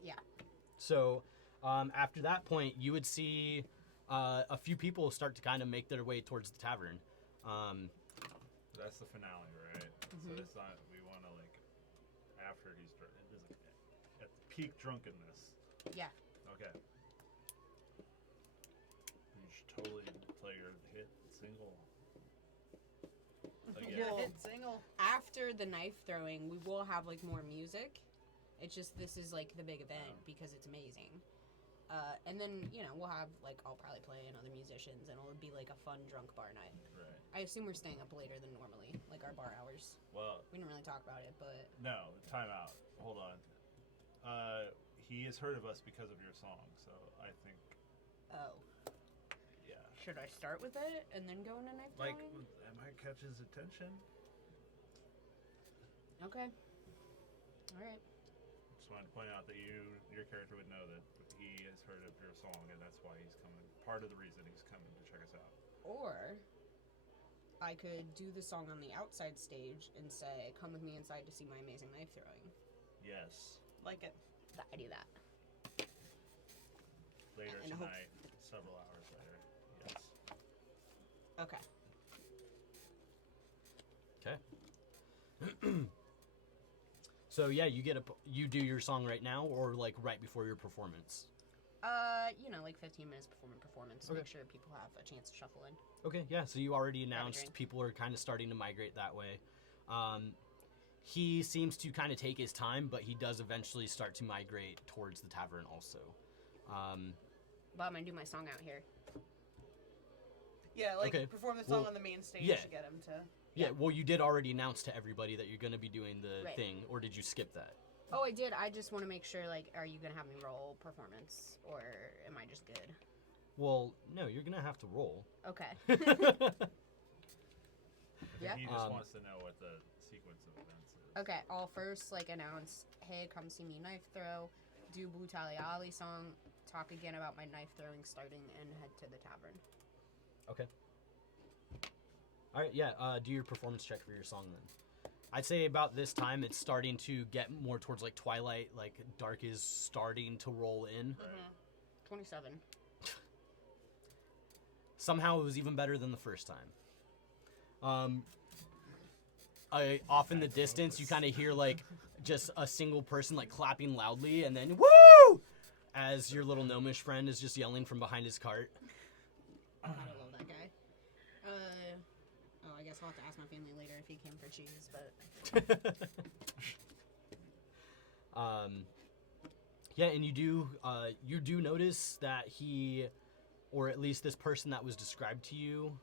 Yeah. So after that point, you would see a few people start to kind of make their way towards the tavern. That's the finale, right? So Mhm. it's not, we want to like, after he's drunk, it isn't at the peak drunkenness. Yeah. Okay. You should totally play your hit single. Again. Your hit single. After the knife throwing, we will have like more music. It's just this is like the big event because it's amazing. And then, you know, we'll have like, I'll probably play and other musicians, and it'll be like a fun drunk bar night. Right. I assume we're staying up later than normally, like our bar hours. Well, We didn't really talk about it, but no, time out. Hold on. He has heard of us because of your song, so I think, oh, yeah. should I start with it and then go into knife Like, throwing? that might catch his attention. Okay. All right. Just wanted to point out that your character would know that he has heard of your song, and that's why he's coming. Part of the reason he's coming to check us out. Or I could do the song on the outside stage and say, "Come with me inside to see my amazing knife throwing." Yes. Like it. I do that. Later And I hope- tonight, several hours later. Yes. Okay. Okay. So yeah, you do your song right now, or like right before your performance. You know, like 15 minutes before my performance, Okay. make sure people have a chance to shuffle in. Okay, yeah. So you already announced drink. people are kind of starting to migrate that way. He seems to kind of take his time, but he does eventually start to migrate towards the tavern also. But I'm gonna do my song out here. Yeah, like Okay. perform the song Well, on the main stage yeah. to get him to. Yeah, well, you did already announce to everybody that you're going to be doing the Right. thing, or did you skip that? Oh, I did. I just want to make sure, like, are you gonna have me roll performance, or am I just good? Well, no, you're going to have to roll. Okay. I think Yeah. he just Um, wants to know what the sequence of events is. Okay, I'll first, like, announce, hey, come see me knife throw. do Brutale Ali song, talk again about my knife throwing starting, and head to the tavern. Okay. All right, yeah. Do your performance check for your song then. I'd say about this time it's starting to get more towards like twilight, like dark is starting to roll in. 27. Somehow it was even better than the first time. Off in the distance, you kind of hear like just a single person like clapping loudly, and then woo! As your little gnomish friend is just yelling from behind his cart. I don't love that guy. I guess I'll have to ask my family later if he came for cheese, but... Yeah, and you do notice that he, or at least this person that was described to you,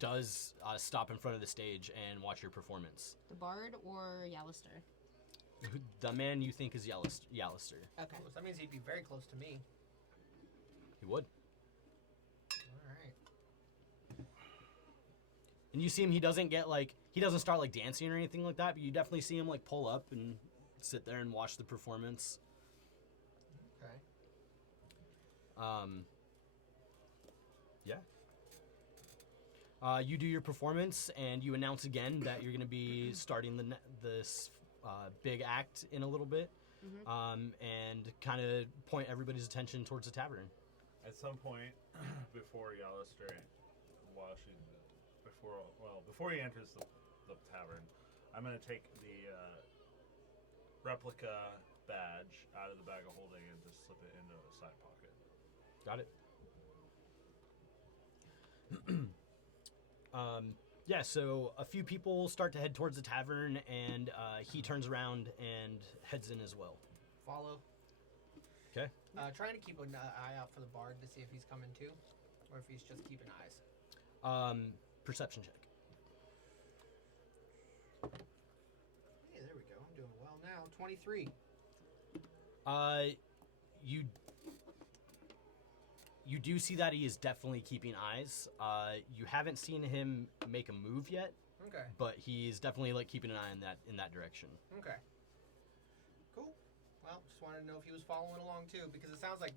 does stop in front of the stage and watch your performance. The Bard or Yalister? The man you think is Yalister. Okay. Cool, so that means he'd be very close to me. He would. Alright. And you see him, he doesn't start like dancing or anything like that, but you definitely see him like pull up and sit there and watch the performance. Okay. Yeah. You do your performance, and you announce again that you're going to be starting this big act in a little bit, and kind of point everybody's attention towards the tavern. At some point, before Yalister, before he enters the tavern, I'm going to take the replica badge out of the bag of holding and just slip it into a side pocket. Got it. Yeah, so a few people start to head towards the tavern, and he turns around and heads in as well. Follow. Okay. Trying to keep an eye out for the Bard to see if he's coming too, or if he's just keeping eyes. Perception check. Hey, there we go. I'm doing well now. 23. You do see that he is definitely keeping eyes. You haven't seen him make a move yet, Okay. but he's definitely like keeping an eye in that direction. Okay. Cool. Well, just wanted to know if he was following along too, because it sounds like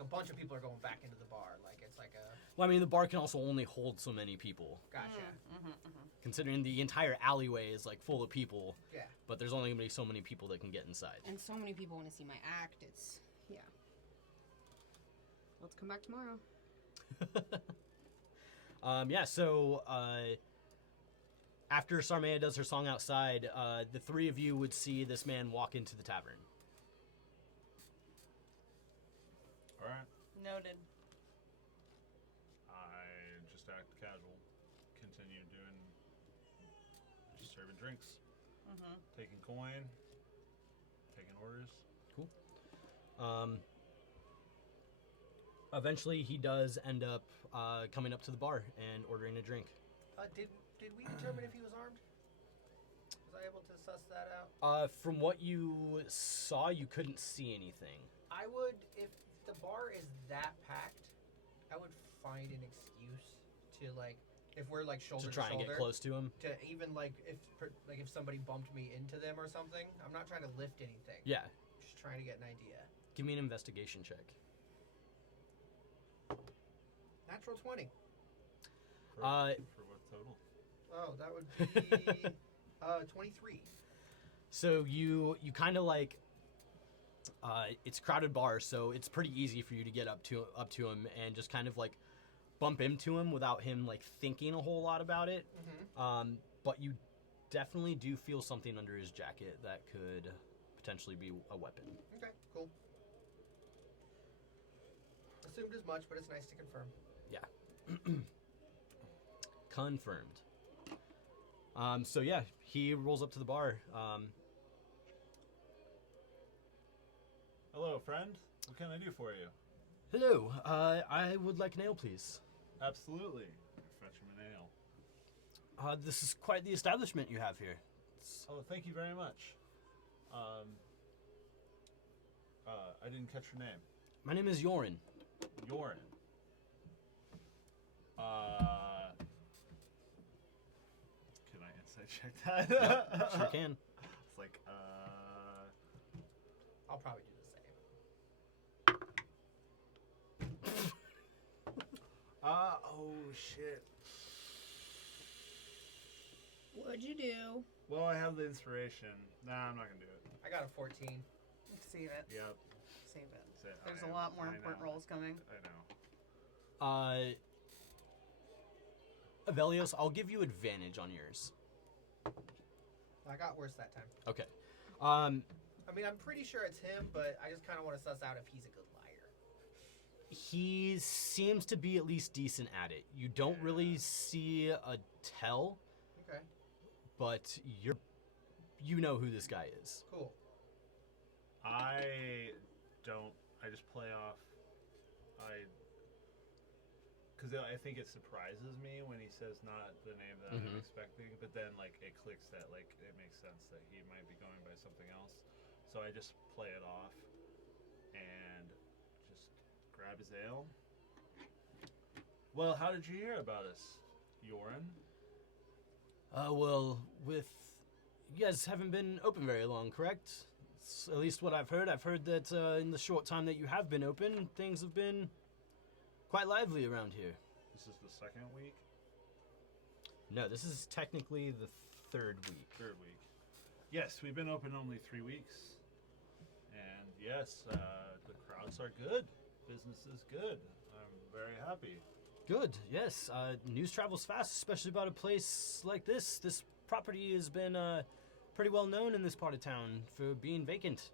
a bunch of people are going back into the bar. Like it's like a. Well, I mean, the bar can also only hold so many people. Gotcha. Considering the entire alleyway is like full of people, Yeah. but there's only gonna be so many people that can get inside. And so many people want to see my act. It's, yeah. Let's come back tomorrow. Yeah, so after Sarmea does her song outside, the three of you would see this man walk into the tavern. All right. Noted. I just act casual. Continue doing, just serving drinks, taking coin, taking orders. Cool. Eventually, he does end up coming up to the bar and ordering a drink. Did we determine if he was armed? Was I able to suss that out? From what you saw, you couldn't see anything. I would, if the bar is that packed, I would find an excuse to like, if we're like shoulder To try shoulder, and get close to him. to even like if somebody bumped me into them or something. I'm not trying to lift anything. Yeah. Just trying to get an idea. Give me an investigation check. Natural 20. For what total? Oh, that would be 23. So you kind of like it's a crowded bar, so it's pretty easy for you to get up to him and just kind of like bump into him without him like thinking a whole lot about it. But you definitely do feel something under his jacket that could potentially be a weapon. Okay, cool. Assumed as much, but it's nice to confirm. Yeah. Confirmed. So yeah, he rolls up to the bar. Hello, friend. What can I do for you? Hello, I would like an ale, please. Absolutely. Fetch him an ale. This is quite the establishment you have here. Oh, thank you very much. I didn't catch your name. My name is Yorin. Yorin. Can I insight check that? Sure can. It's like, I'll probably do the same. Oh shit. What'd you do? Well, I have the inspiration. Nah, I'm not gonna do it. I got a 14. Save it. Yep. Save it. Say- There's I a know, lot more I important know. rolls coming. I know. Avelios, I'll give you advantage on yours. I got worse that time. Okay. I mean, I'm pretty sure it's him, but I just kind of want to suss out if he's a good liar. He seems to be at least decent at it. You don't really see a tell, Okay, but you know who this guy is. cool. I just play off. Because I think it surprises me when he says not the name that I'm expecting, but then like it clicks that like it makes sense that he might be going by something else. So I just play it off and just grab his ale. Well, how did you hear about us, Yoren? Well, you guys haven't been open very long, correct? It's at least what I've heard. I've heard that in the short time that you have been open, things have been quite lively around here. This is the second week? No, this is technically the third week. Third week. Yes, we've been open only 3 weeks. And yes, the crowds are good. Business is good. I'm very happy. Good, yes. News travels fast, especially about a place like this. This property has been pretty well known in this part of town for being vacant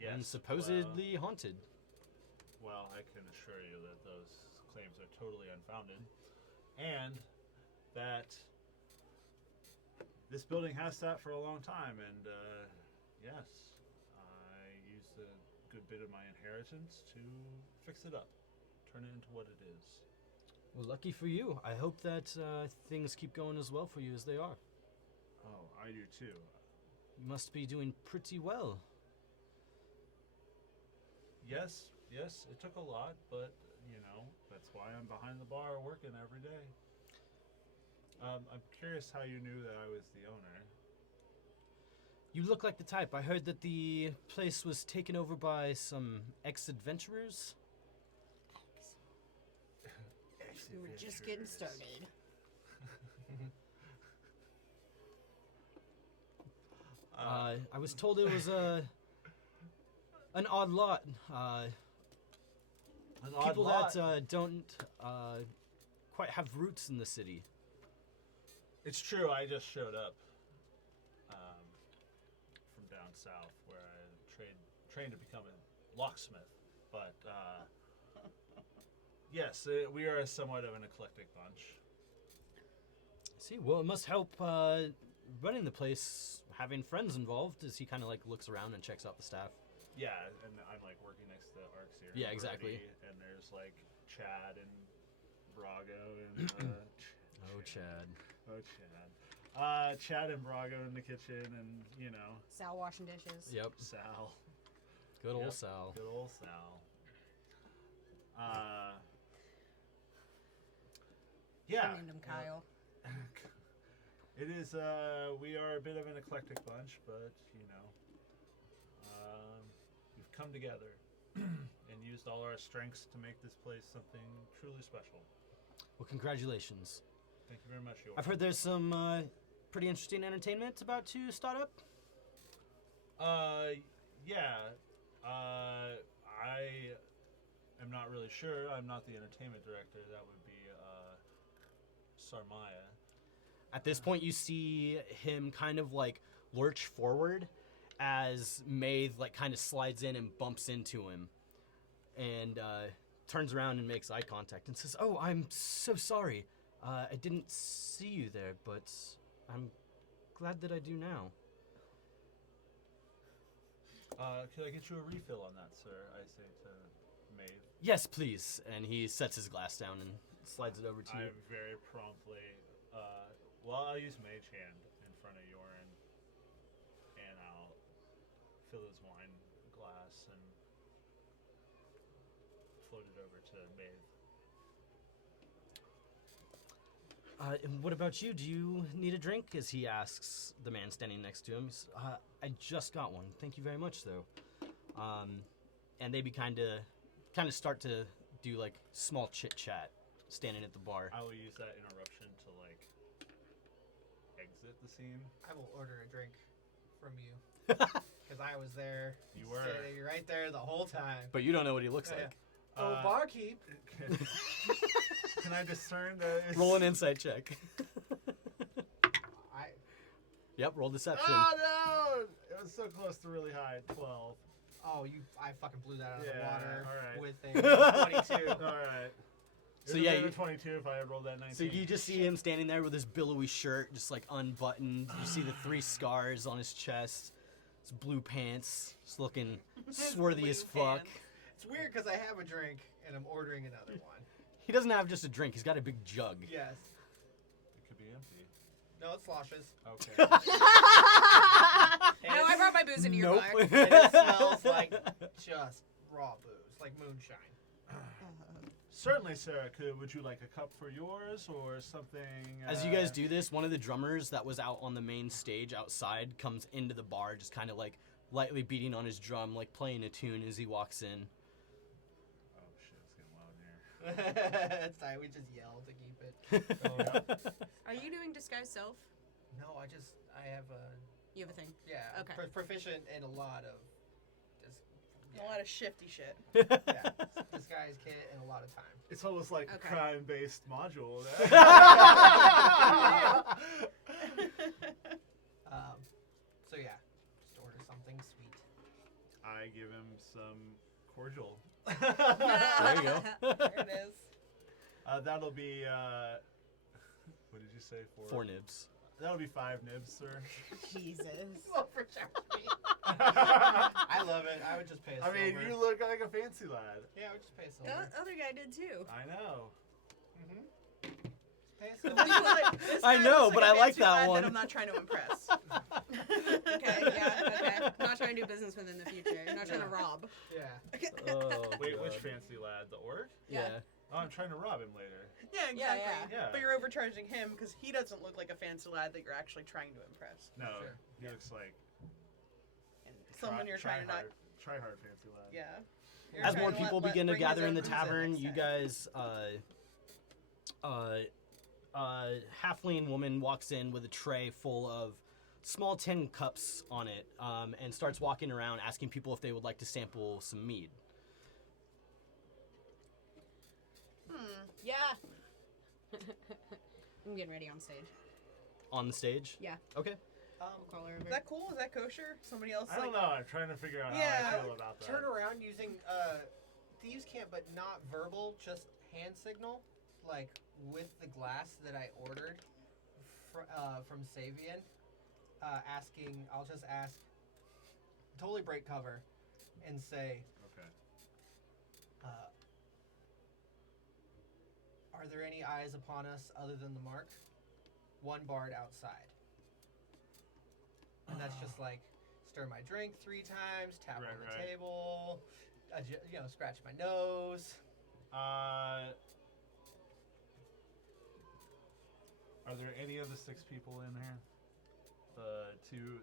Yes. and supposedly haunted. Well, I can assure you that those claims are totally unfounded. And that this building has sat for a long time. And yes, I used a good bit of my inheritance to fix it up, turn it into what it is. Well, lucky for you. I hope that things keep going as well for you as they are. Oh, I do too. You must be doing pretty well. Yes, it took a lot, but that's why I'm behind the bar working every day. I'm curious how you knew that I was the owner. You look like the type. I heard that the place was taken over by some ex-adventurers. We were just getting started. I was told it was an odd lot. An odd People lot. that don't quite have roots in the city. It's true. I just showed up from down south, where I trained to become a locksmith. But yes, we are somewhat of an eclectic bunch. See, well, it must help running the place, having friends involved, as he kind of like looks around and checks out the staff. Yeah, and I'm like working next to Arxir. Yeah, exactly. And there's like Chad and Brago and Chad. Oh, Chad. Chad and Brago in the kitchen, and Sal washing dishes. Yep. Sal. Good old Yep, Sal. Good old Sal. Yeah. I named him Kyle. It is. We are a bit of an eclectic bunch, but we've come together and used all our strengths to make this place something truly special. Well, congratulations. Thank you very much, York. I've heard there's some pretty interesting entertainment about to start up. Yeah. I am not really sure. I'm not the entertainment director. That would be Sarmaya. At this point, you see him kind of like lurch forward as Maeve like kind of slides in and bumps into him, and turns around and makes eye contact and says, "Oh, I'm so sorry. I didn't see you there, but I'm glad that I do now." Could I get you a refill on that, sir? I say to Maeve. Yes, please. And he sets his glass down and slides it over to you. I very promptly, I'll use Mage Hand in front of Yoren, and I'll fill his wine glass and float it over to Maeve. And what about you? Do you need a drink? As he asks the man standing next to him. I just got one. Thank you very much, though. and they be kind of start to do like small chit chat, standing at the bar. I will use that interruption to like exit the scene. I will order a drink from you because I was there. You were. Sitting right there the whole time. But you don't know what he looks Yeah. like. Oh, barkeep. Can I discern that? It's... Roll an insight check. I Yep, roll deception. Oh no! It was so close to really high. 12. I fucking blew that out of the Yeah, water alright. with a 22. All right. So It yeah, would've you- been 22 if I had rolled that 19. So you just see him standing there with his billowy shirt, just like unbuttoned. You see the 3 scars on his chest, his blue pants, just looking swarthy as Blue fuck. pants. It's weird because I have a drink and I'm ordering another one. He doesn't have just a drink; he's got a big jug. Yes. It could be empty. No, it sloshes. Okay. No, I brought my booze into your Nope. bar. And it smells like just raw booze, like moonshine. Certainly, Sarah. Would you like a cup for yours or something? As you guys do this, one of the drummers that was out on the main stage outside comes into the bar, just kind of like lightly beating on his drum, like playing a tune as he walks in. Oh shit! It's getting loud in here. It's time we just yell to keep it. Are you doing disguise self? No, I have a You have a thing. yeah. Okay. Proficient in a lot of A lot of shifty shit. yeah, disguise kit and a lot of time. It's almost like Okay. a crime-based module. So yeah, just order something sweet. I give him some cordial. There you go. There it is. That'll be. What did you say? 4 nibs. That'll be 5 nibs, sir. Jesus. Overcharge me. I love it. I would just pay a I mean, silver. you look like a fancy lad. Yeah, I would just pay a The silver. other guy did too. I know. Pay a This silver. this I guy know, looks but a I like fancy that lad one. I'm not trying to impress. Okay, yeah, okay. I'm not trying to do business with in the future. I'm not trying to rob. Yeah. Oh, Wait, God. which fancy lad? The orc? Yeah. Oh, I'm trying to rob him later. Yeah, exactly. yeah. But you're overcharging him because he doesn't look like a fancy lad that you're actually trying to impress. No, Sure. he looks like Someone you're trying to not. try hard fancy lad. Yeah. You're As trying more to people let begin to bring his gather in own the booze in tavern, next you time. guys, halfling woman walks in with a tray full of small tin cups on it, and starts walking around asking people if they would like to sample some mead. Yeah. I'm getting ready on stage. On the stage? Yeah. Okay. We'll call her over. Is that cool? Is that kosher? Somebody else I don't like. know. I'm trying to figure out Yeah. how I feel about that. Turn around using thieves can't, but not verbal, just hand signal, like with the glass that I ordered from Savian. Asking, I'll just ask, totally break cover, and say, Okay. are there any eyes upon us other than the mark? One bard outside. And that's just like stir my drink 3 times, tap Right, on the right. table, scratch my nose. Are there any of the 6 people in here?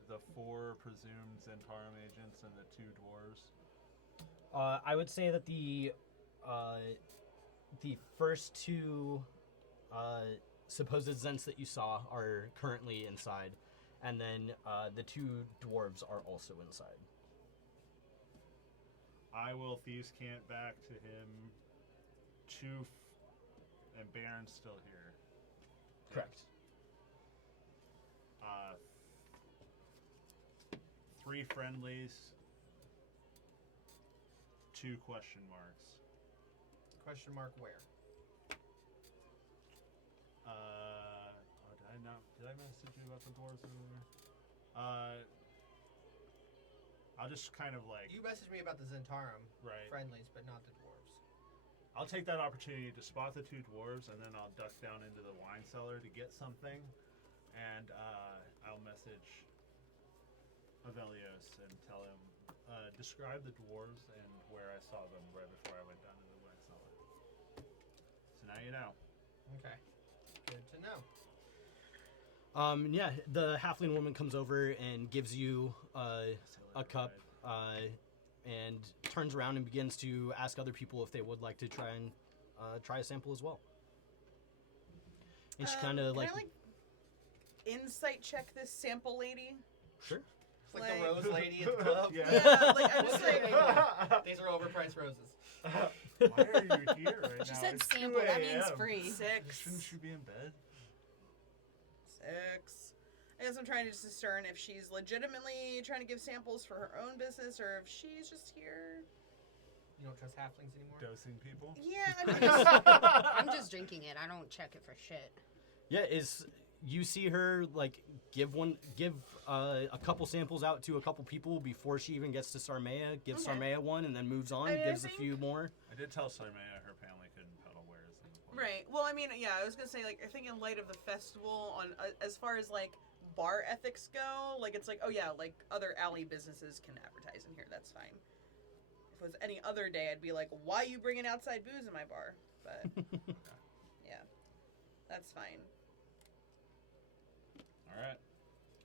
The 4 presumed Zentarum agents and the 2 dwarves. I would say that the first 2 supposed Zents that you saw are currently inside, and then the 2 dwarves are also inside. I will Thieves' Cant back to him. And Baron's still here. Correct. 3 friendlies. 2 question marks. Question mark where? Did I message you about the dwarves earlier? I'll just kind of like. You messaged me about the Zentarum Right. friendlies, but not the dwarves. I'll take that opportunity to spot the 2 dwarves, and then I'll duck down into the wine cellar to get something, and I'll message Avelios and tell him, describe the dwarves and where I saw them right before I went down into the wine cellar. So now you know. Okay. Good to know. Yeah, the halfling woman comes over and gives you a cup, and turns around and begins to ask other people if they would like to try a sample as well. And she kind of Can like, I, insight check this sample lady? sure. It's like the rose lady at the club. Yeah. Yeah, like I'm just What's like, her name? These are overpriced roses. Why are you here right She now? said It's sample. 2 That means a.m. free. 6. Shouldn't you be in bed? 6. I guess I'm trying to discern if she's legitimately trying to give samples for her own business or if she's just here. You don't trust halflings anymore? Dosing people? Yeah, I mean, I'm just drinking it. I don't check it for shit. Yeah, you see her like give a couple samples out to a couple people before she even gets to Sarmea, gives Okay. Sarmea one, and then moves on, I mean, I gives a think- few more. I did tell Sarmea her family couldn't peddle wares in the place. right. Well, I mean, yeah, I was gonna say like I think in light of the festival, on as far as like bar ethics go, like it's like oh yeah, like other alley businesses can advertise in here. That's fine. If it was any other day, I'd be like, why you bringing outside booze in my bar? But yeah, that's fine. All right.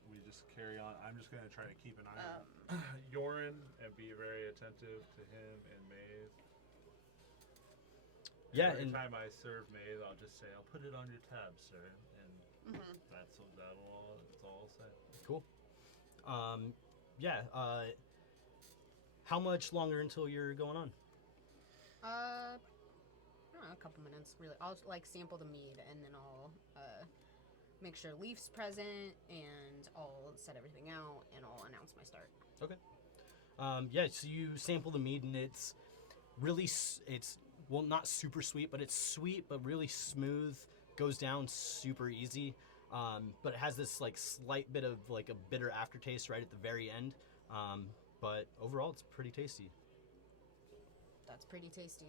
We just carry on. I'm just going to try to keep an eye Um, on Yorin and be very attentive to him and Maeve. Yeah, Every and time I serve Maeve, I'll just say, I'll put it on your tab, sir. And mhm. that's all I'll say. cool. Yeah. How much longer until you're going on? I don't know, a couple minutes, really. I'll like sample the mead and then I'll make sure Leaf's present and I'll set everything out and I'll announce my start. Yeah, so you sample the mead and it's really, it's, well, not super sweet, but it's sweet, but really smooth, goes down super easy. But it has this like slight bit of like a bitter aftertaste right at the very end. But overall, it's pretty tasty. That's pretty tasty.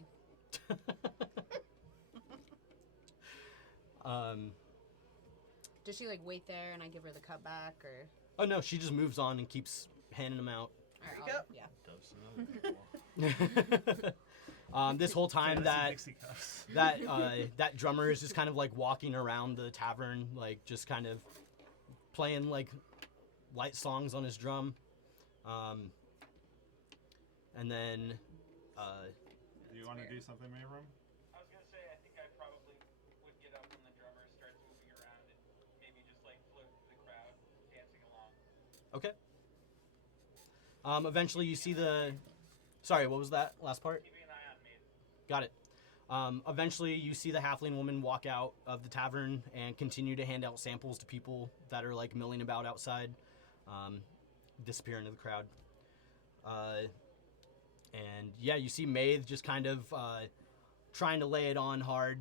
Does she like wait there and I give her the cup back or? Oh no, she just moves on and keeps handing them out. Or Pick up. yeah. Dosing other people. This whole time Fantasy Dixie cups. that drummer is just kind of like walking around the tavern, like just kind of playing like light songs on his drum, and then Do you want to do something, Mayram? I was gonna say, I think I probably would get up when the drummer starts moving around and maybe just like float through the crowd, dancing along. okay. Eventually, you see the. Sorry, what was that last part? Keeping an eye on me. Got it. Eventually, you see the halfling woman walk out of the tavern and continue to hand out samples to people that are like milling about outside, disappear into the crowd. And yeah, you see Maeve just kind of trying to lay it on hard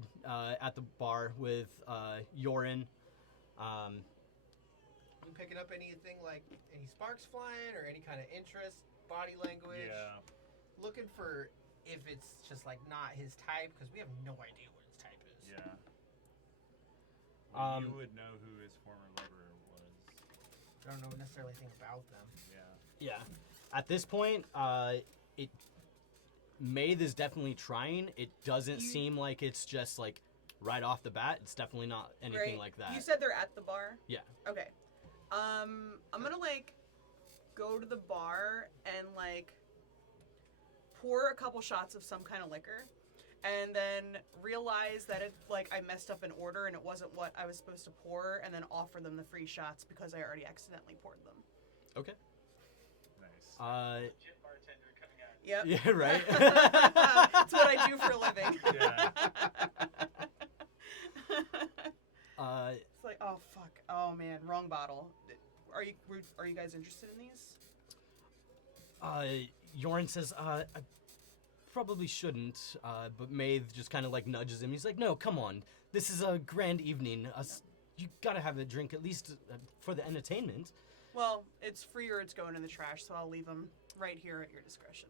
at the bar with Yorin. You picking up anything like any sparks flying or any kind of interest, body language? Yeah. Looking for if it's just like not his type because we have no idea what his type is. Yeah. Well, you Um, would know who his former lover was. I don't know necessarily anything about them. Yeah. Yeah. At this point, Maeve is definitely trying. It doesn't seem like it's just like right off the bat. It's definitely not anything Right. like that. You said they're at the bar? Yeah. Okay. I'm gonna like go to the bar and like pour a couple shots of some kind of liquor and then realize that it like I messed up an order and it wasn't what I was supposed to pour and then offer them the free shots because I already accidentally poured them. Okay. Nice. Legit bartender coming out. Yep. Yeah, right. That's what I do for a living. Yeah. It's like, oh fuck, oh man, wrong bottle. Are you guys interested in these? Yorin says, I probably shouldn't, but Maeve just kind of like nudges him. He's like, no, come on. This is a grand evening. You gotta have a drink at least for the entertainment. Well, it's free or it's going in the trash, so I'll leave them right here at your discretion.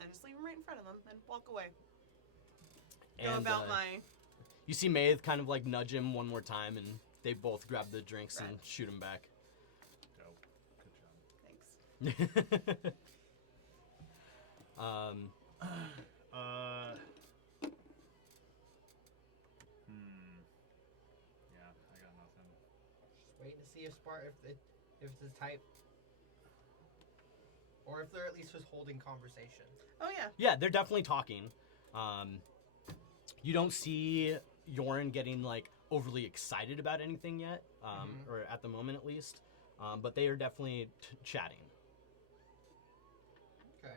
And just leave them right in front of them and walk away. Go And about my... you see Maeve kind of like nudge him one more time, and they both grab the drinks and Right. shoot him back. Dope. Good job. Thanks. Yeah, I got nothing. Just waiting to see if it's his type. Or if they're at least just holding conversation. Oh yeah. Yeah, they're definitely talking. You don't see Yorin getting like overly excited about anything yet, or at the moment at least. But they are definitely chatting. Okay.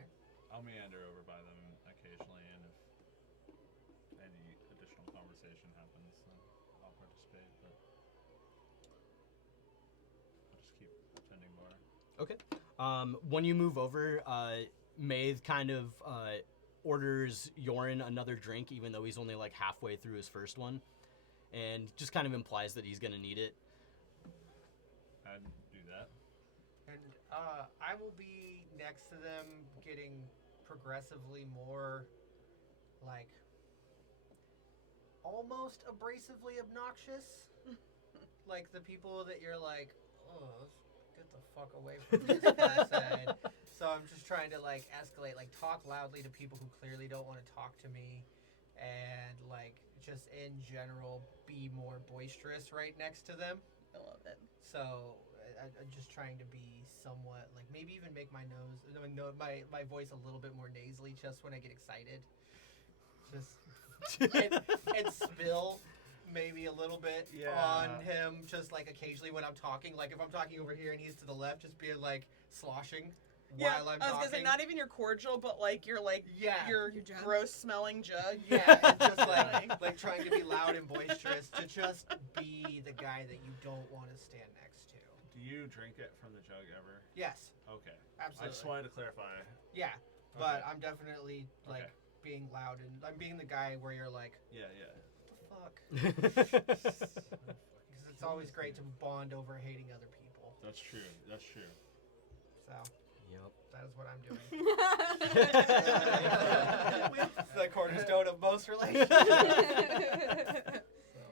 I'll meander over by them occasionally, and if any additional conversation happens, then I'll participate. But I'll just keep tending bar. Okay. When you move over, Maeve kind of orders Yorin another drink, even though he's only like halfway through his first one, and just kind of implies that he's gonna need it. I'd do that. And I will be next to them, getting progressively more, like, almost abrasively obnoxious. Like the people that you're like, oh, get the fuck away from this person. So I'm just trying to like escalate, like talk loudly to people who clearly don't want to talk to me, and like just in general be more boisterous right next to them. I love it. So I'm just trying to be somewhat like maybe even make my my voice a little bit more nasally just when I get excited. Just and spill maybe a little bit on him just like occasionally when I'm talking. Like if I'm talking over here and he's to the left, just being like sloshing while I'm I was talking. gonna say not even your cordial, but like your Your jug. gross smelling jug. Yeah, and just like trying to be loud and boisterous to just be the guy that you don't want to stand next to. Do you drink it from the jug ever? Yes, Okay. absolutely. I just wanted to clarify. Yeah, but Okay. I'm definitely like Okay. being loud and I'm being the guy where you're like, Yeah. what the fuck? Because it's always great to bond over hating other people. That's true. That's true. So Yep. that is what I'm doing. It's the cornerstone of most relationships. So,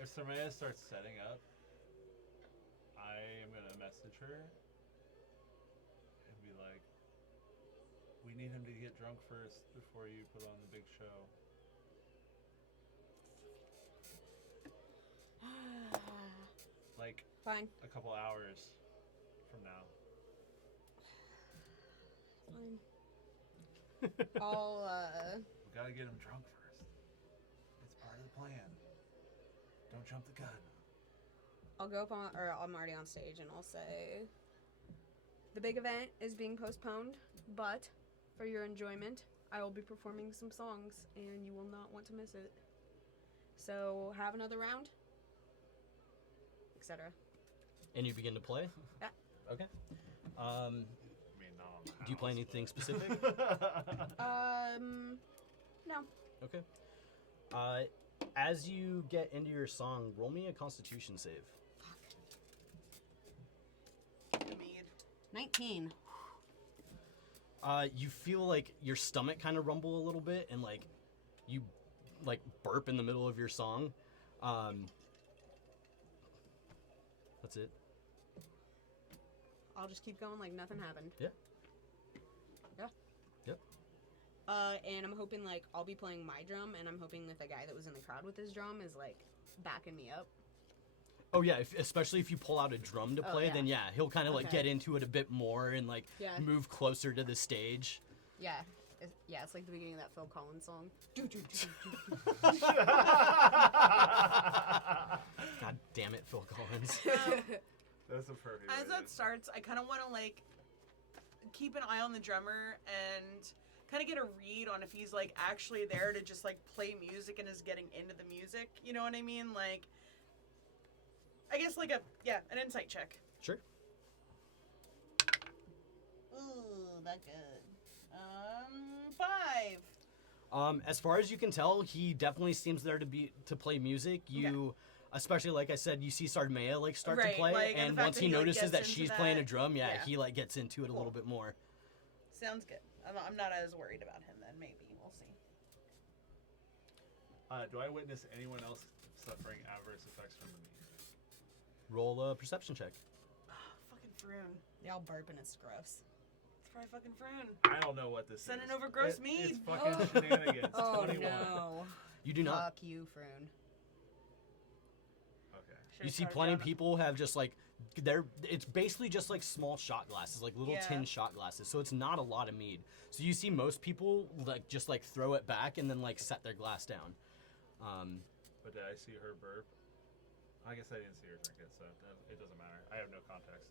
If Sarmaya starts setting up, I am gonna message her and be like, "We need him to get drunk first before you put on the big show." Like Fine. a couple hours from now. Fine. I'll We gotta get him drunk first. It's part of the plan. Don't jump the gun. I'll go up on, or I'm already on stage, and I'll say, the big event is being postponed, but for your enjoyment, I will be performing some songs, and you will not want to miss it. So have another round, etc. And you begin to play? Yeah. Okay. I mean, not on the Do you play house, anything but- specific? No. Okay. As you get into your song, roll me a Constitution save. Mead. 19. You feel like your stomach kind of rumble a little bit, and like you like burp in the middle of your song. That's it. I'll just keep going like nothing happened. Yeah. Yeah. Yep. And I'm hoping like I'll be playing my drum, and I'm hoping that the guy that was in the crowd with his drum is like backing me up. Oh yeah, especially if you pull out a drum to Oh, play, yeah. then yeah, he'll kind of like Okay. get into it a bit more and like Yeah. move closer to the stage. Yeah. It's like the beginning of that Phil Collins song. God damn it, Phil Collins. That's a perfect. As way that to- starts, I kind of want to like keep an eye on the drummer and kind of get a read on if he's like actually there to just like play music and is getting into the music. You know what I mean? Like, I guess like an insight check. Sure. Ooh, that good. 5. As far as you can tell, he definitely seems there to play music. You, especially like I said, you see Sardmea like start to Right, play, like, and and the fact once that he he, like, notices gets that into she's playing a that- drum, yeah, yeah. he like gets into it a little bit more. Sounds good. I'm not as worried about him then. Maybe we'll see. Do I witness anyone else suffering adverse effects from the music? Roll a perception check. Fucking Froon. Y'all burp and it's gross. It's probably fucking Froon. I don't know what this Sending is. over gross It's mead. fucking shenanigans. Oh 21. no. You do not. Fuck you, Froon. Okay. Should've You see started plenty of down- people have just like It's basically just like small shot glasses, like little Yeah. tin shot glasses. So it's not a lot of mead. So you see most people like just like throw it back and then like set their glass down. But did I see her burp? I guess I didn't see her drink it, so it doesn't matter. I have no context.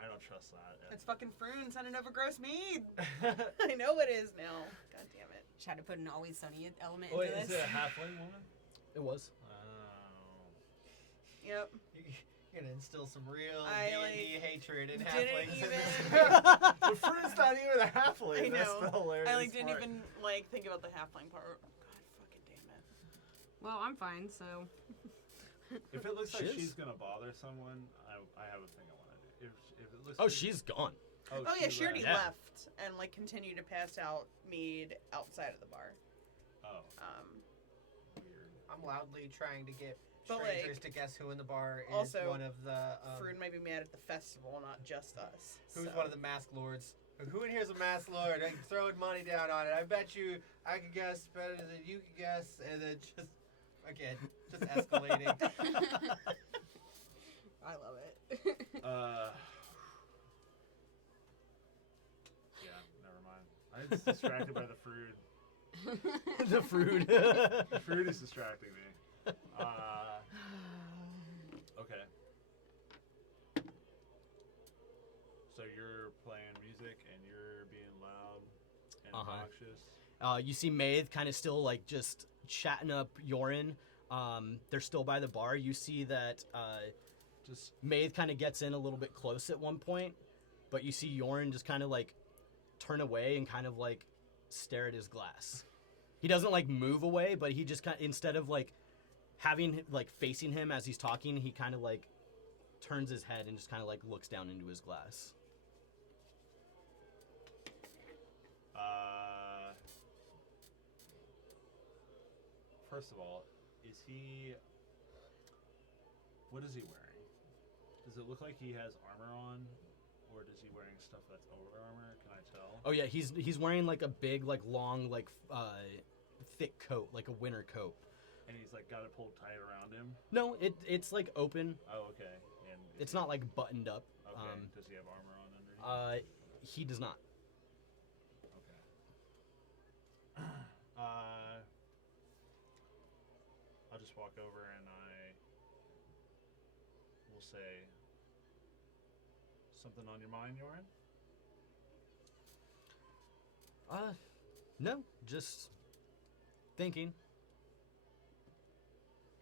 I don't trust that. It's fucking Froon sending over gross mead. I know it is now. God damn it. Try to put an Always Sunny element Wait, into is this. it a halfling woman? It was. Oh. Yep. You're gonna instill some real I, D&D hatred in didn't halflings in even- this. The fruit's not even a halfling. I That's know. the hilarious I like didn't part. even like think about the halfling part. God fucking damn it. Well, I'm fine, so. If it looks like She is. she's gonna bother someone, I have a thing I want to do. If it looks. Oh, like, she's gone. Oh yeah, she already Yeah. left and like continued to pass out mead outside of the bar. Oh, weird. I'm loudly trying to get But, like, strangers to guess who in the bar is also, one of the. Froon might be mad at the festival, not just us. Who's so. one of the mask lords? Who in here's a mask lord? I'm throwing money down on it. I bet you I could guess better than you could guess, and then just again, just escalating. I love it. Yeah, never mind. I'm just distracted by the fruit. The fruit. The fruit is distracting me. Okay. So you're playing music and you're being loud and obnoxious. You see Maeve kind of still like just chatting up Yorin. They're still by the bar. You see that Just Maeve kind of gets in a little bit close at one point, but you see Yorin just kind of like turn away and kind of like stare at his glass. He doesn't like move away, but he just kind of, instead of like having like facing him as he's talking, he kind of like turns his head and just kind of like looks down into his glass. First of all, is he? What is he wearing? Does it look like he has armor on, or is he wearing stuff that's over armor? Can I tell? Oh yeah, he's wearing like a big like long like thick coat, like a winter coat. And he's like got it pulled tight around him. No, it's like open. Oh, okay. And is It's he- not like buttoned up. Okay. Does he have armor on underneath? He does not. Okay. I'll just walk over and I will say something on your mind, Yorin? No, just thinking.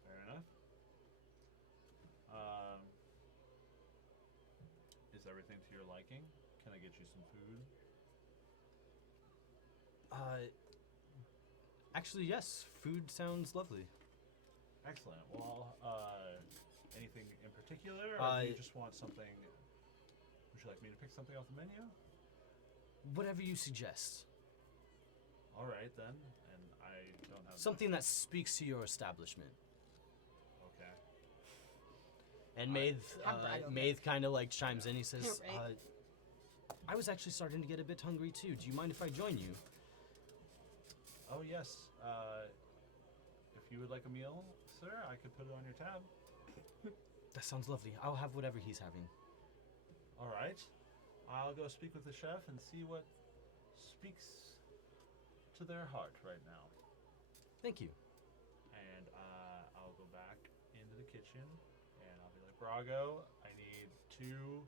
Fair enough. Is everything to your liking? Can I get you some food? Actually, yes. Food sounds lovely. Excellent. Well, anything in particular, or do you just want something? Would you like me to pick something off the menu? Whatever you suggest. All right then. And I don't have Something that speaks to your establishment. Okay. And Maeve, Have Brago Maeve kind of like chimes in. He says, Right. I was actually starting to get a bit hungry too. Do you mind if I join you? Oh yes. If you would like a meal, sir, I could put it on your tab. That sounds lovely. I'll have whatever he's having. All right. I'll go speak with the chef and see what speaks to their heart right now. Thank you. And I'll go back into the kitchen and I'll be like, Brago, I need 2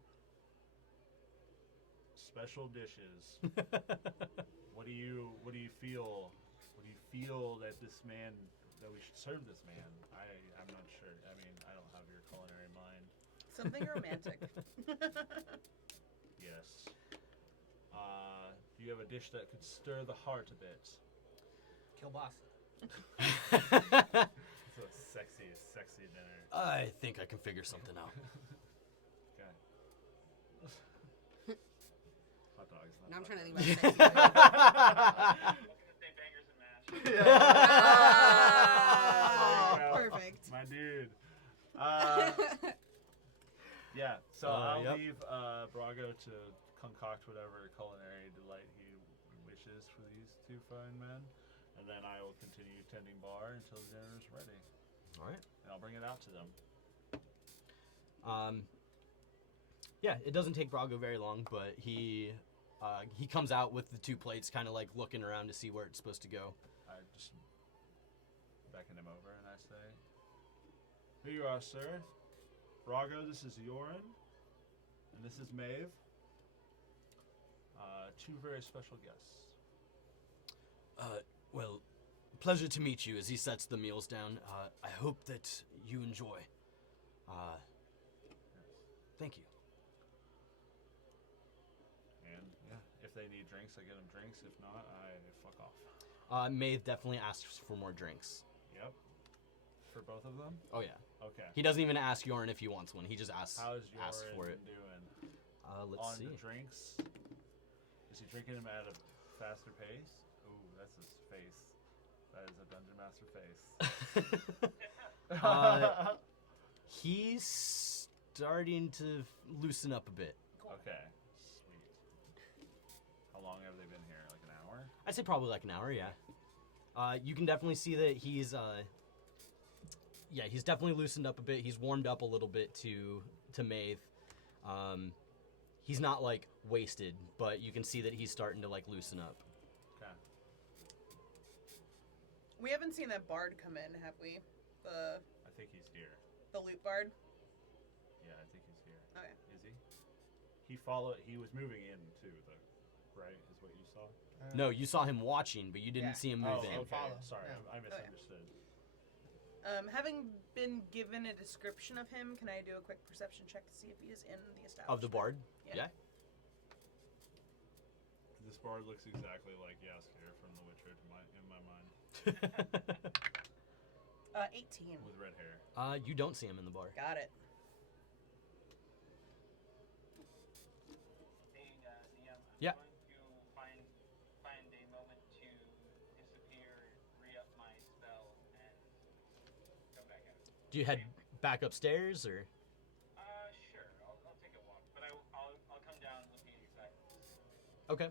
special dishes. What do you feel? What do you feel that that we should serve this man? I'm not sure. I mean, I don't have your culinary mind. Something romantic. Yes. Do you have a dish that could stir the heart a bit? Kielbasa. So it's sexy dinner. I think I can figure something out. Okay. Hot dogs. Now I'm not trying to hot think dogs. about sexy. Gonna say bangers and mash. Yeah. Perfect. My dude. Yeah, so I'll Yep. leave Brago to concoct whatever culinary delight he wishes for these 2 fine men, and then I will continue tending bar until dinner is ready, All right. and I'll bring it out to them. Yeah, it doesn't take Brago very long, but he comes out with the 2 plates, kind of like looking around to see where it's supposed to go. I just beckon him over and I say, "Here you are, sir. Brago, this is Yorin, and this is Maeve. 2 very special guests." Well, pleasure to meet you as he sets the meals down. I hope that you enjoy. Thank you. And yeah, if they need drinks, I get them drinks. If not, I fuck off. Maeve definitely asks for more drinks. Yep. For both of them? Oh, yeah. Okay. He doesn't even ask Yorin if he wants one. He just asks How's asks for Yorin it. doing? Let's On see. the drinks? Is he drinking them at a faster pace? Ooh, that's his face. That is a Dungeon Master face. He's starting to loosen up a bit. Okay, sweet. How long have they been here? Like an hour? I'd say probably like an hour, yeah. You can definitely see that he's definitely loosened up a bit. He's warmed up a little bit to Maeve. He's not like wasted, but you can see that he's starting to like loosen up. Okay. We haven't seen that bard come in, have we? I think he's here. The loot bard? Yeah, I think he's here. Okay. Is he? He was moving in too, though, right? Is what you saw? No, you saw him watching, but you didn't Yeah. see him move Oh, in. okay. Follow. Sorry, Yeah. I misunderstood. Having been given a description of him, can I do a quick perception check to see if he is in the establishment? Of the bard? Yeah. This bard looks exactly like Yasker from The Witcher in my mind, 18. with red hair. You don't see him in the bar. Got it. Hey, DM, Yeah. I'm going to find a moment to disappear, re-up my spell, and come back out. Do you head back upstairs or? Sure. I'll take a walk, but I'll come down looking at Excitment. Okay.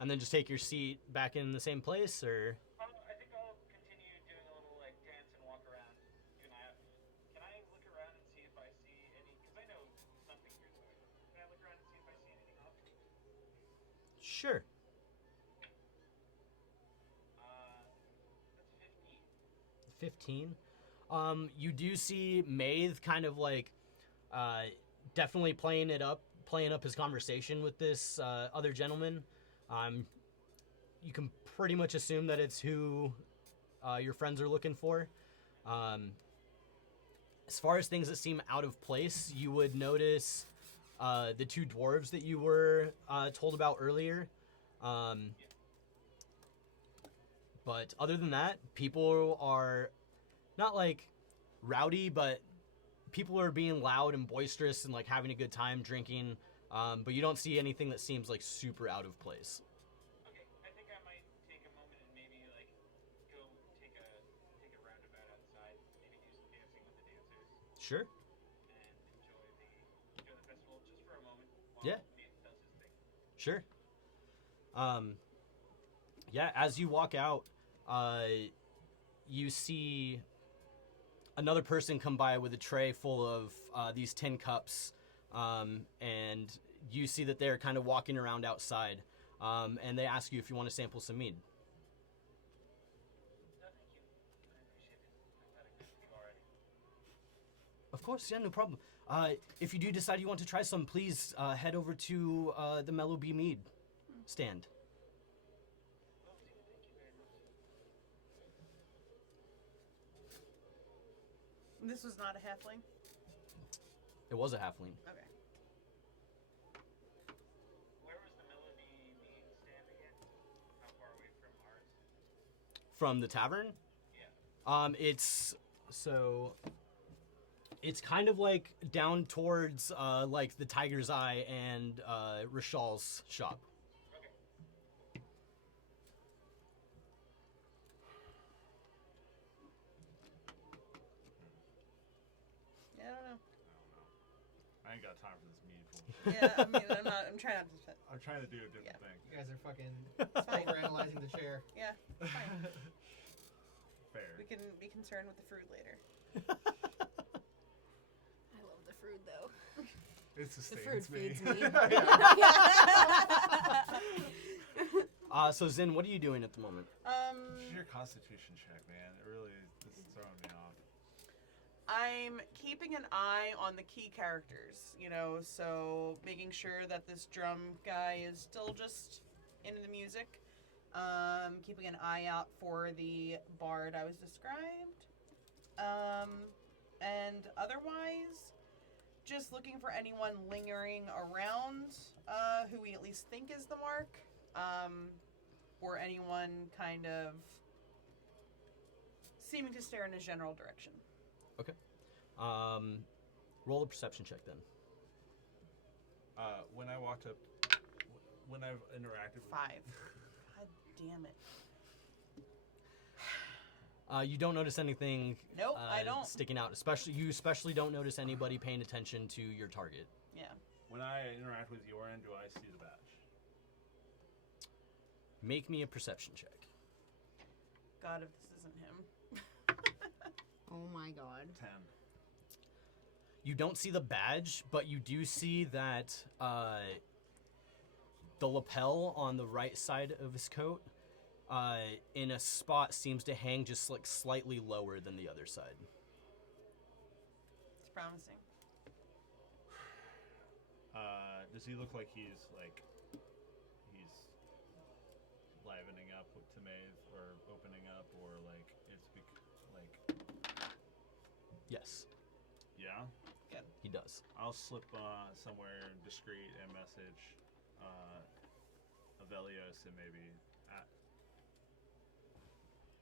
And then just take your seat back in the same place, or? I think I'll continue doing a little like dance and walk around. Can I look around and see if I see any? Because I know something here's going on. Can I look around and see if I see anything else? Sure. That's 15. 15. You do see Maeve kind of like, definitely playing up his conversation with this other gentleman. You can pretty much assume that it's who your friends are looking for. As far as things that seem out of place, you would notice the 2 dwarves that you were told about earlier. But other than that, people are not like rowdy, but people are being loud and boisterous and like having a good time drinking. But you don't see anything that seems like super out of place. Okay, I think I might take a moment and maybe like go take a roundabout outside, maybe do some dancing with the dancers, Sure. and enjoy the festival just for a moment while Yeah. Nathan does his thing. Sure. Yeah, as you walk out, you see another person come by with a tray full of these tin cups, and you see that they're kind of walking around outside, and they ask you if you want to sample some mead. No, thank you. I appreciate it. I've had a good few already. Of course, yeah, no problem. If you do decide you want to try some, please head over to the Mellow Bee Mead stand. Oh, thank you very much. This was not a halfling? It was a halfling. Okay. Where was the Melody mead stand again? How far away from ours? From the tavern? Yeah. It's kind of like down towards like the Tiger's Eye and Rashal's shop. Okay. Yeah, I don't know. I ain't got time for this mead bullshit. Yeah, I mean, I'm trying not to. I'm trying to do a different Yeah. thing. You guys are fucking fine. overanalyzing the chair. Yeah, it's fine. Fair. We can be concerned with the fruit later. I fruit though. It The fruit sustains me. feeds me. So Zin, what are you doing at the moment? It's your constitution check, man. It really this is throwing me off. I'm keeping an eye on the key characters, so making sure that this drum guy is still just into the music. Keeping an eye out for the bard I was described. And otherwise, just looking for anyone lingering around who we at least think is the mark. Or anyone kind of seeming to stare in a general direction. Okay. Roll a perception check then. When I walked up, when I've interacted with 5. God damn it. You don't notice anything. Nope, I don't. Sticking out. Especially don't notice anybody paying attention to your target. Yeah. when I interact with Yoran, do I see the badge? Make me a perception check. God, if this isn't him. Oh my god. 10. You don't see the badge, but you do see that the lapel on the right side of his coat in a spot seems to hang just like slightly lower than the other side. It's promising. Does he look like he's livening up to Maeve or opening up, or like it's Yes, yeah? he does. I'll slip somewhere discreet and message Avelios and maybe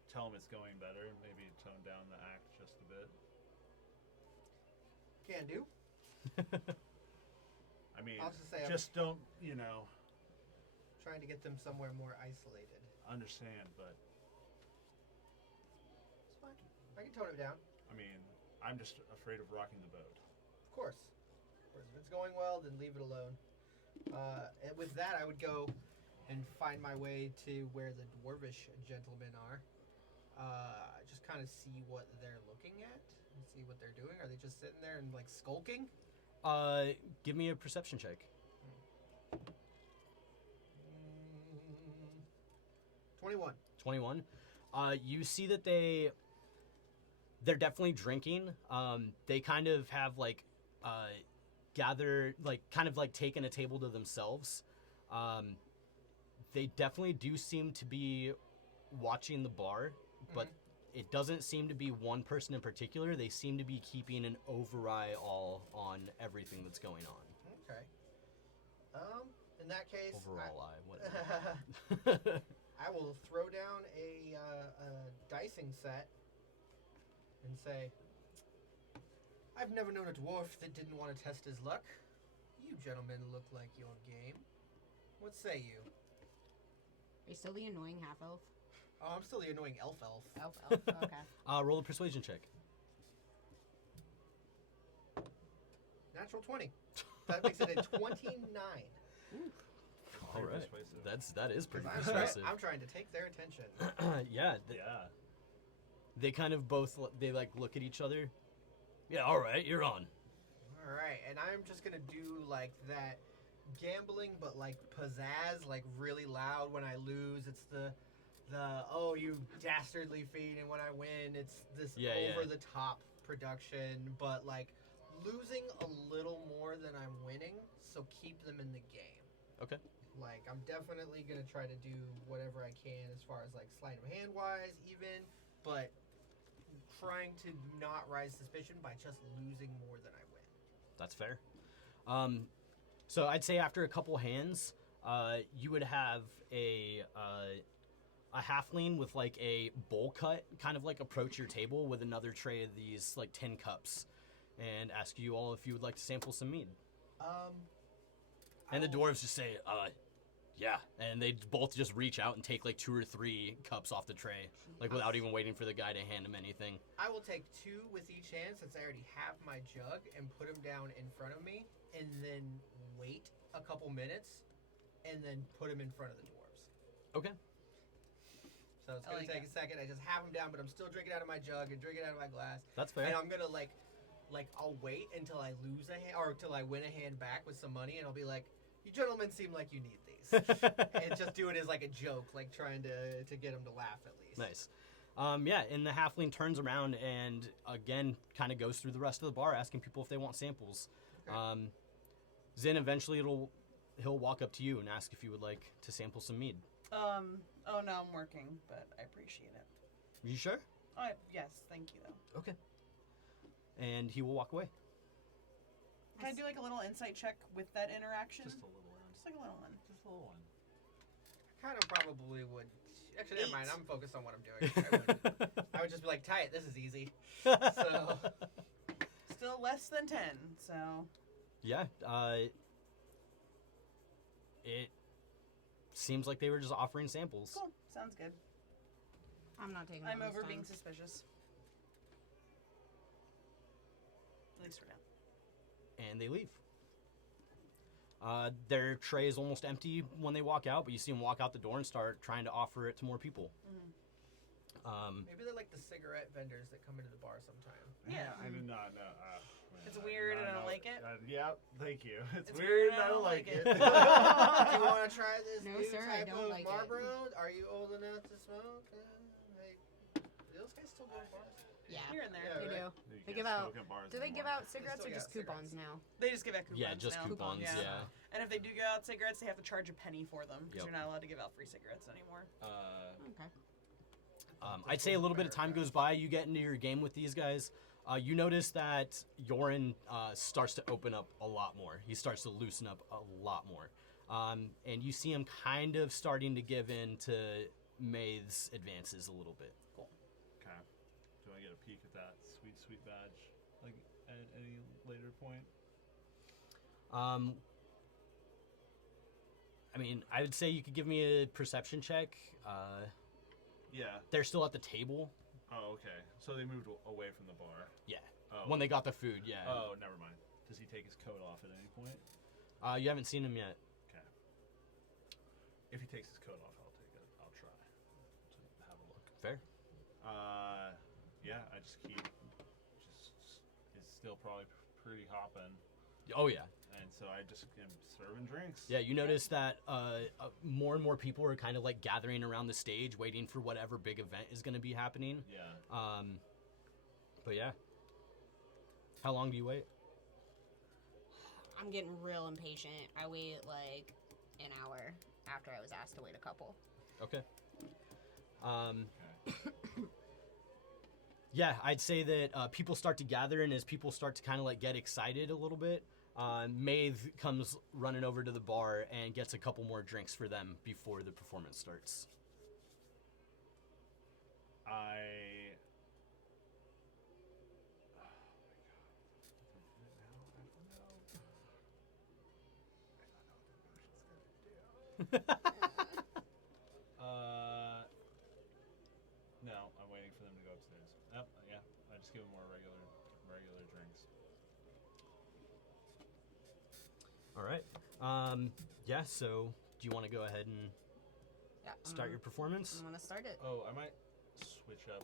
tell him it's going better. Maybe tone down the act just a bit. Can do. I mean, I'll just say just don't, trying to get them somewhere more isolated. understand, but It's fine. I can tone it down. I mean, I'm just afraid of rocking the boat. Of course. If it's going well, then leave it alone. And with that, I would go and find my way to where the dwarvish gentlemen are. Just kind of see what they're looking at and see what they're doing. Are they just sitting there and like skulking? Give me a perception check. 21. 21. You see that they're definitely drinking. They kind of have like taken a table to themselves. They definitely do seem to be watching the bar, but it doesn't seem to be one person in particular. They seem to be keeping an overeye all on everything that's going on. Okay. In that case, Overall eye, whatever. I will throw down a dicing set and say, I've never known a dwarf that didn't want to test his luck. You gentlemen look like your game. What say you? Are you still the annoying half elf? Oh, I'm still the annoying elf. Elf. Okay. Roll a persuasion check. Natural 20. That makes it a 29. All right, Persuasive. that is pretty I'm persuasive. trying to take their attention. Yeah, Yeah. they kind of both look at each other. Yeah, all right, you're on. All right, and I'm just gonna do like that gambling, but like pizzazz, like really loud when I lose. It's the oh you dastardly feat, and when I win, it's this over the top production, but like losing a little more than I'm winning, so keep them in the game. Okay. Like I'm definitely gonna try to do whatever I can as far as like sleight of hand wise, even, but trying to not rise suspicion by just losing more than I win. That's fair. So I'd say after a couple hands, you would have a halfling with like a bowl cut kind of like approach your table with another tray of these like tin cups and ask you all if you would like to sample some mead. And the dwarves just say, yeah. And they both just reach out and take like 2 or 3 cups off the tray, like without even waiting for the guy to hand him anything. I will take 2 with each hand since I already have my jug and put them down in front of me, and then wait a couple minutes, and then put them in front of the dwarves. Okay. So it's going to take a second. I just have them down, but I'm still drinking out of my jug and drinking out of my glass. That's fair. And I'm going to like like I'll wait until I lose a hand or until I win a hand back with some money, and I'll be like, "You gentlemen seem like you need these," and just do it as like a joke, like trying to get him to laugh at least. Nice. Yeah, and the halfling turns around and again kind of goes through the rest of the bar asking people if they want samples. Okay. Zin eventually he'll walk up to you and ask if you would like to sample some mead. Oh no, I'm working, but I appreciate it. You sure? Yes, thank you though. Okay. And he will walk away. Can I do like a little insight check with that interaction? Just a little one. Just like a little one. Just a little one. Kind of probably would. Actually, never mind. I'm focused on what I'm doing. I would just be like, "Tight, this is easy." So Still less than 10, so. Yeah, it seems like they were just offering samples. Cool. Sounds good. I'm not taking. I'm one this over time. being suspicious. At least for now. And they leave. Their tray is almost empty when they walk out, but you see them walk out the door and start trying to offer it to more people. maybe they're like the cigarette vendors that come into the bar sometime. Yeah. I did not know. It's weird and I don't know. like it. Yeah, thank you. It's It's weird and I don't like it. Do you want to try this No, new sir, I type don't of like it. Marlboro? Are you old enough to smoke? Hey, do those guys still go to bars? Yeah, Here and there. Yeah, they right. do. You They can't give out. smoke in bars Do they give anymore. out cigarettes or still just give out coupons now? They just give out coupons Yeah, just now. coupons, yeah. And if they do give out cigarettes, they have to charge a penny for them because Yep. you're not allowed to give out free cigarettes anymore. Okay. I'd say a little bit of time goes by. You get into your game with these guys. You notice that Yorin starts to open up a lot more. He starts to loosen up a lot more. And you see him kind of starting to give in to May's advances a little bit. Okay. Do I get a peek at that sweet badge, like at any later point? I mean, I would say you could give me a perception check. Yeah. They're still at the table. Oh, okay. So they moved away from the bar. Yeah. Oh. When they got the food, yeah. Oh, never mind. Does he take his coat off at any point? You haven't seen him yet. Okay. If he takes his coat off, I'll take it. I'll try to have a look. Fair. Yeah. I just keep. It's still probably pretty hopping, Oh, yeah. and so I just am serving drinks. Yeah, you notice that more and more people are kind of like gathering around the stage waiting for whatever big event is going to be happening. Yeah. But yeah. How long do you wait? I'm getting real impatient. I wait like an hour after I was asked to wait a couple. Okay. Okay. Yeah, I'd say that people start to gather, and as people start to kind of like get excited a little bit, Maeve comes running over to the bar and gets a couple more drinks for them before the performance starts. No, I'm waiting for them to go upstairs. Yep, yeah. I just give them more regular drinks. All right. Yeah, so do you want to go ahead and Yeah. start your performance? I'm gonna start it. Oh, I might switch up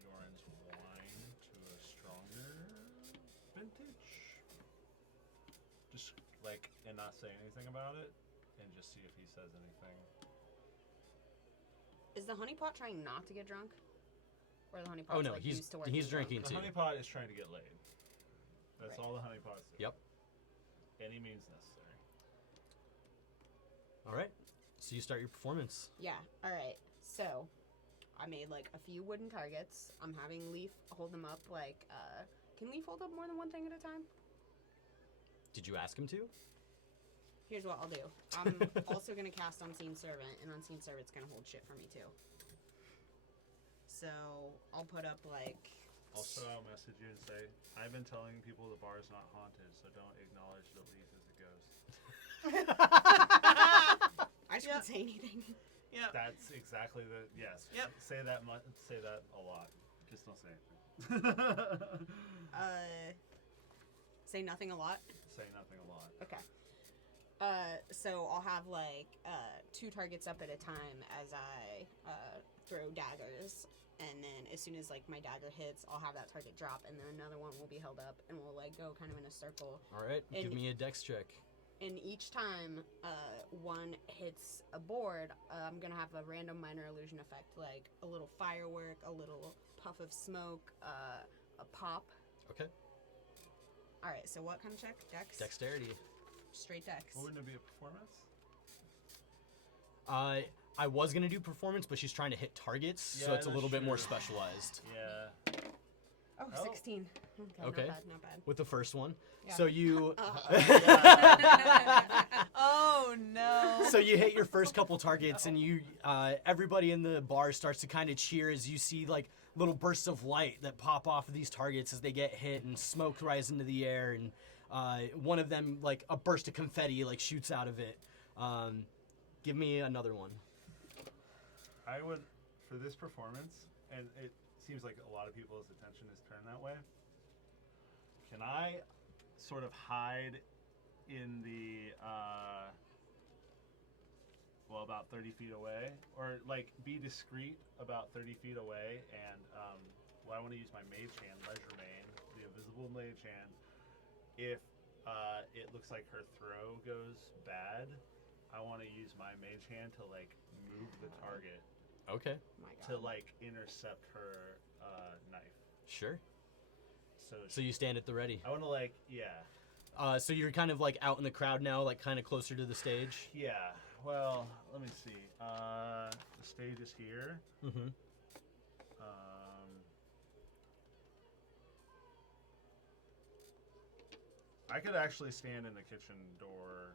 Yoren's wine to a stronger vintage. Just like, and not say anything about it, and just see if he says anything. Is the honeypot trying not to get drunk? Or the honeypot's Oh, no, like, he's- used to working he's drunk? drinking The too. honeypot is trying to get laid. That's Right. all the honeypots do. Yep. Any means necessary. All right. So you start your performance. Yeah. All right. So, I made like a few wooden targets. I'm having Leaf hold them up. Like, can Leaf hold up more than one thing at a time? Did you ask him to? Here's what I'll do. I'm also gonna cast Unseen Servant, and Unseen Servant's gonna hold shit for me too. So I'll put up like. Also, I'll message you and say, I've been telling people the bar is not haunted, so don't acknowledge that Leaf is a ghost. I just won't say anything. Yeah. That's exactly the, yes. Yep. Say that a lot. Just don't say anything. Say nothing a lot. Say nothing a lot. Okay. So I'll have like 2 targets up at a time as I throw daggers and then as soon as like my dagger hits, I'll have that target drop, and then another one will be held up, and we'll like go kind of in a circle. All right, give And- me a dex check. And each time one hits a board, I'm gonna have a random minor illusion effect, like a little firework, a little puff of smoke, a pop. Okay. All right. So what kind of check? Dex. Dexterity. Straight dex. Well, wouldn't it be a performance? I was gonna do performance, but she's trying to hit targets, so Yeah, it's a little that's bit more true. specialized. Yeah. Oh, Oh. 16. Okay. Not bad. With the first one, Yeah. so you. Oh no. So you hit your first couple targets, and you, everybody in the bar starts to kind of cheer as you see like little bursts of light that pop off of these targets as they get hit, and smoke rise into the air, and one of them, like a burst of confetti, like shoots out of it. Give me another one. I would, for this performance, and it seems like a lot of people's attention is turned that way. Can I sort of hide in the, about 30 feet away? Or, like, be discreet about 30 feet away, and, I want to use my mage hand, Leisure Mane, the invisible mage hand. If, it looks like her throw goes bad, I want to use my mage hand to, like, move the target Okay. My God. to like intercept her knife. Sure. So, So you stand at the ready. I want to like So you're kind of like out in the crowd now, like kind of closer to the stage. yeah. Well, let me see. The stage is here. Mm-hmm. I could actually stand in the kitchen door.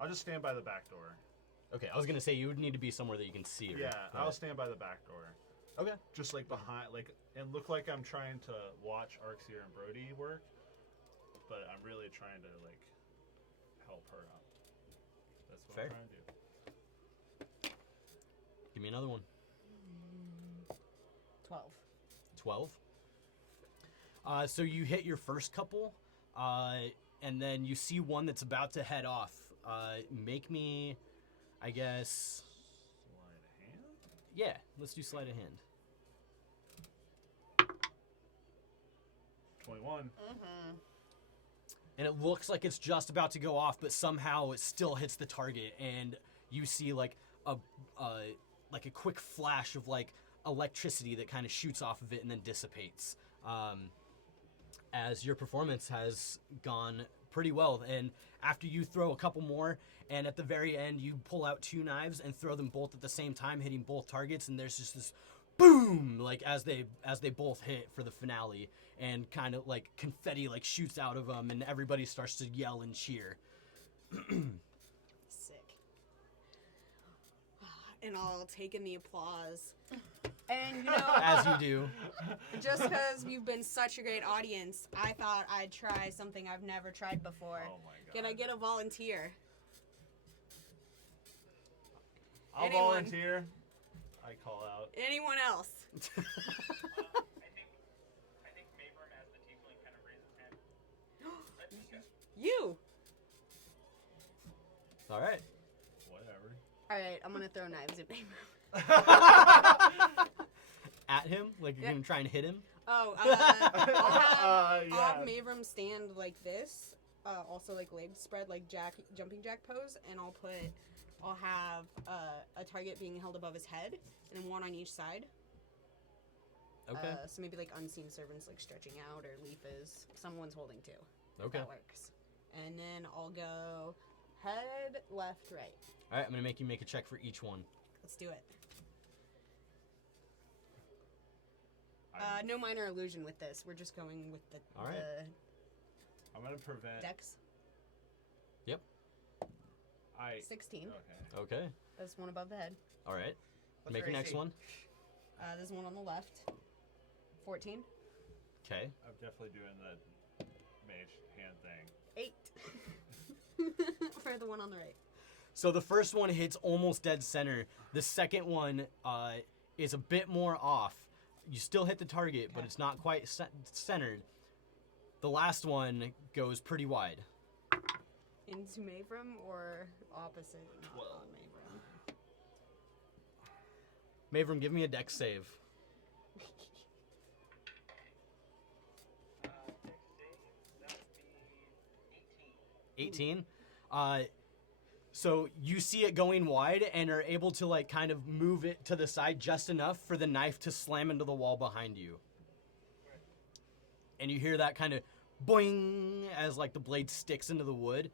I'll just stand by the back door. Okay, I was gonna say you would need to be somewhere that you can see her. Yeah, but- I'll stand by the back door. Okay. Just like behind, like, and look like I'm trying to watch Arxir and Brody work, but I'm really trying to like help her out. That's what Fair. I'm trying to do. Give me another one. 12. 12. So you hit your first couple, and then you see one that's about to head off. Make me, I guess. Sleight of hand. Yeah, let's do sleight of hand. 21. And it looks like it's just about to go off, but somehow it still hits the target, and you see like a quick flash of like electricity that kind of shoots off of it and then dissipates. As your performance has gone pretty well, and after you throw a couple more, and at the very end you pull out 2 knives and throw them both at the same time, hitting both targets, and there's just this boom, like as they both hit for the finale, and kind of like confetti like shoots out of them, and everybody starts to yell and cheer. Sick. And I'll take in the applause. And you know, As you do. just because you've been such a great audience, I thought I'd try something I've never tried before. Oh my god. Can I get a volunteer? I'll anyone? volunteer. I call out. Anyone else? I think Mayburn as the tiefling kind of raises his hand. Let's discuss. You. All right. Whatever. All right, I'm gonna throw knives at me. At him, like you're Yeah. gonna try and hit him. Oh, I'll have Yeah. Mavram stand like this, also like legs spread, like jumping jack pose, and I'll have a target being held above his head, and then one on each side. Okay. So maybe like unseen servants like stretching out, or Leaf is someone's holding two. if Okay. That works. And then I'll go head, left, right. All right, I'm gonna make you make a check for each one. Let's do it. No minor illusion with this. We're just going with the, All right. I'm gonna prevent. the dex. Yep. 16. Okay. Okay. That's one above the head. All right. What's Make your your next AC? one. There's one on the left. 14. Okay. I'm definitely doing the mage hand thing. 8. For the one on the right. So the first one hits almost dead center. The second one is a bit more off. You still hit the target, but Okay. it's not quite centered. The last one goes pretty wide. Into Mavram or opposite? Not 12. on Mavram. Mavram, give me a dex save. Dex save, that would be 18. 18. So you see it going wide and are able to like kind of move it to the side just enough for the knife to slam into the wall behind you. And you hear that kind of boing as like the blade sticks into the wood.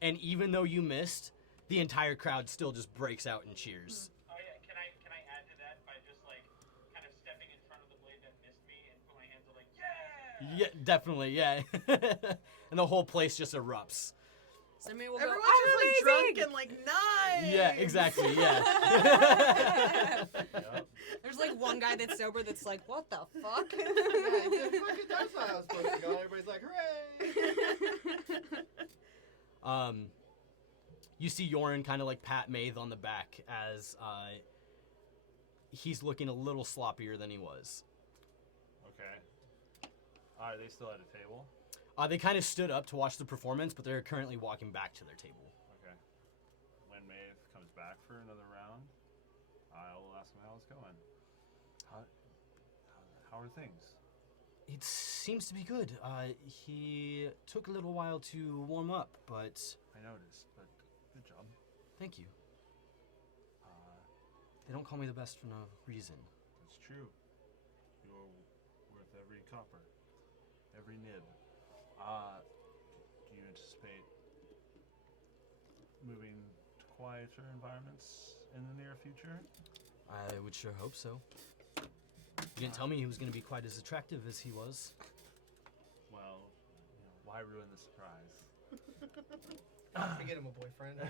And even though you missed, the entire crowd still just breaks out in cheers. Oh yeah, can I add to that by just like kind of stepping in front of the blade that missed me and put my hands up like, yeah! Yeah, definitely, yeah. And the whole place just erupts. Somebody will Everyone's go, just like "I'm drunk amazing!" and like nice. Yeah, exactly, yeah. Yep. There's like one guy that's sober that's like, what the fuck? Yeah, fucking that's how I was supposed to go. Everybody's like, hooray! You see Yorin kind of like pat Maeve on the back as he's looking a little sloppier than he was. Okay. Are they still at a table? They kind of stood up to watch the performance, but they're currently walking back to their table. Okay. When Maeve comes back for another round, I will ask him how it's going. How are things? It seems to be good. He took a little while to warm up, but I noticed, but good job. thank you. They don't call me the best for no reason. That's true. You're worth every copper, every nib. Do you anticipate moving to quieter environments in the near future? I would sure hope so. You didn't tell me he was going to be quite as attractive as he was. Well, why ruin the surprise? To get him a boyfriend.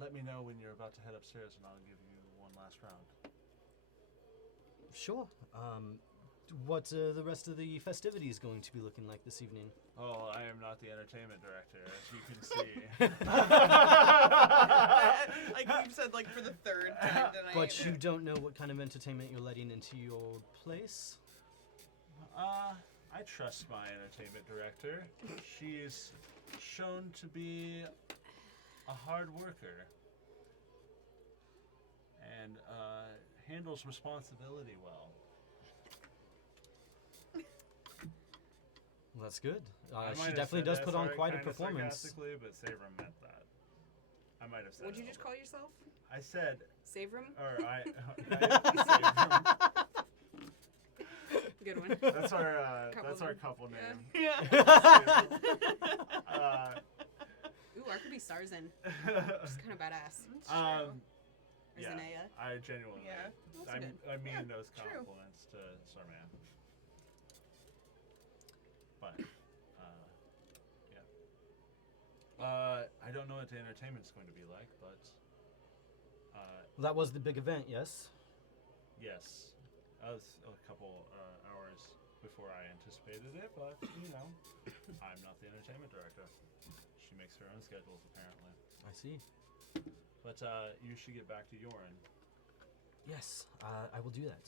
Let me know when you're about to head upstairs, and I'll give you one last round. Sure. What's the rest of the festivities going to be looking like this evening? Oh, I am not the entertainment director, as you can see. Like you've said, like for the third time tonight. But you don't know what kind of entertainment you're letting into your place? I trust my entertainment director. She's shown to be a hard worker and handles responsibility well. Well, that's good. I might She have definitely said does that put on quite a kinda performance. sarcastically, but Savram meant that. I might have said. What'd you it just over. call yourself? I said, Save room? or I Savram. Good one. That's our Couple couple name. name. Yeah. Ooh, I could be Sarzan. Just kind of badass. Or Yeah, Zanaya. I genuinely. Yeah. That's good. I mean those true. compliments to Sarman. But, yeah. I don't know what the entertainment's going to be like, but, Well, that was the big event, yes? yes. That was a couple hours before I anticipated it, but, I'm not the entertainment director. She makes her own schedules, apparently. I see. But, you should get back to Yorin. Yes, I will do that.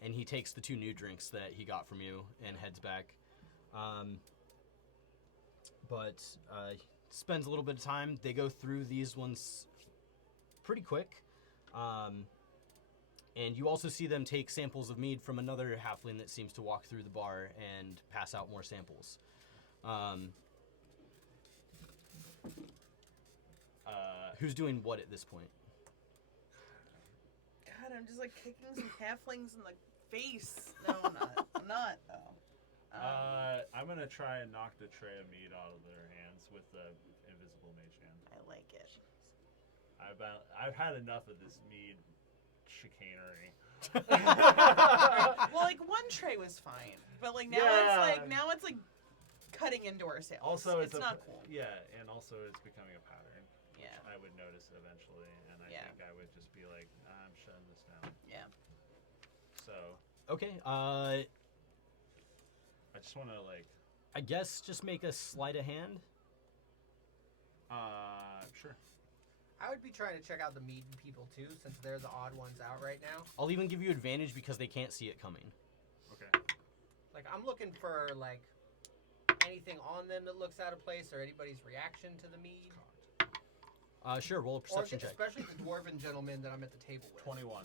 And he takes the 2 new drinks that he got from you and heads back. But spends a little bit of time. They go through these ones pretty quick. And you also see them take samples of mead from another halfling that seems to walk through the bar and pass out more samples. Who's doing what at this point? God, I'm just like kicking some halflings in the face. No, I'm not. I'm not though. I'm gonna try and knock the tray of meat out of their hands with the invisible mage hand. I like it. I've had enough of this mead chicanery. Well, like one tray was fine, but like now it's like cutting into our sales. Also, it's not cool. Yeah, and also it's becoming a pattern. Yeah. I would notice it eventually, and I Yeah. think I would just be like, I'm shutting this down. Yeah. So Okay, I just want to like, I guess just make a sleight of hand. sure. I would be trying to check out the meat people too, since they're the odd ones out right now. I'll even give you advantage because they can't see it coming. Okay. Like, I'm looking for, like, anything on them that looks out of place or anybody's reaction to the mead. Sure, roll a Or perception check. especially the dwarven gentleman that I'm at the table with. 21.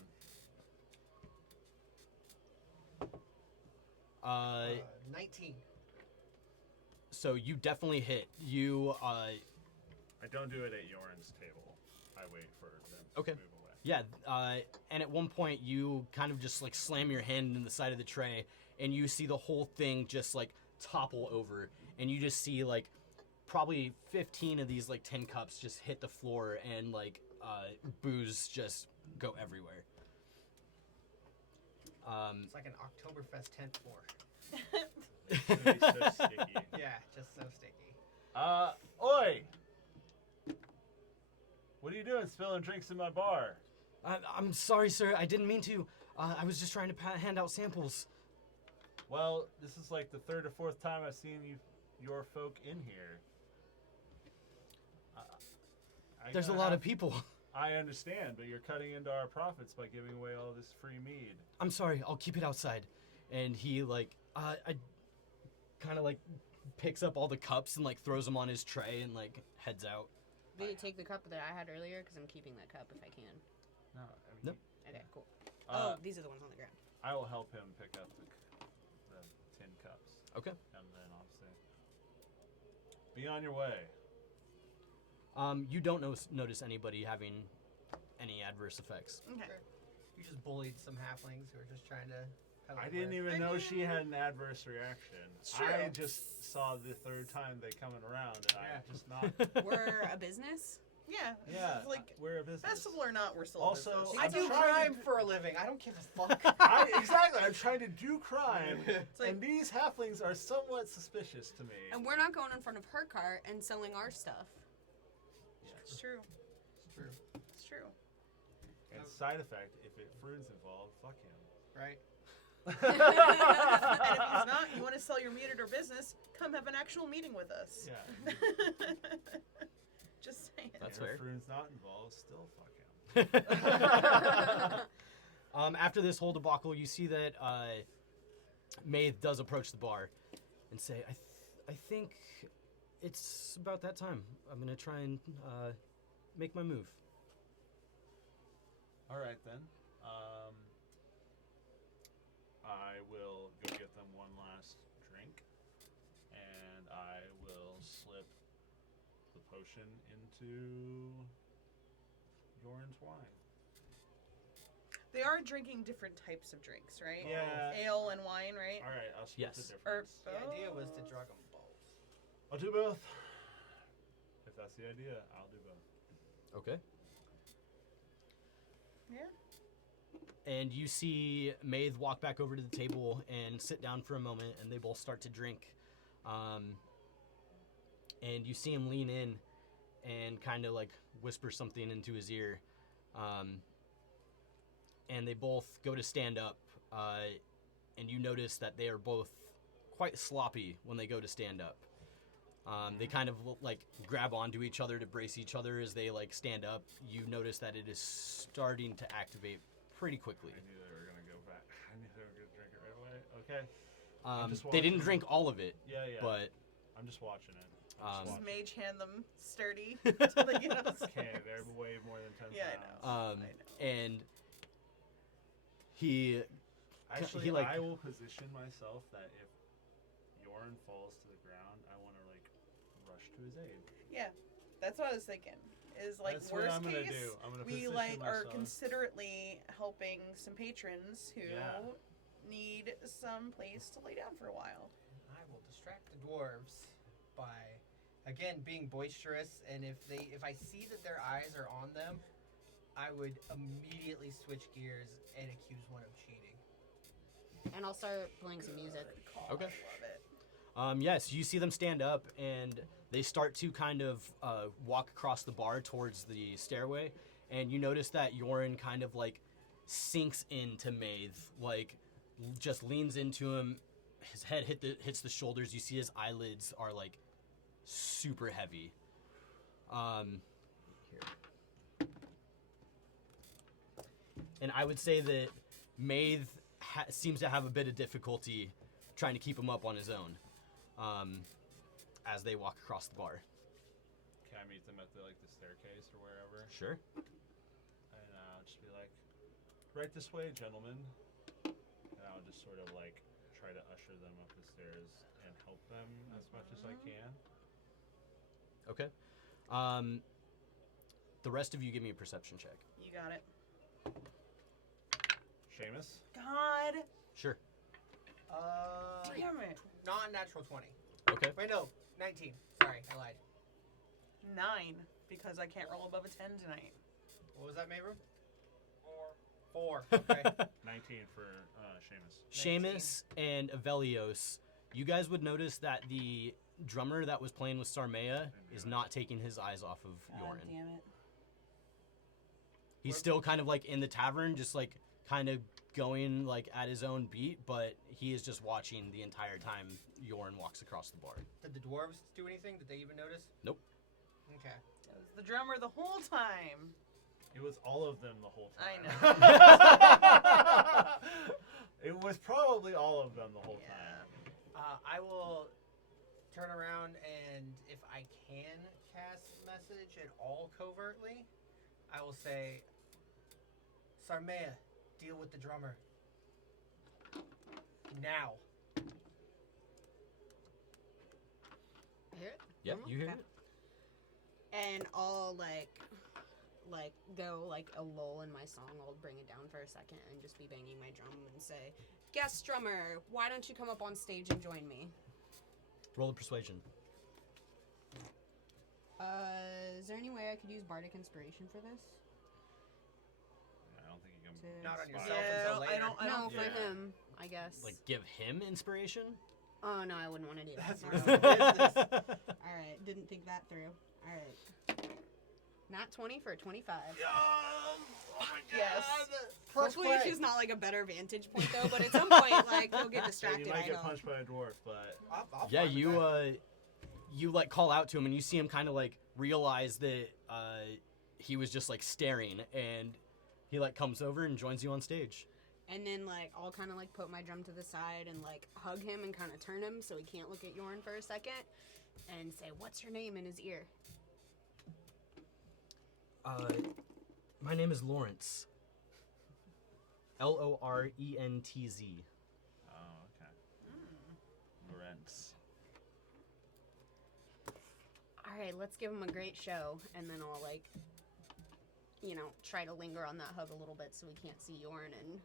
19. So you definitely hit. You, I don't do it at Yoren's table. I wait for them Okay. to move away. yeah, and at one point you kind of just like slam your hand in the side of the tray, and you see the whole thing just like topple over, and you just see like probably 15 of these like tin cups just hit the floor, and like booze just go everywhere. It's like an Oktoberfest tent floor. It's gonna be so sticky. Yeah, just so sticky. Oi! What are you doing spilling drinks in my bar? I'm sorry, sir. I didn't mean to. I was just trying to hand out samples. Well, this is like the third or fourth time I've seen your folk in here. There's a lot of people. I understand, but you're cutting into our profits by giving away all this free mead. I'm sorry. I'll keep it outside. And he like, I kind of like picks up all the cups and like throws them on his tray and like heads out. Did you take the cup that I had earlier? Because I'm keeping that cup if I can. No, I mean, Nope. Okay, cool. Oh, Uh, these are the ones on the ground. I will help him pick up the tin cups. Okay. And then obviously, be on your way. You don't notice anybody having any adverse effects. Okay. You just bullied some halflings who were just trying to. Have I a didn't live. even I know mean, she had an adverse reaction. It's true. I just saw the third time they coming around, and Yeah. I just not. We're a business. Yeah. this Yeah, is like we're a business. festival or not, we're still a Also, business. I I'm do trying crime to- for a living. I don't give a fuck. Exactly. I'm trying to do crime, like- and these halflings are somewhat suspicious to me. And we're not going in front of her cart and selling our stuff. It's true. It's true, It's true. And side effect, if Fruin's involved, fuck him. right? And if he's not, you want to sell your muted or business, come have an actual meeting with us. Yeah. Just saying. That's and fair. if Fruin's not involved, still fuck him. After this whole debacle, you see that Maeve does approach the bar and say, I think it's about that time. I'm going to try and make my move. All right then. I will go get them one last drink, and I will slip the potion into Yoren's wine. They are drinking different types of drinks, right? Yeah. Ale and wine, right? All right, I'll split Yes. the Or- difference. The idea was to drug them both. I'll do both. If that's the idea, I'll do both. Okay. Yeah. And you see Maeve walk back over to the table and sit down for a moment, and they both start to drink. And you see him lean in and kind of like whisper something into his ear. And they both go to stand up, and you notice that they are both quite sloppy when they go to stand up. They kind of like grab onto each other to brace each other as they like stand up. You notice that it is starting to activate pretty quickly. I knew they were gonna go back. I knew they were gonna drink it right away. Okay. I'm just They didn't watching. drink all of it, Yeah, yeah. but I'm just watching it. Um, Does Mage hand them sturdy until they get us? Okay, they're way more than 10 Yeah, I pounds. know. and he Actually, he, like- I will position myself that if Yoren falls to the ground, I want to like rush to his aid. Yeah, that's what I was thinking. Is like That's what worst I'm gonna case, do. I'm gonna we position like are myself. considerately helping some patrons who Yeah. need some place to lay down for a while. I will distract the dwarves by, again, being boisterous, and if I see that their eyes are on them, I would immediately switch gears and accuse one of cheating. And I'll start playing some music. Good call. Okay. I love it. yes, you see them stand up and they start to kind of walk across the bar towards the stairway, and you notice that Yoren kind of like sinks into Maeve, like just leans into him. His head hits the shoulders. You see his eyelids are like super heavy. Here. And I would say that Maeve seems to have a bit of difficulty trying to keep him up on his own as they walk across the bar. can I meet them at the staircase or wherever? Sure. And just be like, right this way, gentlemen. And I'll just sort of try to usher them up the stairs and help them as much as I can. Okay. The rest of you give me a perception check. You got it. Seamus? God Sure. damn it. Non-natural 20. Okay. Wait, no. 19. Sorry, I lied. 9, because I can't roll above a 10 tonight. What was that, Mayroom? 4. 4. Okay. 19 for Seamus. Seamus and Avelios, you guys would notice that the drummer that was playing with Sarmea is not taking his eyes off of God Yorin. damn it. He's still kind of in the tavern, just kind of going at his own beat, but he is just watching the entire time Yorin walks across the bar. Did the dwarves do anything? Did they even notice? Nope. Okay. It was the drummer the whole time. It was all of them the whole I time. know. It was probably all of them the whole Yeah. time. I will turn around and if I can cast message at all covertly, I will say, Sarmea, deal with the drummer. Now. I hear it. Yep, you hear Okay. it. And I'll go a lull in my song. I'll bring it down for a second and just be banging my drum and say, "Guest drummer, why don't you come up on stage and join me?" Roll the persuasion. Is there any way I could use bardic inspiration for this? I don't think you can. To- Not on spot yourself it. until later. I don't No, for Yeah. him, I guess. Give him inspiration? Oh no, I wouldn't want to do that. That's Sorry. risky business. All right, didn't think that through. All right, not 20 for a 25. Yes. Hopefully, play. she's not a better vantage point though. But at some point, he'll get Yeah, distracted. you might I get know. punched by a dwarf, but I'll Yeah, fine with that. you call out to him and you see him kind of realize that he was just staring, and he comes over and joins you on stage. And then I'll kind of put my drum to the side and hug him and kind of turn him so he can't look at Yorn for a second, and say, "What's your name?" in his ear. My name is Lawrence. Lorentz. oh, okay. Lorenz. All right, let's give him a great show, and then I'll try to linger on that hug a little bit so we can't see Yorn, and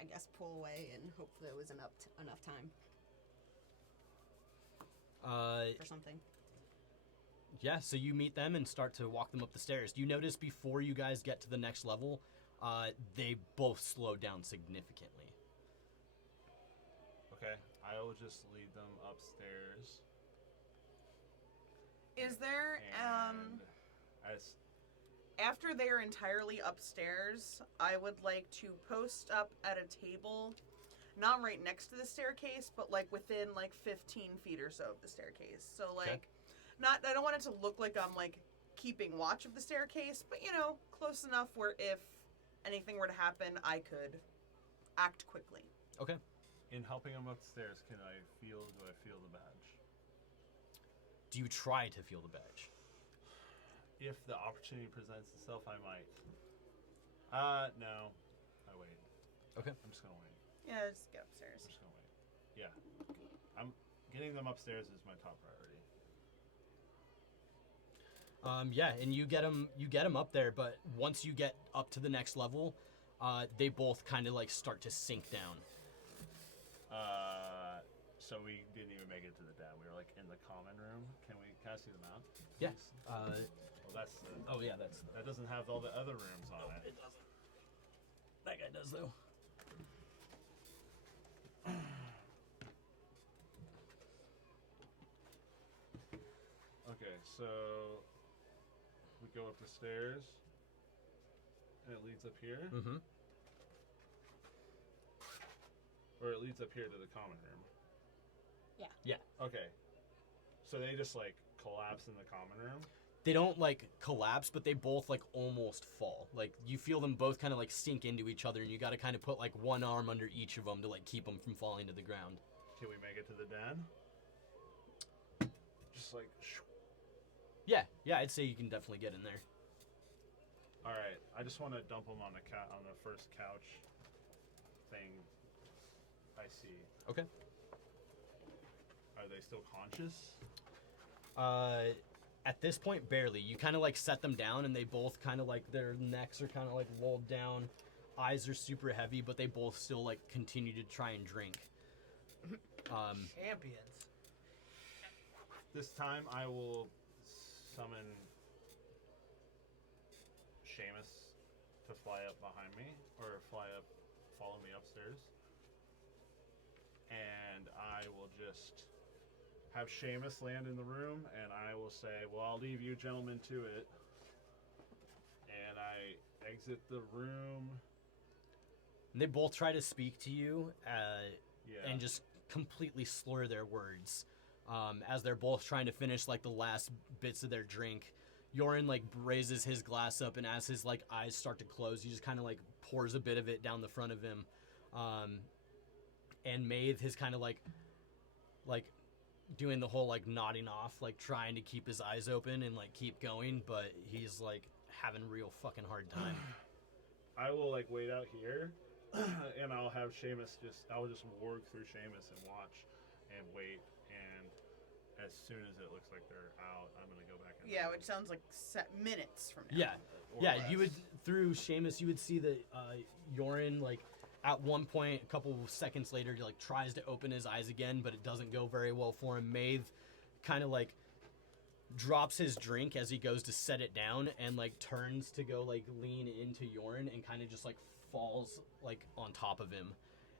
I guess pull away, and hopefully it was enough time for something. Yeah, so you meet them and start to walk them up the stairs. You notice before you guys get to the next level, they both slow down significantly. Okay, I will just lead them upstairs. Is there And as after they are entirely upstairs, I would like to post up at a table, not right next to the staircase, but within 15 feet or so of the staircase. So Okay. not I don't want it to look like I'm keeping watch of the staircase, but close enough where if anything were to happen, I could act quickly. Okay. in helping them upstairs, do I feel the badge? Do you try to feel the badge? If the opportunity presents itself, I might. No. I wait. Okay. I'm just gonna wait. Yeah, just get I'm upstairs. just gonna wait. Yeah. Getting them upstairs is my top priority. Yeah, and you get them up there, but once you get up to the next level, they both kind of start to sink down. So we didn't even make it to the den. We were in the common room. Can I see them out? Yeah. Well, that's the, Oh yeah, that doesn't have all the other rooms on it. it doesn't. That guy does though. Okay, so we go up the stairs, and it leads up here, Mm-hmm. or it leads up here to the common room. Yeah. Yeah. Okay, so they just collapse in the common room. They don't collapse, but they both almost fall. You feel them both kind of sink into each other, and you got to kind of put one arm under each of them to keep them from falling to the ground. Can we make it to the den? Just Yeah, I'd say you can definitely get in there. All right, I just want to dump them on the first couch thing I see. Okay. Are they still conscious? At this point, barely. You kind of like set them down, and they both kind of like their necks are kind of like rolled down, eyes are super heavy, but they both still like continue to try and drink. Champions. This time I will summon Seamus to fly up behind me, or follow me upstairs. And I will just have Seamus land in the room, and I will say, well, I'll leave you gentlemen to it. And I exit the room. And they both try to speak to you, Yeah. and just completely slur their words. As they're both trying to finish like the last bits of their drink. Yorin like raises his glass up, and as his like eyes start to close, he just kind of like pours a bit of it down the front of him. And Maeve is kind of like doing the whole like nodding off, like trying to keep his eyes open and like keep going, but he's like having a real fucking hard time. I will like wait out here, and I'll have Seamus I'll just work through Seamus and watch and wait, and as soon as it looks like they're out, I'm gonna go back in. Yeah, which sounds like minutes from now. Yeah, Or yeah. less. You would through Seamus, you would see that Yorin like at one point, a couple seconds later, he like tries to open his eyes again, but it doesn't go very well for him. Maeve kind of like drops his drink as he goes to set it down, and like turns to go like lean into Yorin, and kind of just like falls like on top of him,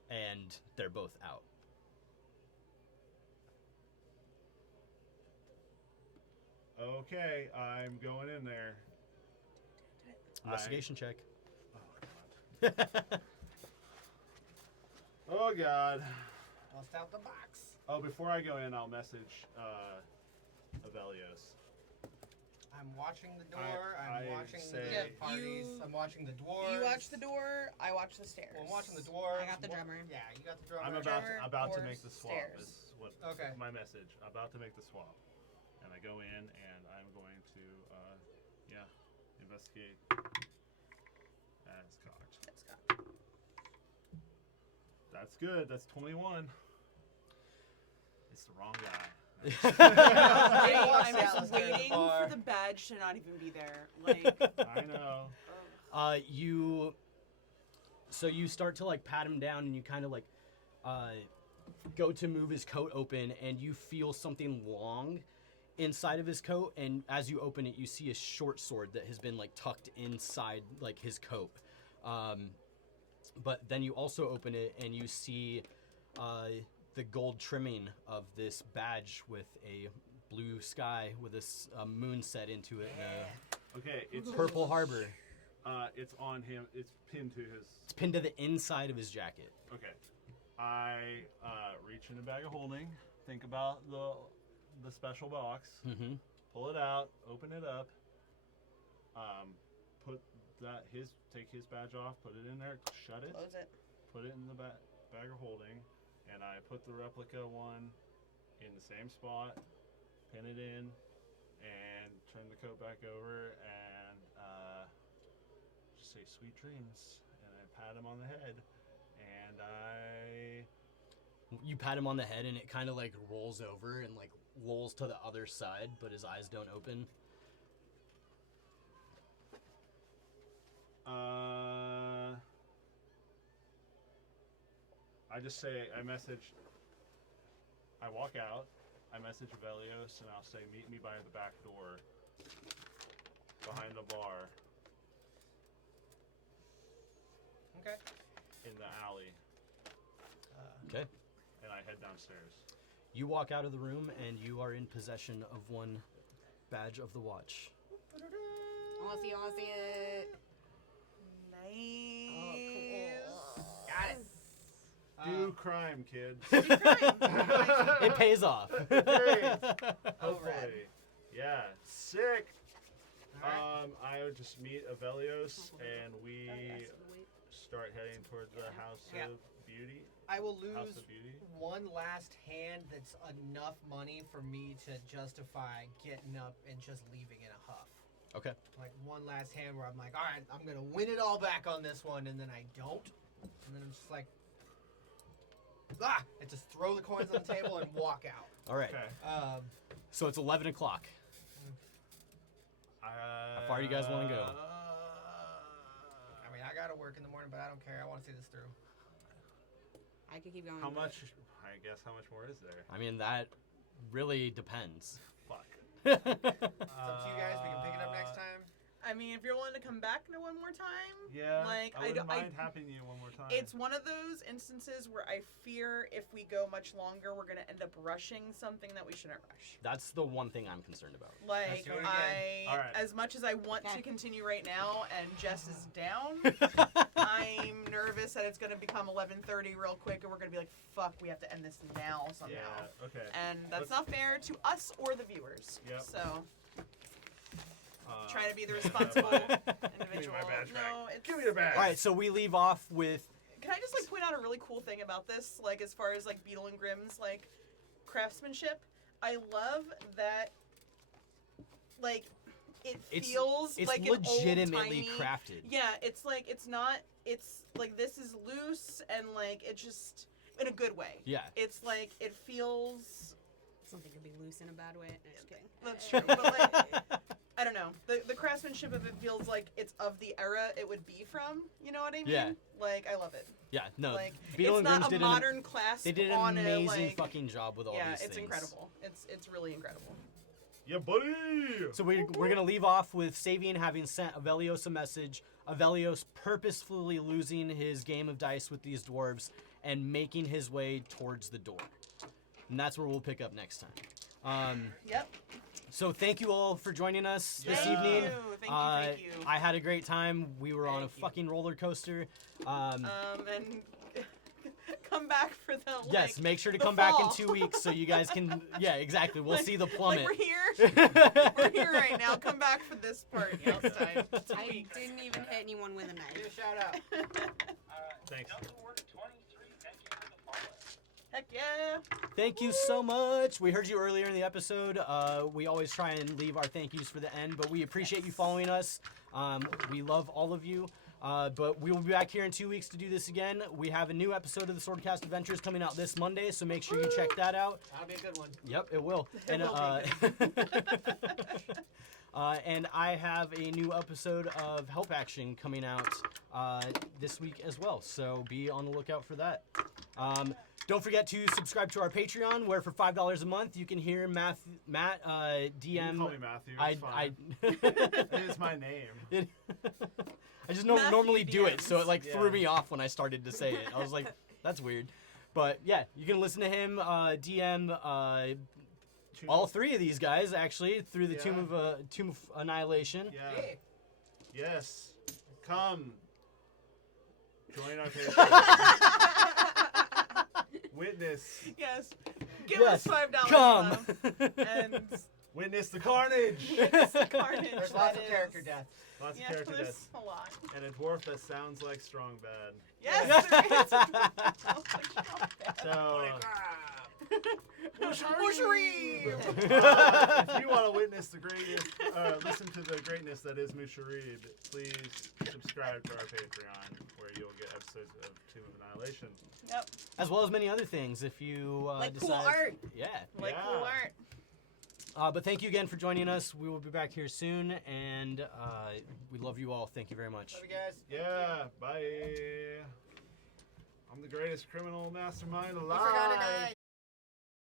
and they're both out. Okay, I'm going in there. Investigation check. Oh god. Oh god. Bust out the box. Oh, before I go in, I'll message Avelios. I'm watching the door. I'm I watching say- the Yeah, parties. I'm watching the dwarves. You watch the door, I watch the stairs. Well, I'm watching the dwarves. I got the drummer. Yeah, you got the drummer. I'm Drummer, about to dwarves, make the swap. stairs. Is what Okay. my message. About to make the swap, and I go in and I'm going to investigate. That's cocked. That's got That's good. That's 21. It's the wrong guy. I'm Yeah, just let's go to the waiting bar. for the badge to not even be there. Like, I know. You start to like pat him down, and you kind of like go to move his coat open, and you feel something long inside of his coat, and as you open it, you see a short sword that has been like tucked inside like his coat. But then you also open it, and you see the gold trimming of this badge with a blue sky with a moon set into it, and Okay, it's a purple harbor. it's on him. It's pinned to his. It's pinned to the inside of his jacket. Okay. I reach in the bag of holding. Think about the special box. Mm-hmm. Pull it out. Open it up. Take his badge off. Put it in there. Shut it. close it. Put it in the bag of holding, and I put the replica one in the same spot. Pin it in, and turn the coat back over, and just say "sweet dreams," and I pat him on the head, and You pat him on the head, and it kind of like rolls over and like lolls to the other side, but his eyes don't open. I just say, I walk out, I message Avelios, and I'll say, meet me by the back door, behind the bar, Okay. in the alley, Okay. and I head downstairs. You walk out of the room, and you are in possession of one badge of the watch. I want to see it. Nice. Oh, cool. Got it. Do crime, kids. It pays off. Great. Oh, Hopefully. rad. Yeah. Sick. Alright. I would just meet Avelios, and we Yes, wait. start heading towards the house Yeah. of Beauty. I will House lose of Beauty. one last hand that's enough money for me to justify getting up and just leaving in a huff. Okay. Like one last hand where I'm like, all right, I'm gonna win it all back on this one, and then I don't, and then I'm just like, and just throw the coins on the table and walk out. All right. Okay. So it's 11 o'clock. How far you guys want to go? I mean, I gotta work in the morning, but I don't care. I want to see this through. I could keep going. How but- much? I guess how much more is there? I mean, that really depends. Fuck. It's up to you guys. We can pick it up next time. I mean, if you're willing to come back to one more time, Yeah. like I wouldn't mind having you one more time. it's one of those instances where I fear if we go much longer, we're gonna end up rushing something that we shouldn't rush. That's the one thing I'm concerned about. Like do it again. Alright. as much as I want to Okay. continue right now, and Jess is down, I'm nervous that it's gonna become 11:30 real quick, and we're gonna be like, "Fuck, we have to end this now somehow." Yeah. Okay. And that's Let's- not fair to us or the viewers. Yep. So Uh, trying to be the give me responsible my individual. badge back. No, it's Give me your badge. All right, so we leave off with Can I just like point out a really cool thing about this, like as far as like Beetle and Grimm's like craftsmanship? I love that, like, it feels it's like legitimately an old-timey, crafted. Yeah, it's like it's not. It's like this is loose and like it just in a good way. Yeah. It's like it feels. Something could be loose in a bad way. No, just kidding. That's true, but like I don't know. The craftsmanship of it feels like it's of the era it would be from. You know what I mean? Yeah. Like I love it. Yeah, no. Like Beetle it's and Grimm's not a did modern class. they did an on amazing a, like, fucking job with all yeah, these it's things. incredible. It's really incredible. Yeah, buddy. So we're gonna leave off with Savian having sent Avelios a message. Avelios purposefully losing his game of dice with these dwarves and making his way towards the door. And that's where we'll pick up next time. Yep. So thank you all for joining us this Thank evening. you. Thank you. I had a great time. We were on a Thank you. fucking roller coaster. And come back for the Yes, make sure to the come back in fall. 2 weeks so you guys can. Yeah, exactly. We'll Like- see the Like plummet. we're here. We're here right now. Come back for this part next time. 2 I weeks. didn't even hit anyone with a Give knife. a shout out. Thanks. Delta Order 23, thank you for the follow. Heck yeah. Thank you so much. We heard you earlier in the episode. We always try and leave our thank yous for the end, but we appreciate you following us. We love all of you. But we will be back here in 2 weeks to do this again. We have a new episode of the Swordcast Adventures coming out this Monday, so make sure you check that out. That'll be a good one. Yep, it will. It And, will and I have a new episode of Help Action coming out this week as well, so be on the lookout for that. Don't forget to subscribe to our Patreon, where for $5 a month you can hear Matt DM. You can call me Matthew. It's fine. It's my name. I just Matthew normally do it, so it like DMs. threw Yeah. me off when I started to say it. I was like, that's weird. But yeah, you can listen to him DM all three of these guys actually through the Yeah. Tomb of Annihilation. Yeah. Hey. Yes. Come. Join our Patreon. Witness. Yes. Give Yes, us $5 come. and Witness the carnage. carnage. There's that lots of is. character death. Lots of Yeah, character there's deaths. a lot. And a dwarf that sounds like strong bad. Yes, there is. So, Musharee! if you want to witness the greatest, listen to the greatness that is Mushareed, please subscribe to our Patreon, where you'll get episodes of Tomb of Annihilation. Yep. As well as many other things if you Like decide. cool art. Yeah. Like Yeah. cool art. But thank you again for joining us. We will be back here soon, and we love you all. Thank you very much. Love you guys. Yeah, bye. I'm the greatest criminal mastermind You alive. forgot to die.